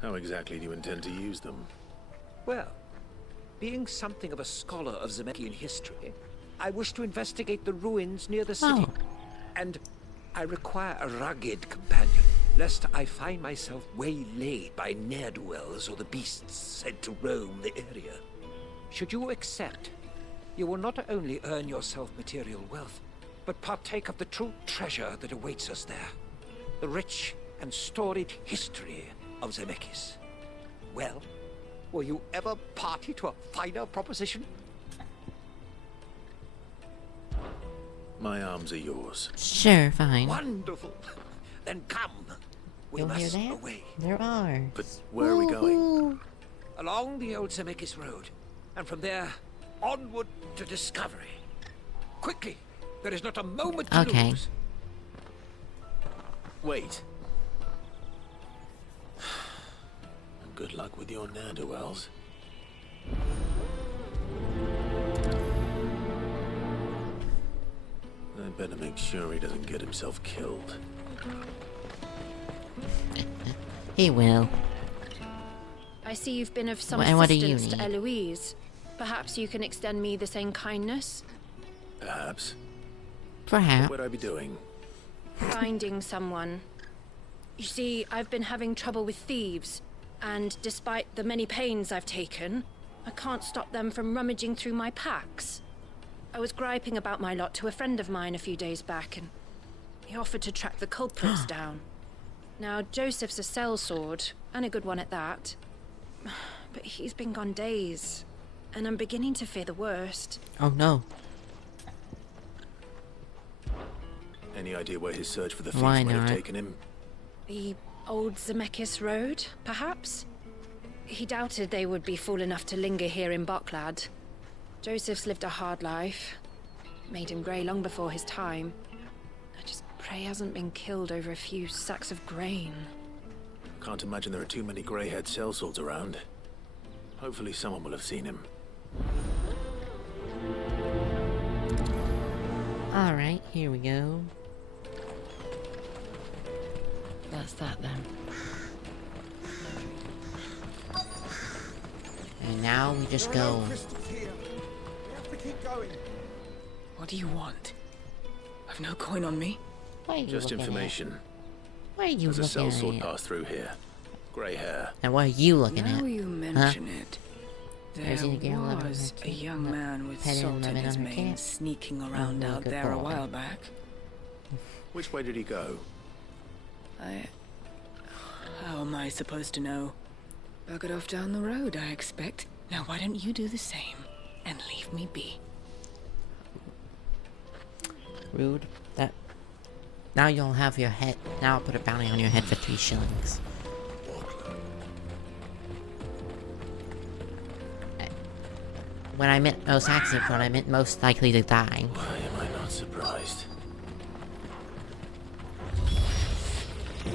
How exactly do you intend to use them? Well, being something of a scholar of Zemeckis history, I wish to investigate the ruins near the city. And I require a rugged companion, lest I find myself waylaid by ne'er-do-wells or the beasts sent to roam the area. Should you accept, you will not only earn yourself material wealth, but partake of the true treasure that awaits us there. The rich and storied history of Zemeckis. Well, were you ever party to a finer proposition? My arms are yours. Sure, fine. Wonderful. Then come. We You'll hear must that? away. There are. But where are we going? Along the old Zemeckis Road, and from there, onward to discovery. Quickly! There is not a moment to Okay. lose. Wait. Good luck with your ne'er-do-wells. I better make sure he doesn't get himself killed. He will. I see you've been of some And what do you assistance to need? Eloise. Perhaps you can extend me the same kindness? Perhaps. Perhaps. What would I be doing? Finding someone. You see, I've been having trouble with thieves, and despite the many pains I've taken, I can't stop them from rummaging through my packs. I was griping about my lot to a friend of mine a few days back, and he offered to track the culprits down. Now, Joseph's a sellsword, and a good one at that. But he's been gone days, and I'm beginning to fear the worst. Oh no. Any idea where his search for the thieves Why might have not? taken him? The old Zemeckis Road, perhaps? He doubted they would be fool enough to linger here in Boklad. Joseph's lived a hard life. Made him grey long before his time. I just pray he hasn't been killed over a few sacks of grain. Can't imagine there are too many grey-haired sellswords around. Hopefully someone will have seen him. Alright, here we go. That's that then. And now we just go. What do you want? I've no coin on me. Why are you Just looking at? information. Why are you There's a looking sellsword at? passed through here. Grey hair. And what are you looking Now at? you mention it. There's a girl There up on was her a young teeth, man with petting salt in lemon his on her mane cap. sneaking around Oh, out good there a boy. while back. Which way did he go? How am I supposed to know? Buggered off down the road, I expect. Now why don't you do the same and leave me be? Rude. That. Now you'll have your head. Now I'll put a bounty on your head for 3 shillings. When I meant most accident prone, I meant most likely to die. Why am I not surprised?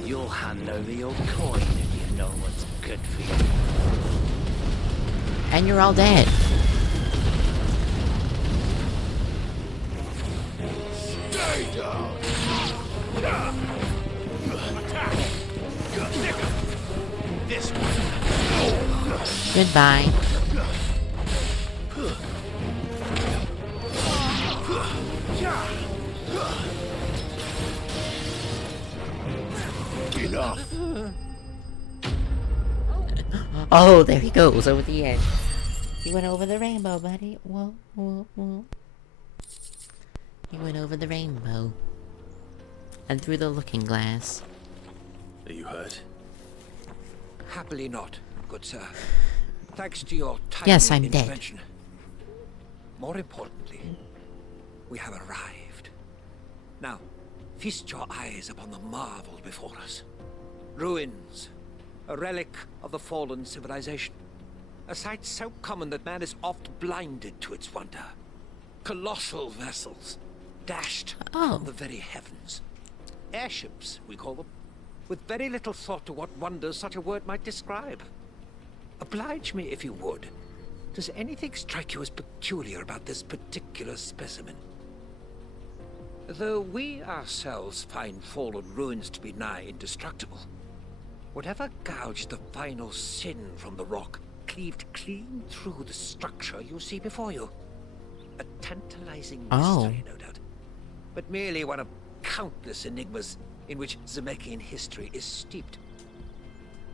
You'll hand over your coin if you know what's good for you. And you're all dead. Stay down! Attack! This one! Goodbye. Enough! Oh, there he goes over the edge. He went over the rainbow, buddy. Whoa, whoa, whoa. He went over the rainbow. And through the looking glass. Are you hurt? Happily not, good sir. Thanks to your timely Yes, I'm dead. intervention. More importantly, we have arrived. Now, feast your eyes upon the marvel before us. Ruins, a relic of the fallen civilization. A sight so common that man is oft blinded to its wonder. Colossal vessels, dashed Oh. from the very heavens. Airships, we call them, with very little thought to what wonders such a word might describe. Oblige me if you would. Does anything strike you as peculiar about this particular specimen? Though we ourselves find fallen ruins to be nigh indestructible, whatever gouged the final sin from the rock cleaved clean through the structure you see before you. A tantalizing mystery, no doubt, but merely one of countless enigmas in which Zemeckis history is steeped.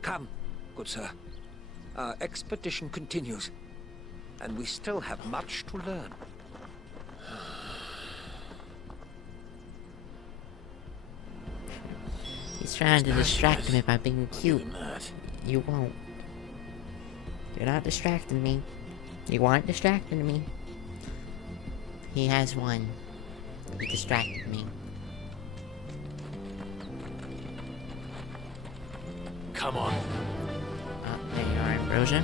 Come, good sir. Our expedition continues, and we still have much to learn. He's trying to distract me by being cute. You won't. You're not distracting me. You aren't distracting me. He has one. He distracted me. Come on. Oh, there you are, Ambrosia.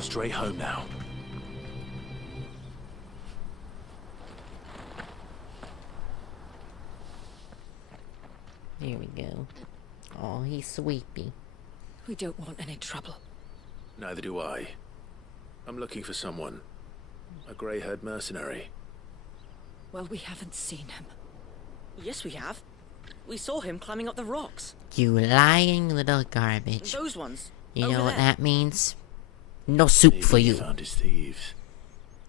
Straight home now. Here we go. Oh, he's sweepy. We don't want any trouble. Neither do I. I'm looking for someone. A grey-haired mercenary. Well, we haven't seen him. Yes, we have. We saw him climbing up the rocks. You lying little garbage. Those ones. You over know what there. that means? No soup Maybe for he you. found his thieves.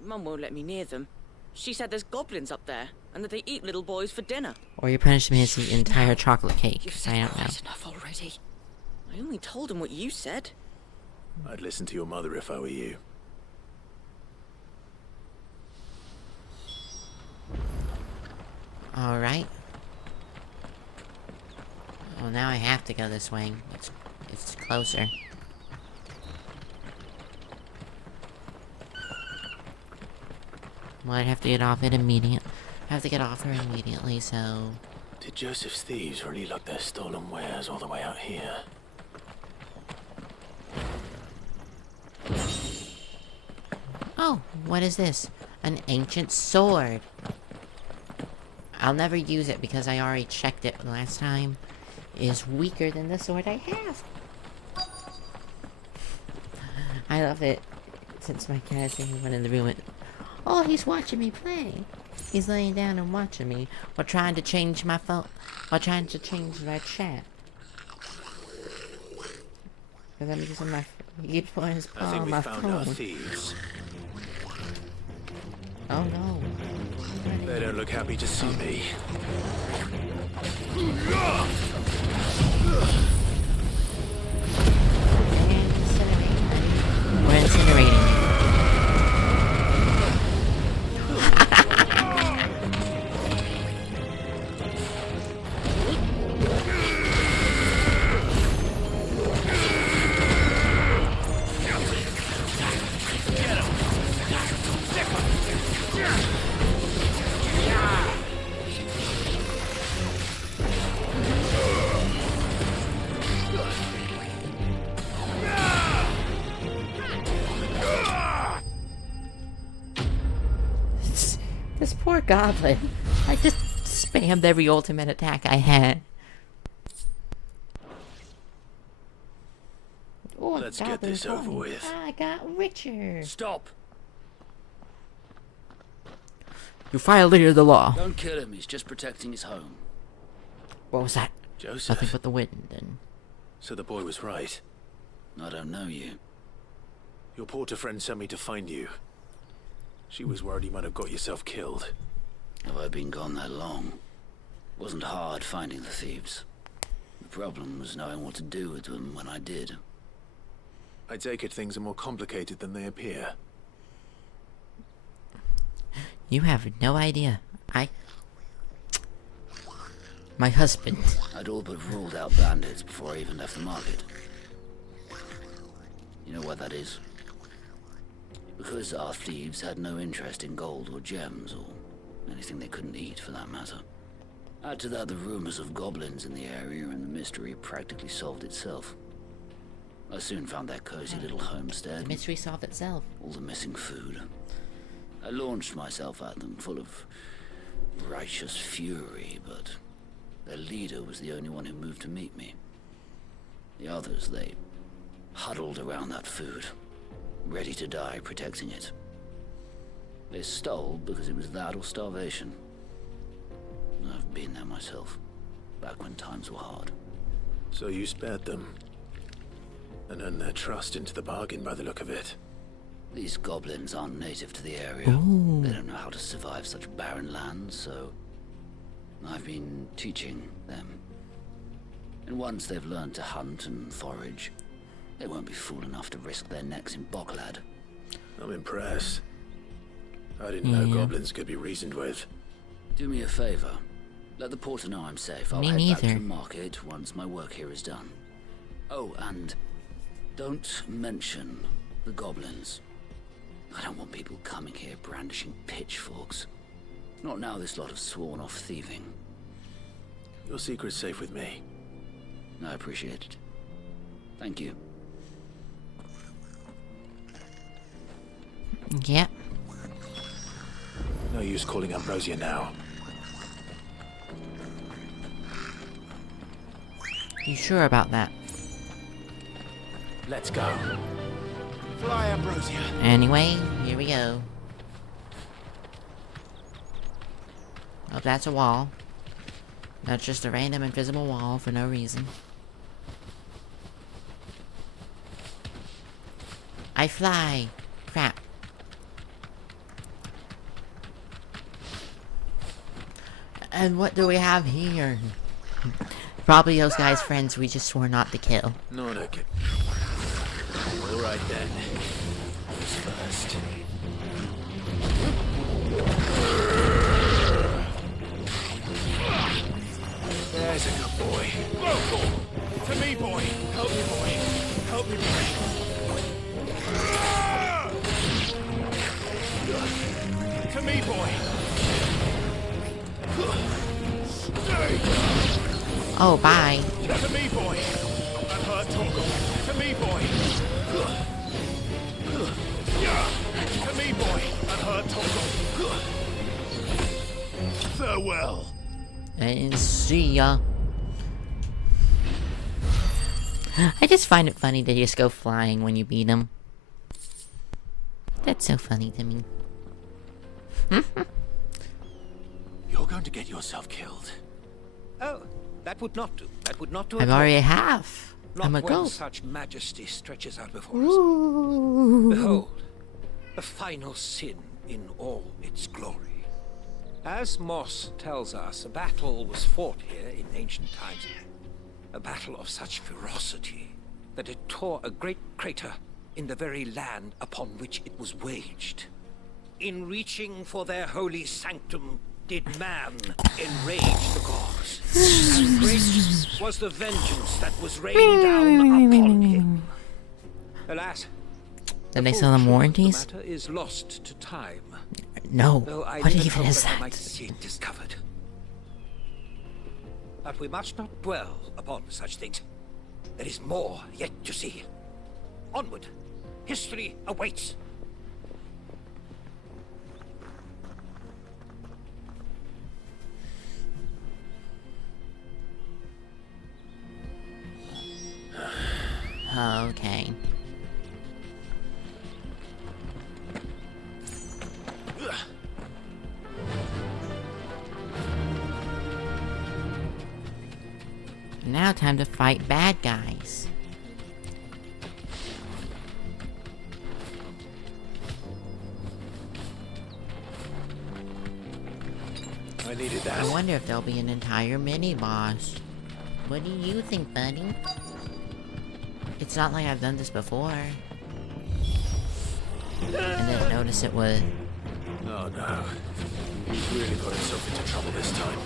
Mum won't let me near them. She said there's goblins up there, and that they eat little boys for dinner. Or your punishment is the entire chocolate cake. You've I said don't know. quite enough already. I only told him what you said. I'd listen to your mother if I were you. Alright. Well, now I have to go this way. It's closer. Well, I'd have to get off it immediate. I have to get off her immediately, so... Did Joseph's thieves really lug their stolen wares all the way out here? Oh, what is this? An ancient sword. I'll never use it because I already checked it last time. It is weaker than the sword I have. I love it. Since my cat is the only one in the room. Oh, he's watching me play. He's laying down and watching me while trying to change my phone. While trying to change my chat. Because I'm using my... He keeps putting his paw I think on we my found phone. our thieves. Oh no. They don't look happy to see me. We're incinerating. This poor goblin. I just spammed every ultimate attack I had. Oh, Let's get this over with. I got richer. Stop! You violated the law. Don't kill him, he's just protecting his home. What was that? Joseph. Nothing but the wind, then. So the boy was right. I don't know you. Your porter friend sent me to find you. She was worried you might have got yourself killed. Have I been gone that long? Wasn't hard finding the thieves. The problem was knowing what to do with them when I did. I take it things are more complicated than they appear. You have no idea. My husband. I'd all but ruled out bandits before I even left the market. You know what that is? Because our thieves had no interest in gold or gems or anything they couldn't eat for that matter. Add to that the rumors of goblins in the area, and the mystery practically solved itself. I soon found that cozy little homestead. The mystery solved itself. All the missing food. I launched myself at them, full of righteous fury, but their leader was the only one who moved to meet me. The others, they huddled around that food, ready to die protecting it. They stole because it was that or starvation. I've been there myself, back when times were hard. So you spared them, and earned their trust into the bargain by the look of it. These goblins aren't native to the area. Ooh. They don't know how to survive such barren lands, so I've been teaching them. And once they've learned to hunt and forage, they won't be fool enough to risk their necks in Boklad. I'm impressed. I didn't know goblins could be reasoned with. Do me a favor. Let the porter know I'm safe. I'll Me head back to neither. the market once my work here is done. Oh, and don't mention the goblins. I don't want people coming here brandishing pitchforks. Not now this lot have sworn off thieving. Your secret's safe with me. I appreciate it. Thank you. Yep. No use calling Ambrosia now. You sure about that? Let's go. Fly, Ambrosia. Anyway, here we go. Oh, that's a wall. That's just a random invisible wall for no reason. I fly. Crap. And what do we have here? Probably those guys' friends we just swore not to kill. Not okay. Alright then. Who's first? There's a good boy. Whoa! To me, boy! Help me, boy! Help me, boy! To me, boy! Oh, bye. To me, boy! That hurt, Torgal. To me, boy! To me, boy! That hurt, Torgal. Farewell. And see ya. I just find it funny to just go flying when you beat him. That's so funny to me. You're going to get yourself killed. Oh, that would not do. That would not do. I at all. already have. Not I'm a when ghost. such majesty stretches out before Ooh. us. Behold, the final sin in all its glory. As Moss tells us, a battle was fought here in ancient times. A battle of such ferocity that it tore a great crater in the very land upon which it was waged. In reaching for their holy sanctum, did man enrage the gods. And great was the vengeance that was rained down upon him. Alas, Did they sell them warranties? the matter is lost to time. No. Though I What didn't even hope is I that? might see it discovered. But we must not dwell upon such things. There is more yet to see. Onward. History awaits. Okay. Now time to fight bad guys. I needed that. I wonder if there'll be an entire mini-boss. What do you think, buddy? It's not like I've done this before. I didn't notice it was... Oh no. He's really got himself into trouble this time.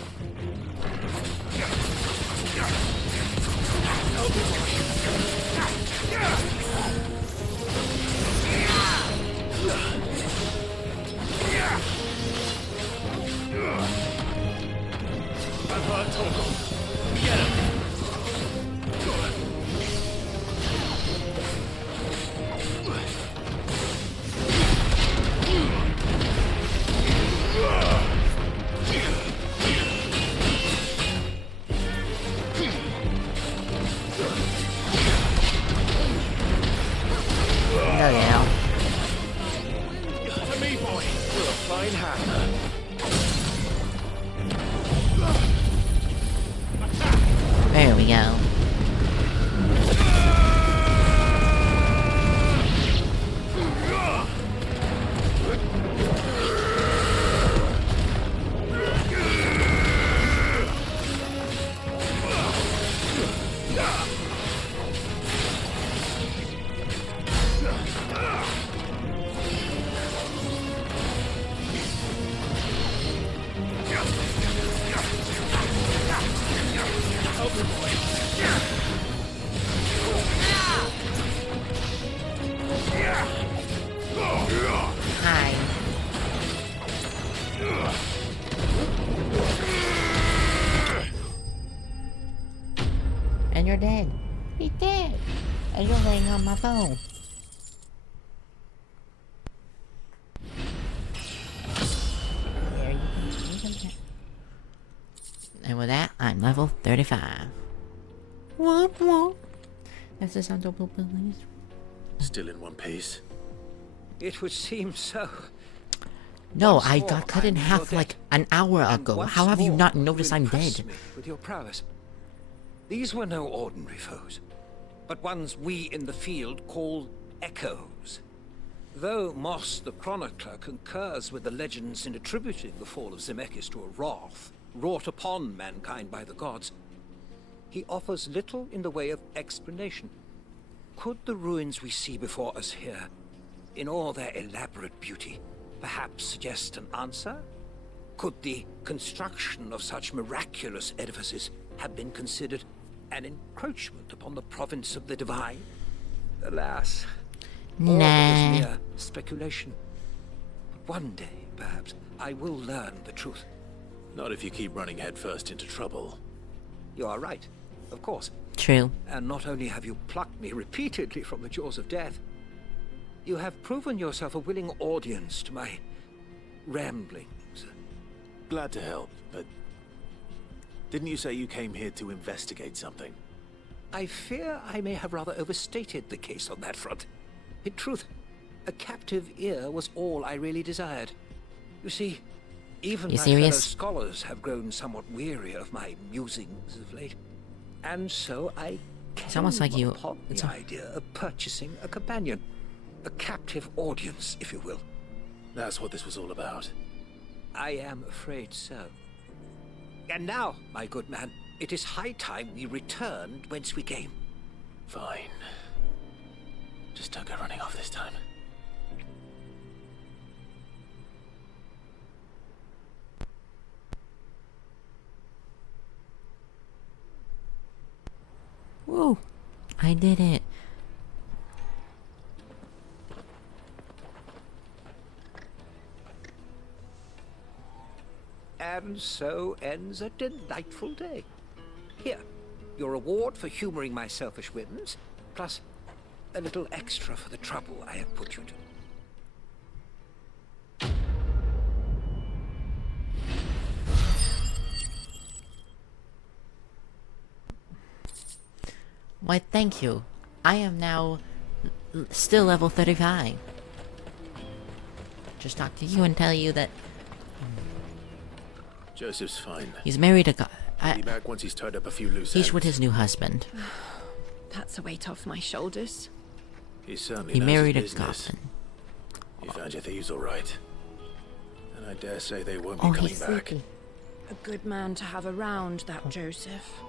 That divine hammer. There we go. Hi. And you're dead. He's dead. And you're laying on my phone. And with that, I'm level 35. Whoop whoop. That's the sound of please. Still in one piece. It would seem so. No, Once I more, got cut in I'm half your like debt. an hour And ago. once How have you more, not noticed I'm impress dead? me with your prowess. These were no ordinary foes, but ones we in the field call echoes. Though Moss the Chronicler concurs with the legends in attributing the fall of Zemeckis to a wrath wrought upon mankind by the gods, he offers little in the way of explanation. Could the ruins we see before us here, in all their elaborate beauty, perhaps suggest an answer? Could the construction of such miraculous edifices have been considered an encroachment upon the province of the divine? Alas, all that is mere speculation. But one day, perhaps, I will learn the truth. Not if you keep running headfirst into trouble. You are right, of course. True. And not only have you plucked me repeatedly from the jaws of death, you have proven yourself a willing audience to my ramblings. Glad to help, but didn't you say you came here to investigate something? I fear I may have rather overstated the case on that front. In truth, a captive ear was all I really desired. You see, even You my serious? fellow scholars have grown somewhat weary of my musings of late. And so I It's almost like you- upon it's the a- idea of purchasing a companion. A captive audience, if you will. That's what this was all about. I am afraid so. And now, my good man, it is high time we returned whence we came. Fine. Just don't go running off this time. Woo! I did it. And so ends a delightful day. Here, your reward for humoring my selfish whims, plus a little extra for the trouble I have put you to. Why, thank you. I am now still level 35. Just talk to you and tell you that Joseph's fine. he's married a guy. He'll be back once he's tied up a few loose He's ends. with his new husband. That's a weight off my shoulders. He certainly He knows married a his business. goblin. You found your thieves all right. And I dare say they won't Oh, be coming he's back. sleepy. A good man to have around, that Joseph.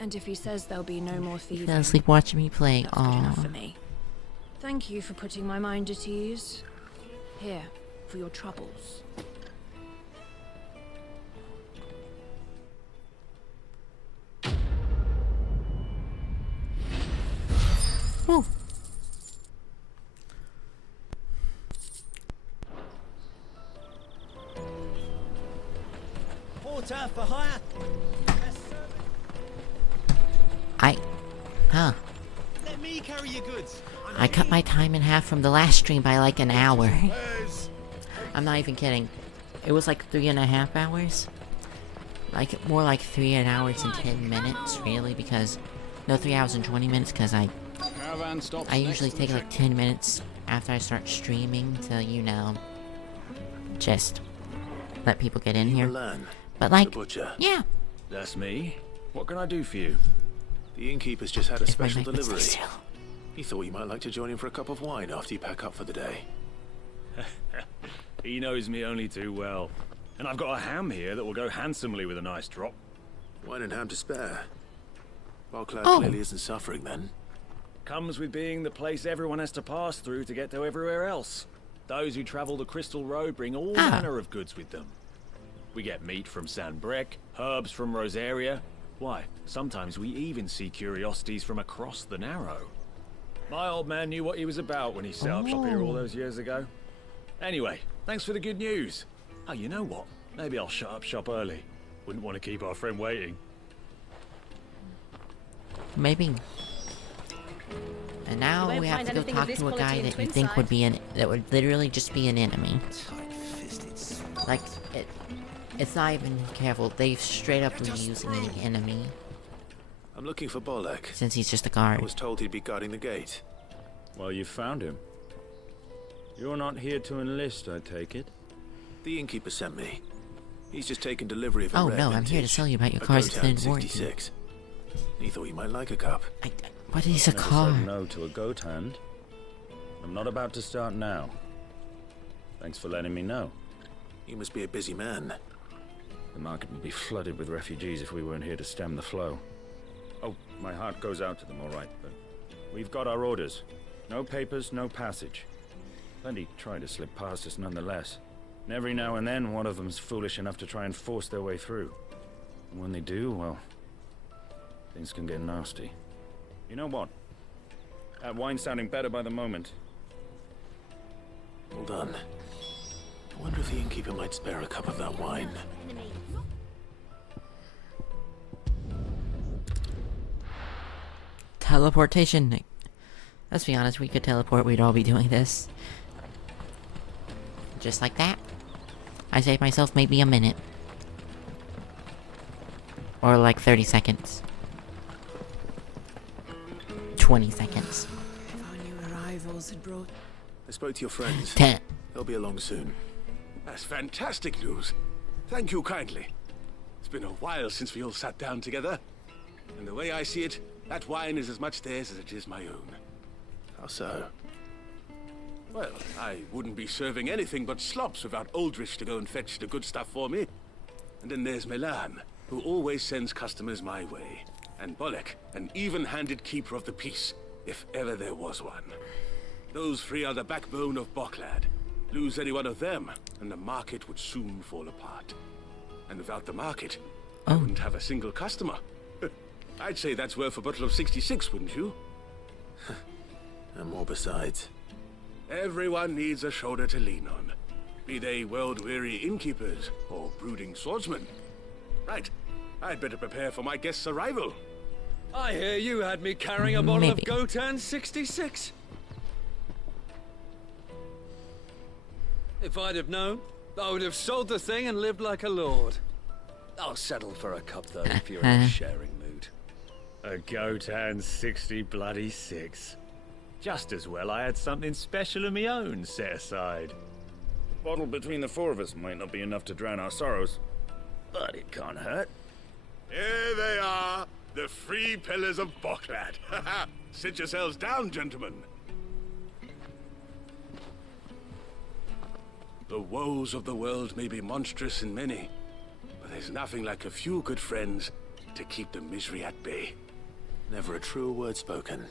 And if he says there'll be no more He thieving, fell asleep watching me play. that's good enough Aww. for me. Thank you for putting my mind at ease. Here, for your troubles. Woo. Porter for hire. Huh. Let me carry your goods. I cut my time in half from the last stream by like an hour. I'm not even kidding. It was like 3.5 hours. Like, more like 3 hours and 10 minutes, really, because... No, 3 hours and 20 minutes, because I usually take like 10 minutes after I start streaming to, you know... just let people get in here. Milan, But the like, butcher. yeah. That's me. What can I do for you? The innkeeper's just had a If my special mic would stay delivery. still. He thought you might like to join him for a cup of wine after you pack up for the day. He knows me only too well. And I've got a ham here that will go handsomely with a nice drop. Wine and ham to spare. Barclay Oh. clearly isn't suffering then. Comes with being the place everyone has to pass through to get to everywhere else. Those who travel the Crystal Road bring all manner of goods with them. We get meat from San Brec, herbs from Rosaria. Why, sometimes we even see curiosities from across the Narrow. My old man knew what he was about when he set up shop here all those years ago. Anyway, thanks for the good news. Oh, you know what? Maybe I'll shut up shop early. Wouldn't want to keep our friend waiting. Maybe. And now You won't we have find to go anything talk of this to a quality guy in that you Twinside. think would be that would literally just be an enemy. Like it's not even careful. They straight up would use an enemy I'm looking for Bolek. since he's just a I guard. was told he'd be guarding the gate. Well, you found him. You're not here to enlist, I take it? The innkeeper sent me. He's just taken delivery of a Oh rare no, I'm here to vintage, sell you about your a car's Gotown extended warranty. 66. He thought you might like a cup. What is a Never car? said no to a goat hand. I'm not about to start now. Thanks for letting me know. You must be a busy man. The market would be flooded with refugees if we weren't here to stem the flow. Oh, my heart goes out to them, all right, but we've got our orders. No papers, no passage. Plenty try to slip past us nonetheless. And every now and then, one of them's foolish enough to try and force their way through. And when they do, well, things can get nasty. You know what? That wine's sounding better by the moment. Well done. I wonder if the innkeeper might spare a cup of that wine. Teleportation. Let's be honest, we could teleport, we'd all be doing this. Just like that. I saved myself maybe a minute. Or like 30 seconds. 20 seconds. If our new arrivals had brought... I spoke to your friends. 10. They'll be along soon. That's fantastic news. Thank you kindly. It's been a while since we all sat down together. And the way I see it, that wine is as much theirs as it is my own. How so? Well, I wouldn't be serving anything but slops without Aldrich to go and fetch the good stuff for me. And then there's Milan, who always sends customers my way. And Bolek, an even-handed keeper of the peace, if ever there was one. Those three are the backbone of Barclay. Lose any one of them, and the market would soon fall apart. And without the market, I wouldn't have a single customer. I'd say that's worth a bottle of 66, wouldn't you? And more besides. Everyone needs a shoulder to lean on. Be they world-weary innkeepers or brooding swordsmen. Right, I'd better prepare for my guest's arrival. I hear you had me carrying a bottle Maybe. of Gotan 66. If I'd have known, I would have sold the thing and lived like a lord. I'll settle for a cup, though, if you're in a sharing mood. A Gotan 60 bloody 6. Just as well I had something special of my own set aside. A bottle between the four of us might not be enough to drown our sorrows, but it can't hurt. Here they are, the three pillars of Barclay. Sit yourselves down, gentlemen. The woes of the world may be monstrous in many, but there's nothing like a few good friends to keep the misery at bay. Never a truer word spoken.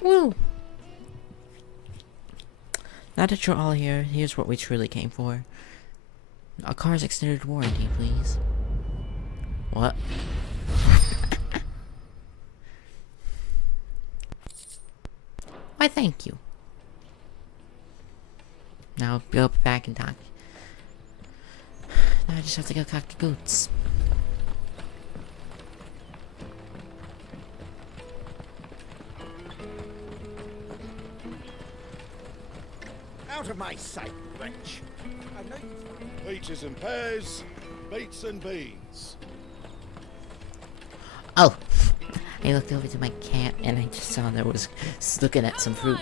Woo! Now that you're all here, here's what we truly came for. A car's extended warranty, please. What? Why, thank you. Now go back and talk. Now I just have to go cock the boots. Out of my sight, wretch. I know you... Peaches and pears, beets and beans. Oh, I looked over to my cat and I just saw that was looking at some fruit.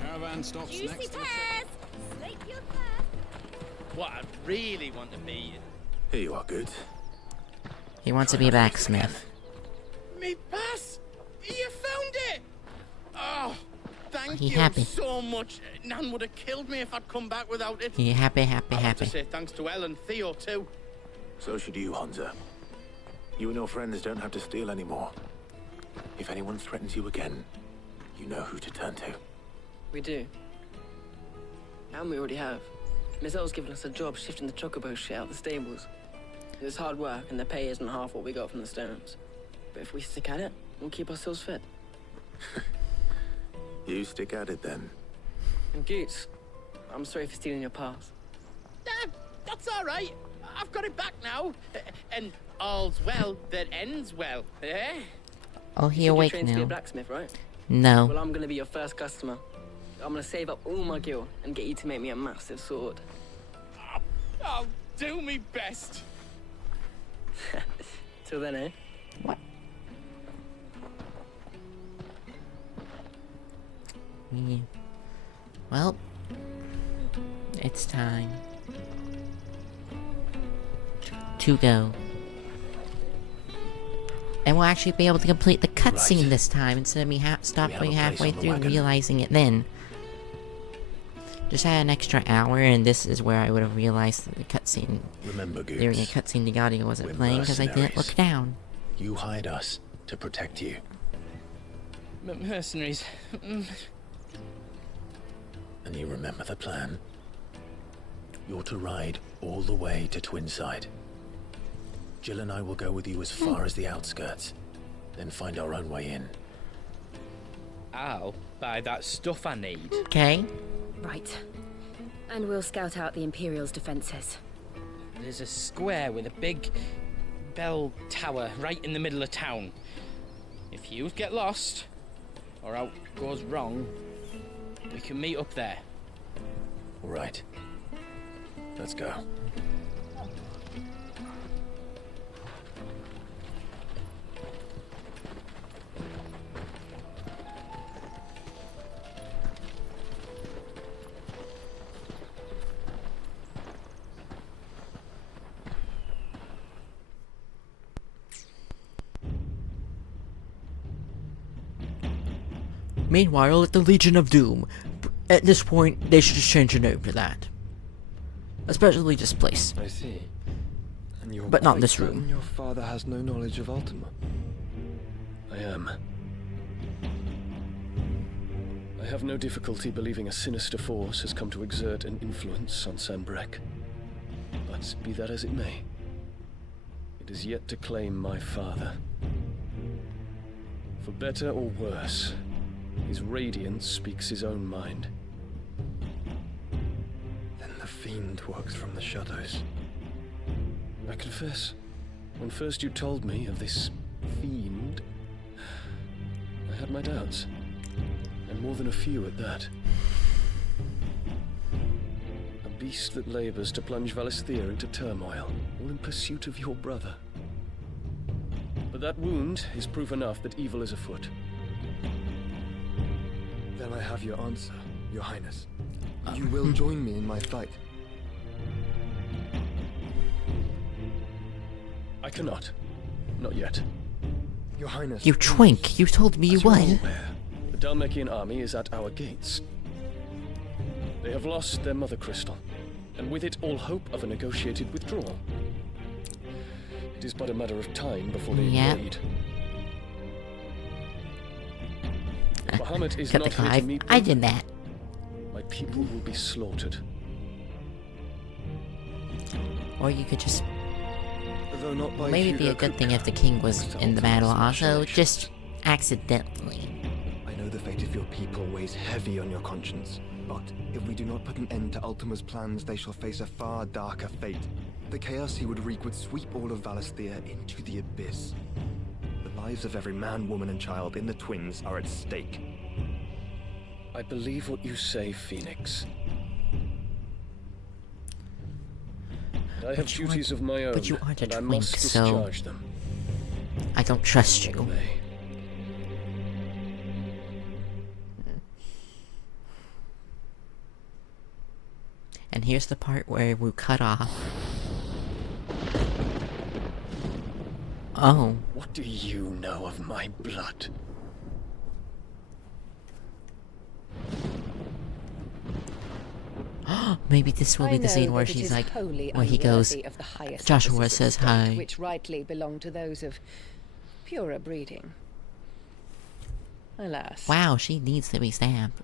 Caravan stops Juicy next to the pears! Slake your thirst. What I really want to be. Here you are, Goods. He wants to be a blacksmith. Me pass! You found it! Oh, thank He you happy. so much. Nan would have killed me if I'd come back without it. He happy. I have to say thanks to Elle and Theo too. So should you, Hansa. You and your friends don't have to steal anymore. If anyone threatens you again, you know who to turn to. We do. And we already have. Miss Elle's given us a job shifting the chocobo shit out the stables. It's hard work and the pay isn't half what we got from the Stones. But if we stick at it, we'll keep ourselves fit. You stick at it then. And Goots, I'm sorry for stealing your pass. That's all right. I've got it back now. And all's well that ends well, eh? Oh, he You said awake you're trained to be a now. blacksmith, right? No. Well, I'm gonna be your first customer. I'm gonna save up all my gil and get you to make me a massive sword. I'll do me best. Till then, eh? What? Yeah. Well, it's time to go. And we'll actually be able to complete the cutscene this time instead of me stopping place halfway on the through wagon. realizing it then. Just had an extra hour, and this is where I would have realized that the cutscene. Remember, Goots. During a cutscene, the audio wasn't We're playing because I didn't mercenaries. look down. You hired us to protect you. Mercenaries. And you remember the plan? You're to ride all the way to Twinside. Jill and I will go with you as far as the outskirts, then find our own way in. I'll buy that stuff I need. Okay. Right. And we'll scout out the Imperial's defenses. There's a square with a big bell tower right in the middle of town. If you get lost, or out goes wrong, we can meet up there. All right. Let's go. Meanwhile, at the Legion of Doom, at this point, they should just change the name to that. Especially this place. I see. And you're But not quite this certain room. Your father has no knowledge of Ultima. I am. I have no difficulty believing a sinister force has come to exert an influence on Sanbreque. But be that as it may, it is yet to claim my father. For better or worse, his radiance speaks his own mind. Then the fiend works from the shadows. I confess, when first you told me of this fiend, I had my doubts. And more than a few at that. A beast that labors to plunge Valisthea into turmoil, all in pursuit of your brother. But that wound is proof enough that evil is afoot. Then I have your answer, Your Highness. You will join me in my fight. I cannot. Not yet. Your Highness. You twink, you told me you As you are would. aware, the Dhalmekian army is at our gates. They have lost their mother crystal, and with it all hope of a negotiated withdrawal. It is but a matter of time before they Yep. invade. If Bahamut is Cut the not here to Clive. meet I them, did that. my people will be slaughtered. Or you could just Though not by maybe be a Hugo good thing Kupka, if the king was with in the Ultima's battle also, machinations. just accidentally. I know the fate of your people weighs heavy on your conscience, but if we do not put an end to Ultima's plans, they shall face a far darker fate. The chaos he would wreak would sweep all of Valisthea into the abyss. The lives of every man, woman, and child in the Twins are at stake. I believe what you say, Phoenix. I have duties of my own, but you aren't a and I twink, must so discharge them. I don't trust you. And here's the part where we cut off. Oh. What do you know of my blood? Maybe this will be the scene where she's like, where he goes, Joshua says hi. Which rightly belong to those of purer breeding. Alas. Wow, she needs to be stamped.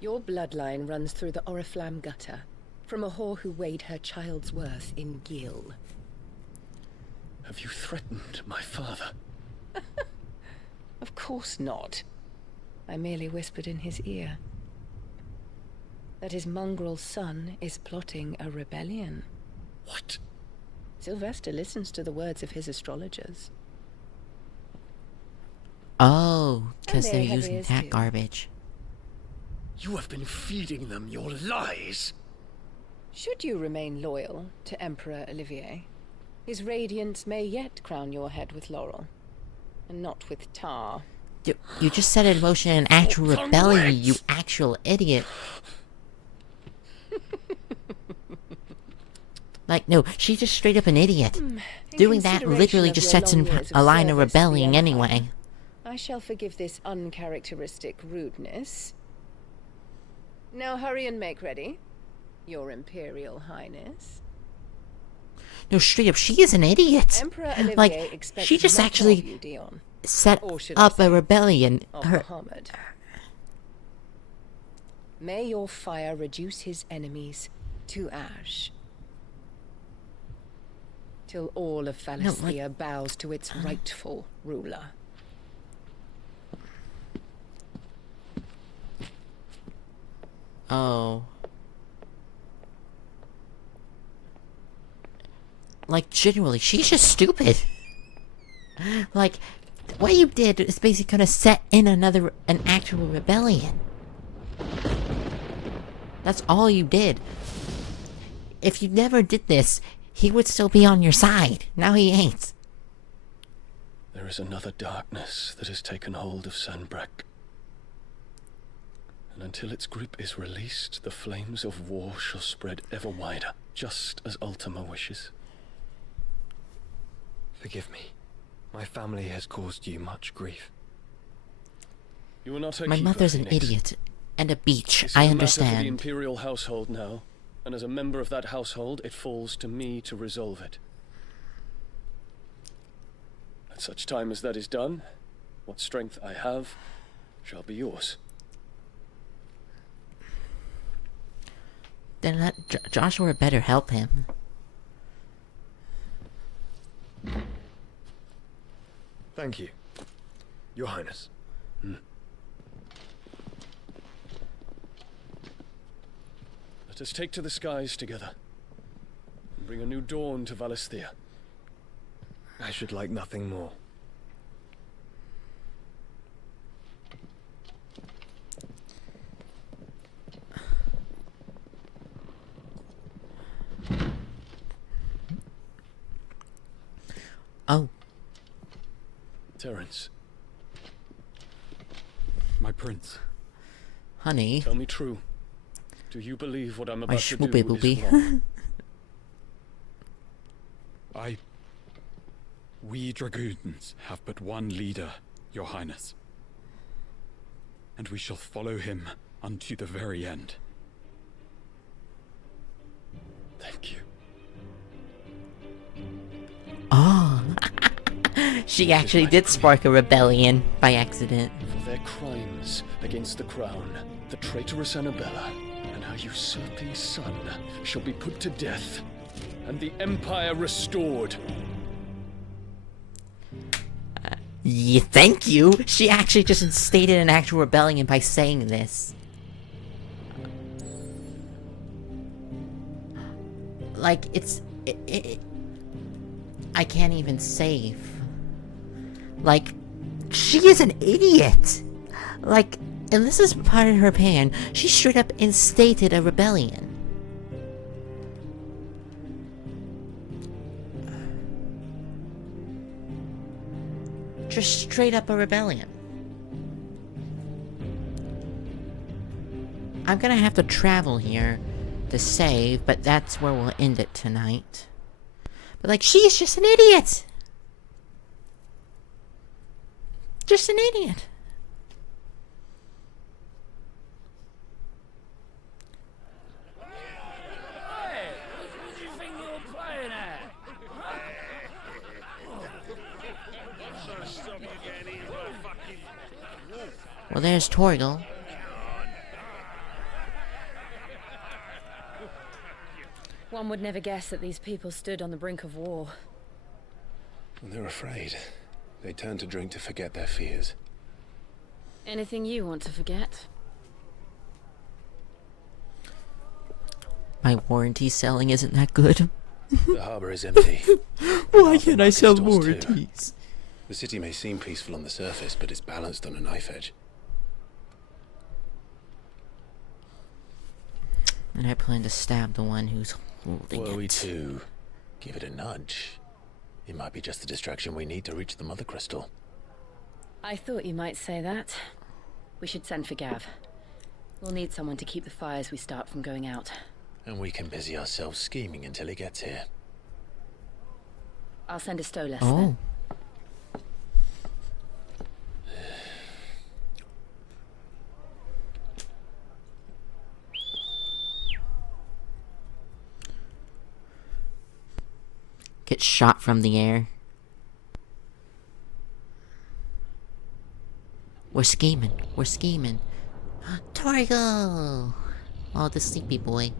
Your bloodline runs through the Oriflamme gutter, from a whore who weighed her child's worth in gill. Have you threatened my father? Of course not. I merely whispered in his ear that his mongrel son is plotting a rebellion. What? Sylvester listens to the words of his astrologers. Oh, because And they're they have using ears that too. garbage. You have been feeding them your lies. Should you remain loyal to Emperor Olivier, his radiance may yet crown your head with laurel, and not with tar. You just set in motion an actual rebellion, you actual idiot. Like, no, she's just straight up an idiot. In Doing that consideration literally of just your sets in long years of a line of service to the rebelling Empire, anyway. I shall forgive this uncharacteristic rudeness. Now hurry and make ready, Your Imperial Highness. No, straight up, she is an idiot. Emperor Olivier Like, expects she just much actually of you, Dion. set Or should I up a rebellion. Of Her, Muhammad. May your fire reduce his enemies to ash, till all of Valisthea bows to its rightful ruler. Oh. Like, genuinely, she's just stupid. Like, what you did is basically gonna set in an actual rebellion. That's all you did. If you never did this, he would still be on your side. Now he ain't. There is another darkness that has taken hold of Sanbreque. And until its grip is released, the flames of war shall spread ever wider, just as Ultima wishes. Forgive me. My family has caused you much grief. You are not her My keeper, mother's an Phoenix. idiot. And a beach, This is I a matter for understand. the Imperial household now, and as a member of that household, it falls to me to resolve it. At such time as that is done, what strength I have shall be yours. Then let Joshua better help him. Thank you, Your Highness. Let us take to the skies together, and bring a new dawn to Valisthea. I should like nothing more. Oh. Terence. My prince. Honey. Tell me true. Do you believe what I'm My about to schmoopy do is boopy. wrong? We dragoons have but one leader, Your Highness. And we shall follow him unto the very end. Thank you. Oh. She actually did spark a rebellion by accident. For their crimes against the crown, the traitorous Annabella and her usurping son shall be put to death, and the Empire restored. Yeah, thank you. She actually just instated an actual rebellion by saying this. Like, I can't even save. Like, she is an idiot. Like, and this is part of her plan. She straight up instated a rebellion. just straight up a rebellion. I'm gonna have to travel here to save, but that's where we'll end it tonight. But like, she's just an idiot! Just an idiot. Well, there's Torgal. One would never guess that these people stood on the brink of war. Well, they're afraid. They turn to drink to forget their fears. Anything you want to forget? My warranty selling isn't that good. The harbor is empty. Why can't I sell warranties? The city may seem peaceful on the surface, but it's balanced on a knife edge. And I plan to stab the one who's holding it. Were we to give it a nudge, it might be just the distraction we need to reach the Mother Crystal. I thought you might say that. We should send for Gav. We'll need someone to keep the fires we start from going out. And we can busy ourselves scheming until he gets here. I'll send a Stolas Oh. then. Get shot from the air. We're scheming. We're scheming. Torgal! Oh, the sleepy boy.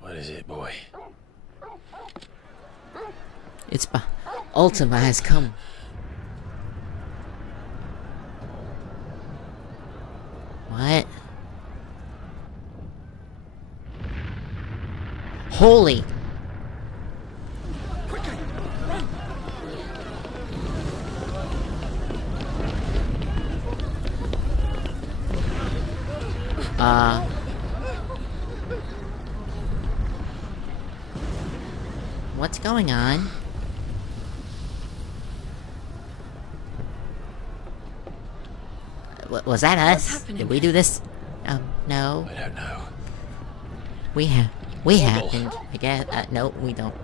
What is it, boy? It's Ultima has come. What? Holy! What's going on? Was that us? Did we do this? No. I don't know. We happened. I guess. No, we don't.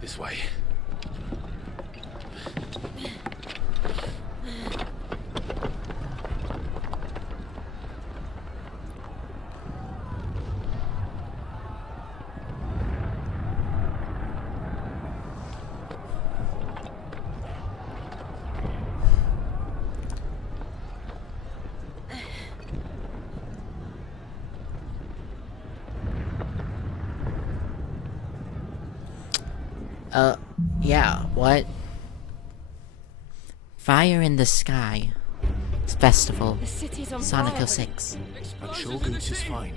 This way. Yeah, what? Fire in the Sky. Festival. The city's on Sonic fire. 06. I'm sure Gooch is fine.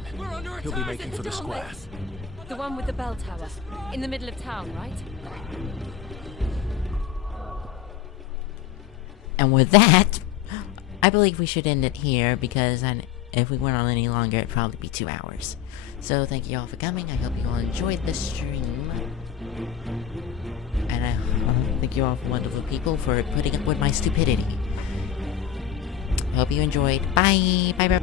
He'll be making for the square. The one with the bell tower. In the middle of town, right? And with that, I believe we should end it here, because if we went on any longer, it'd probably be 2 hours. So thank you all for coming. I hope you all enjoyed the stream. And I thank you all for wonderful people for putting up with my stupidity. Hope you enjoyed. Bye! Bye, bye,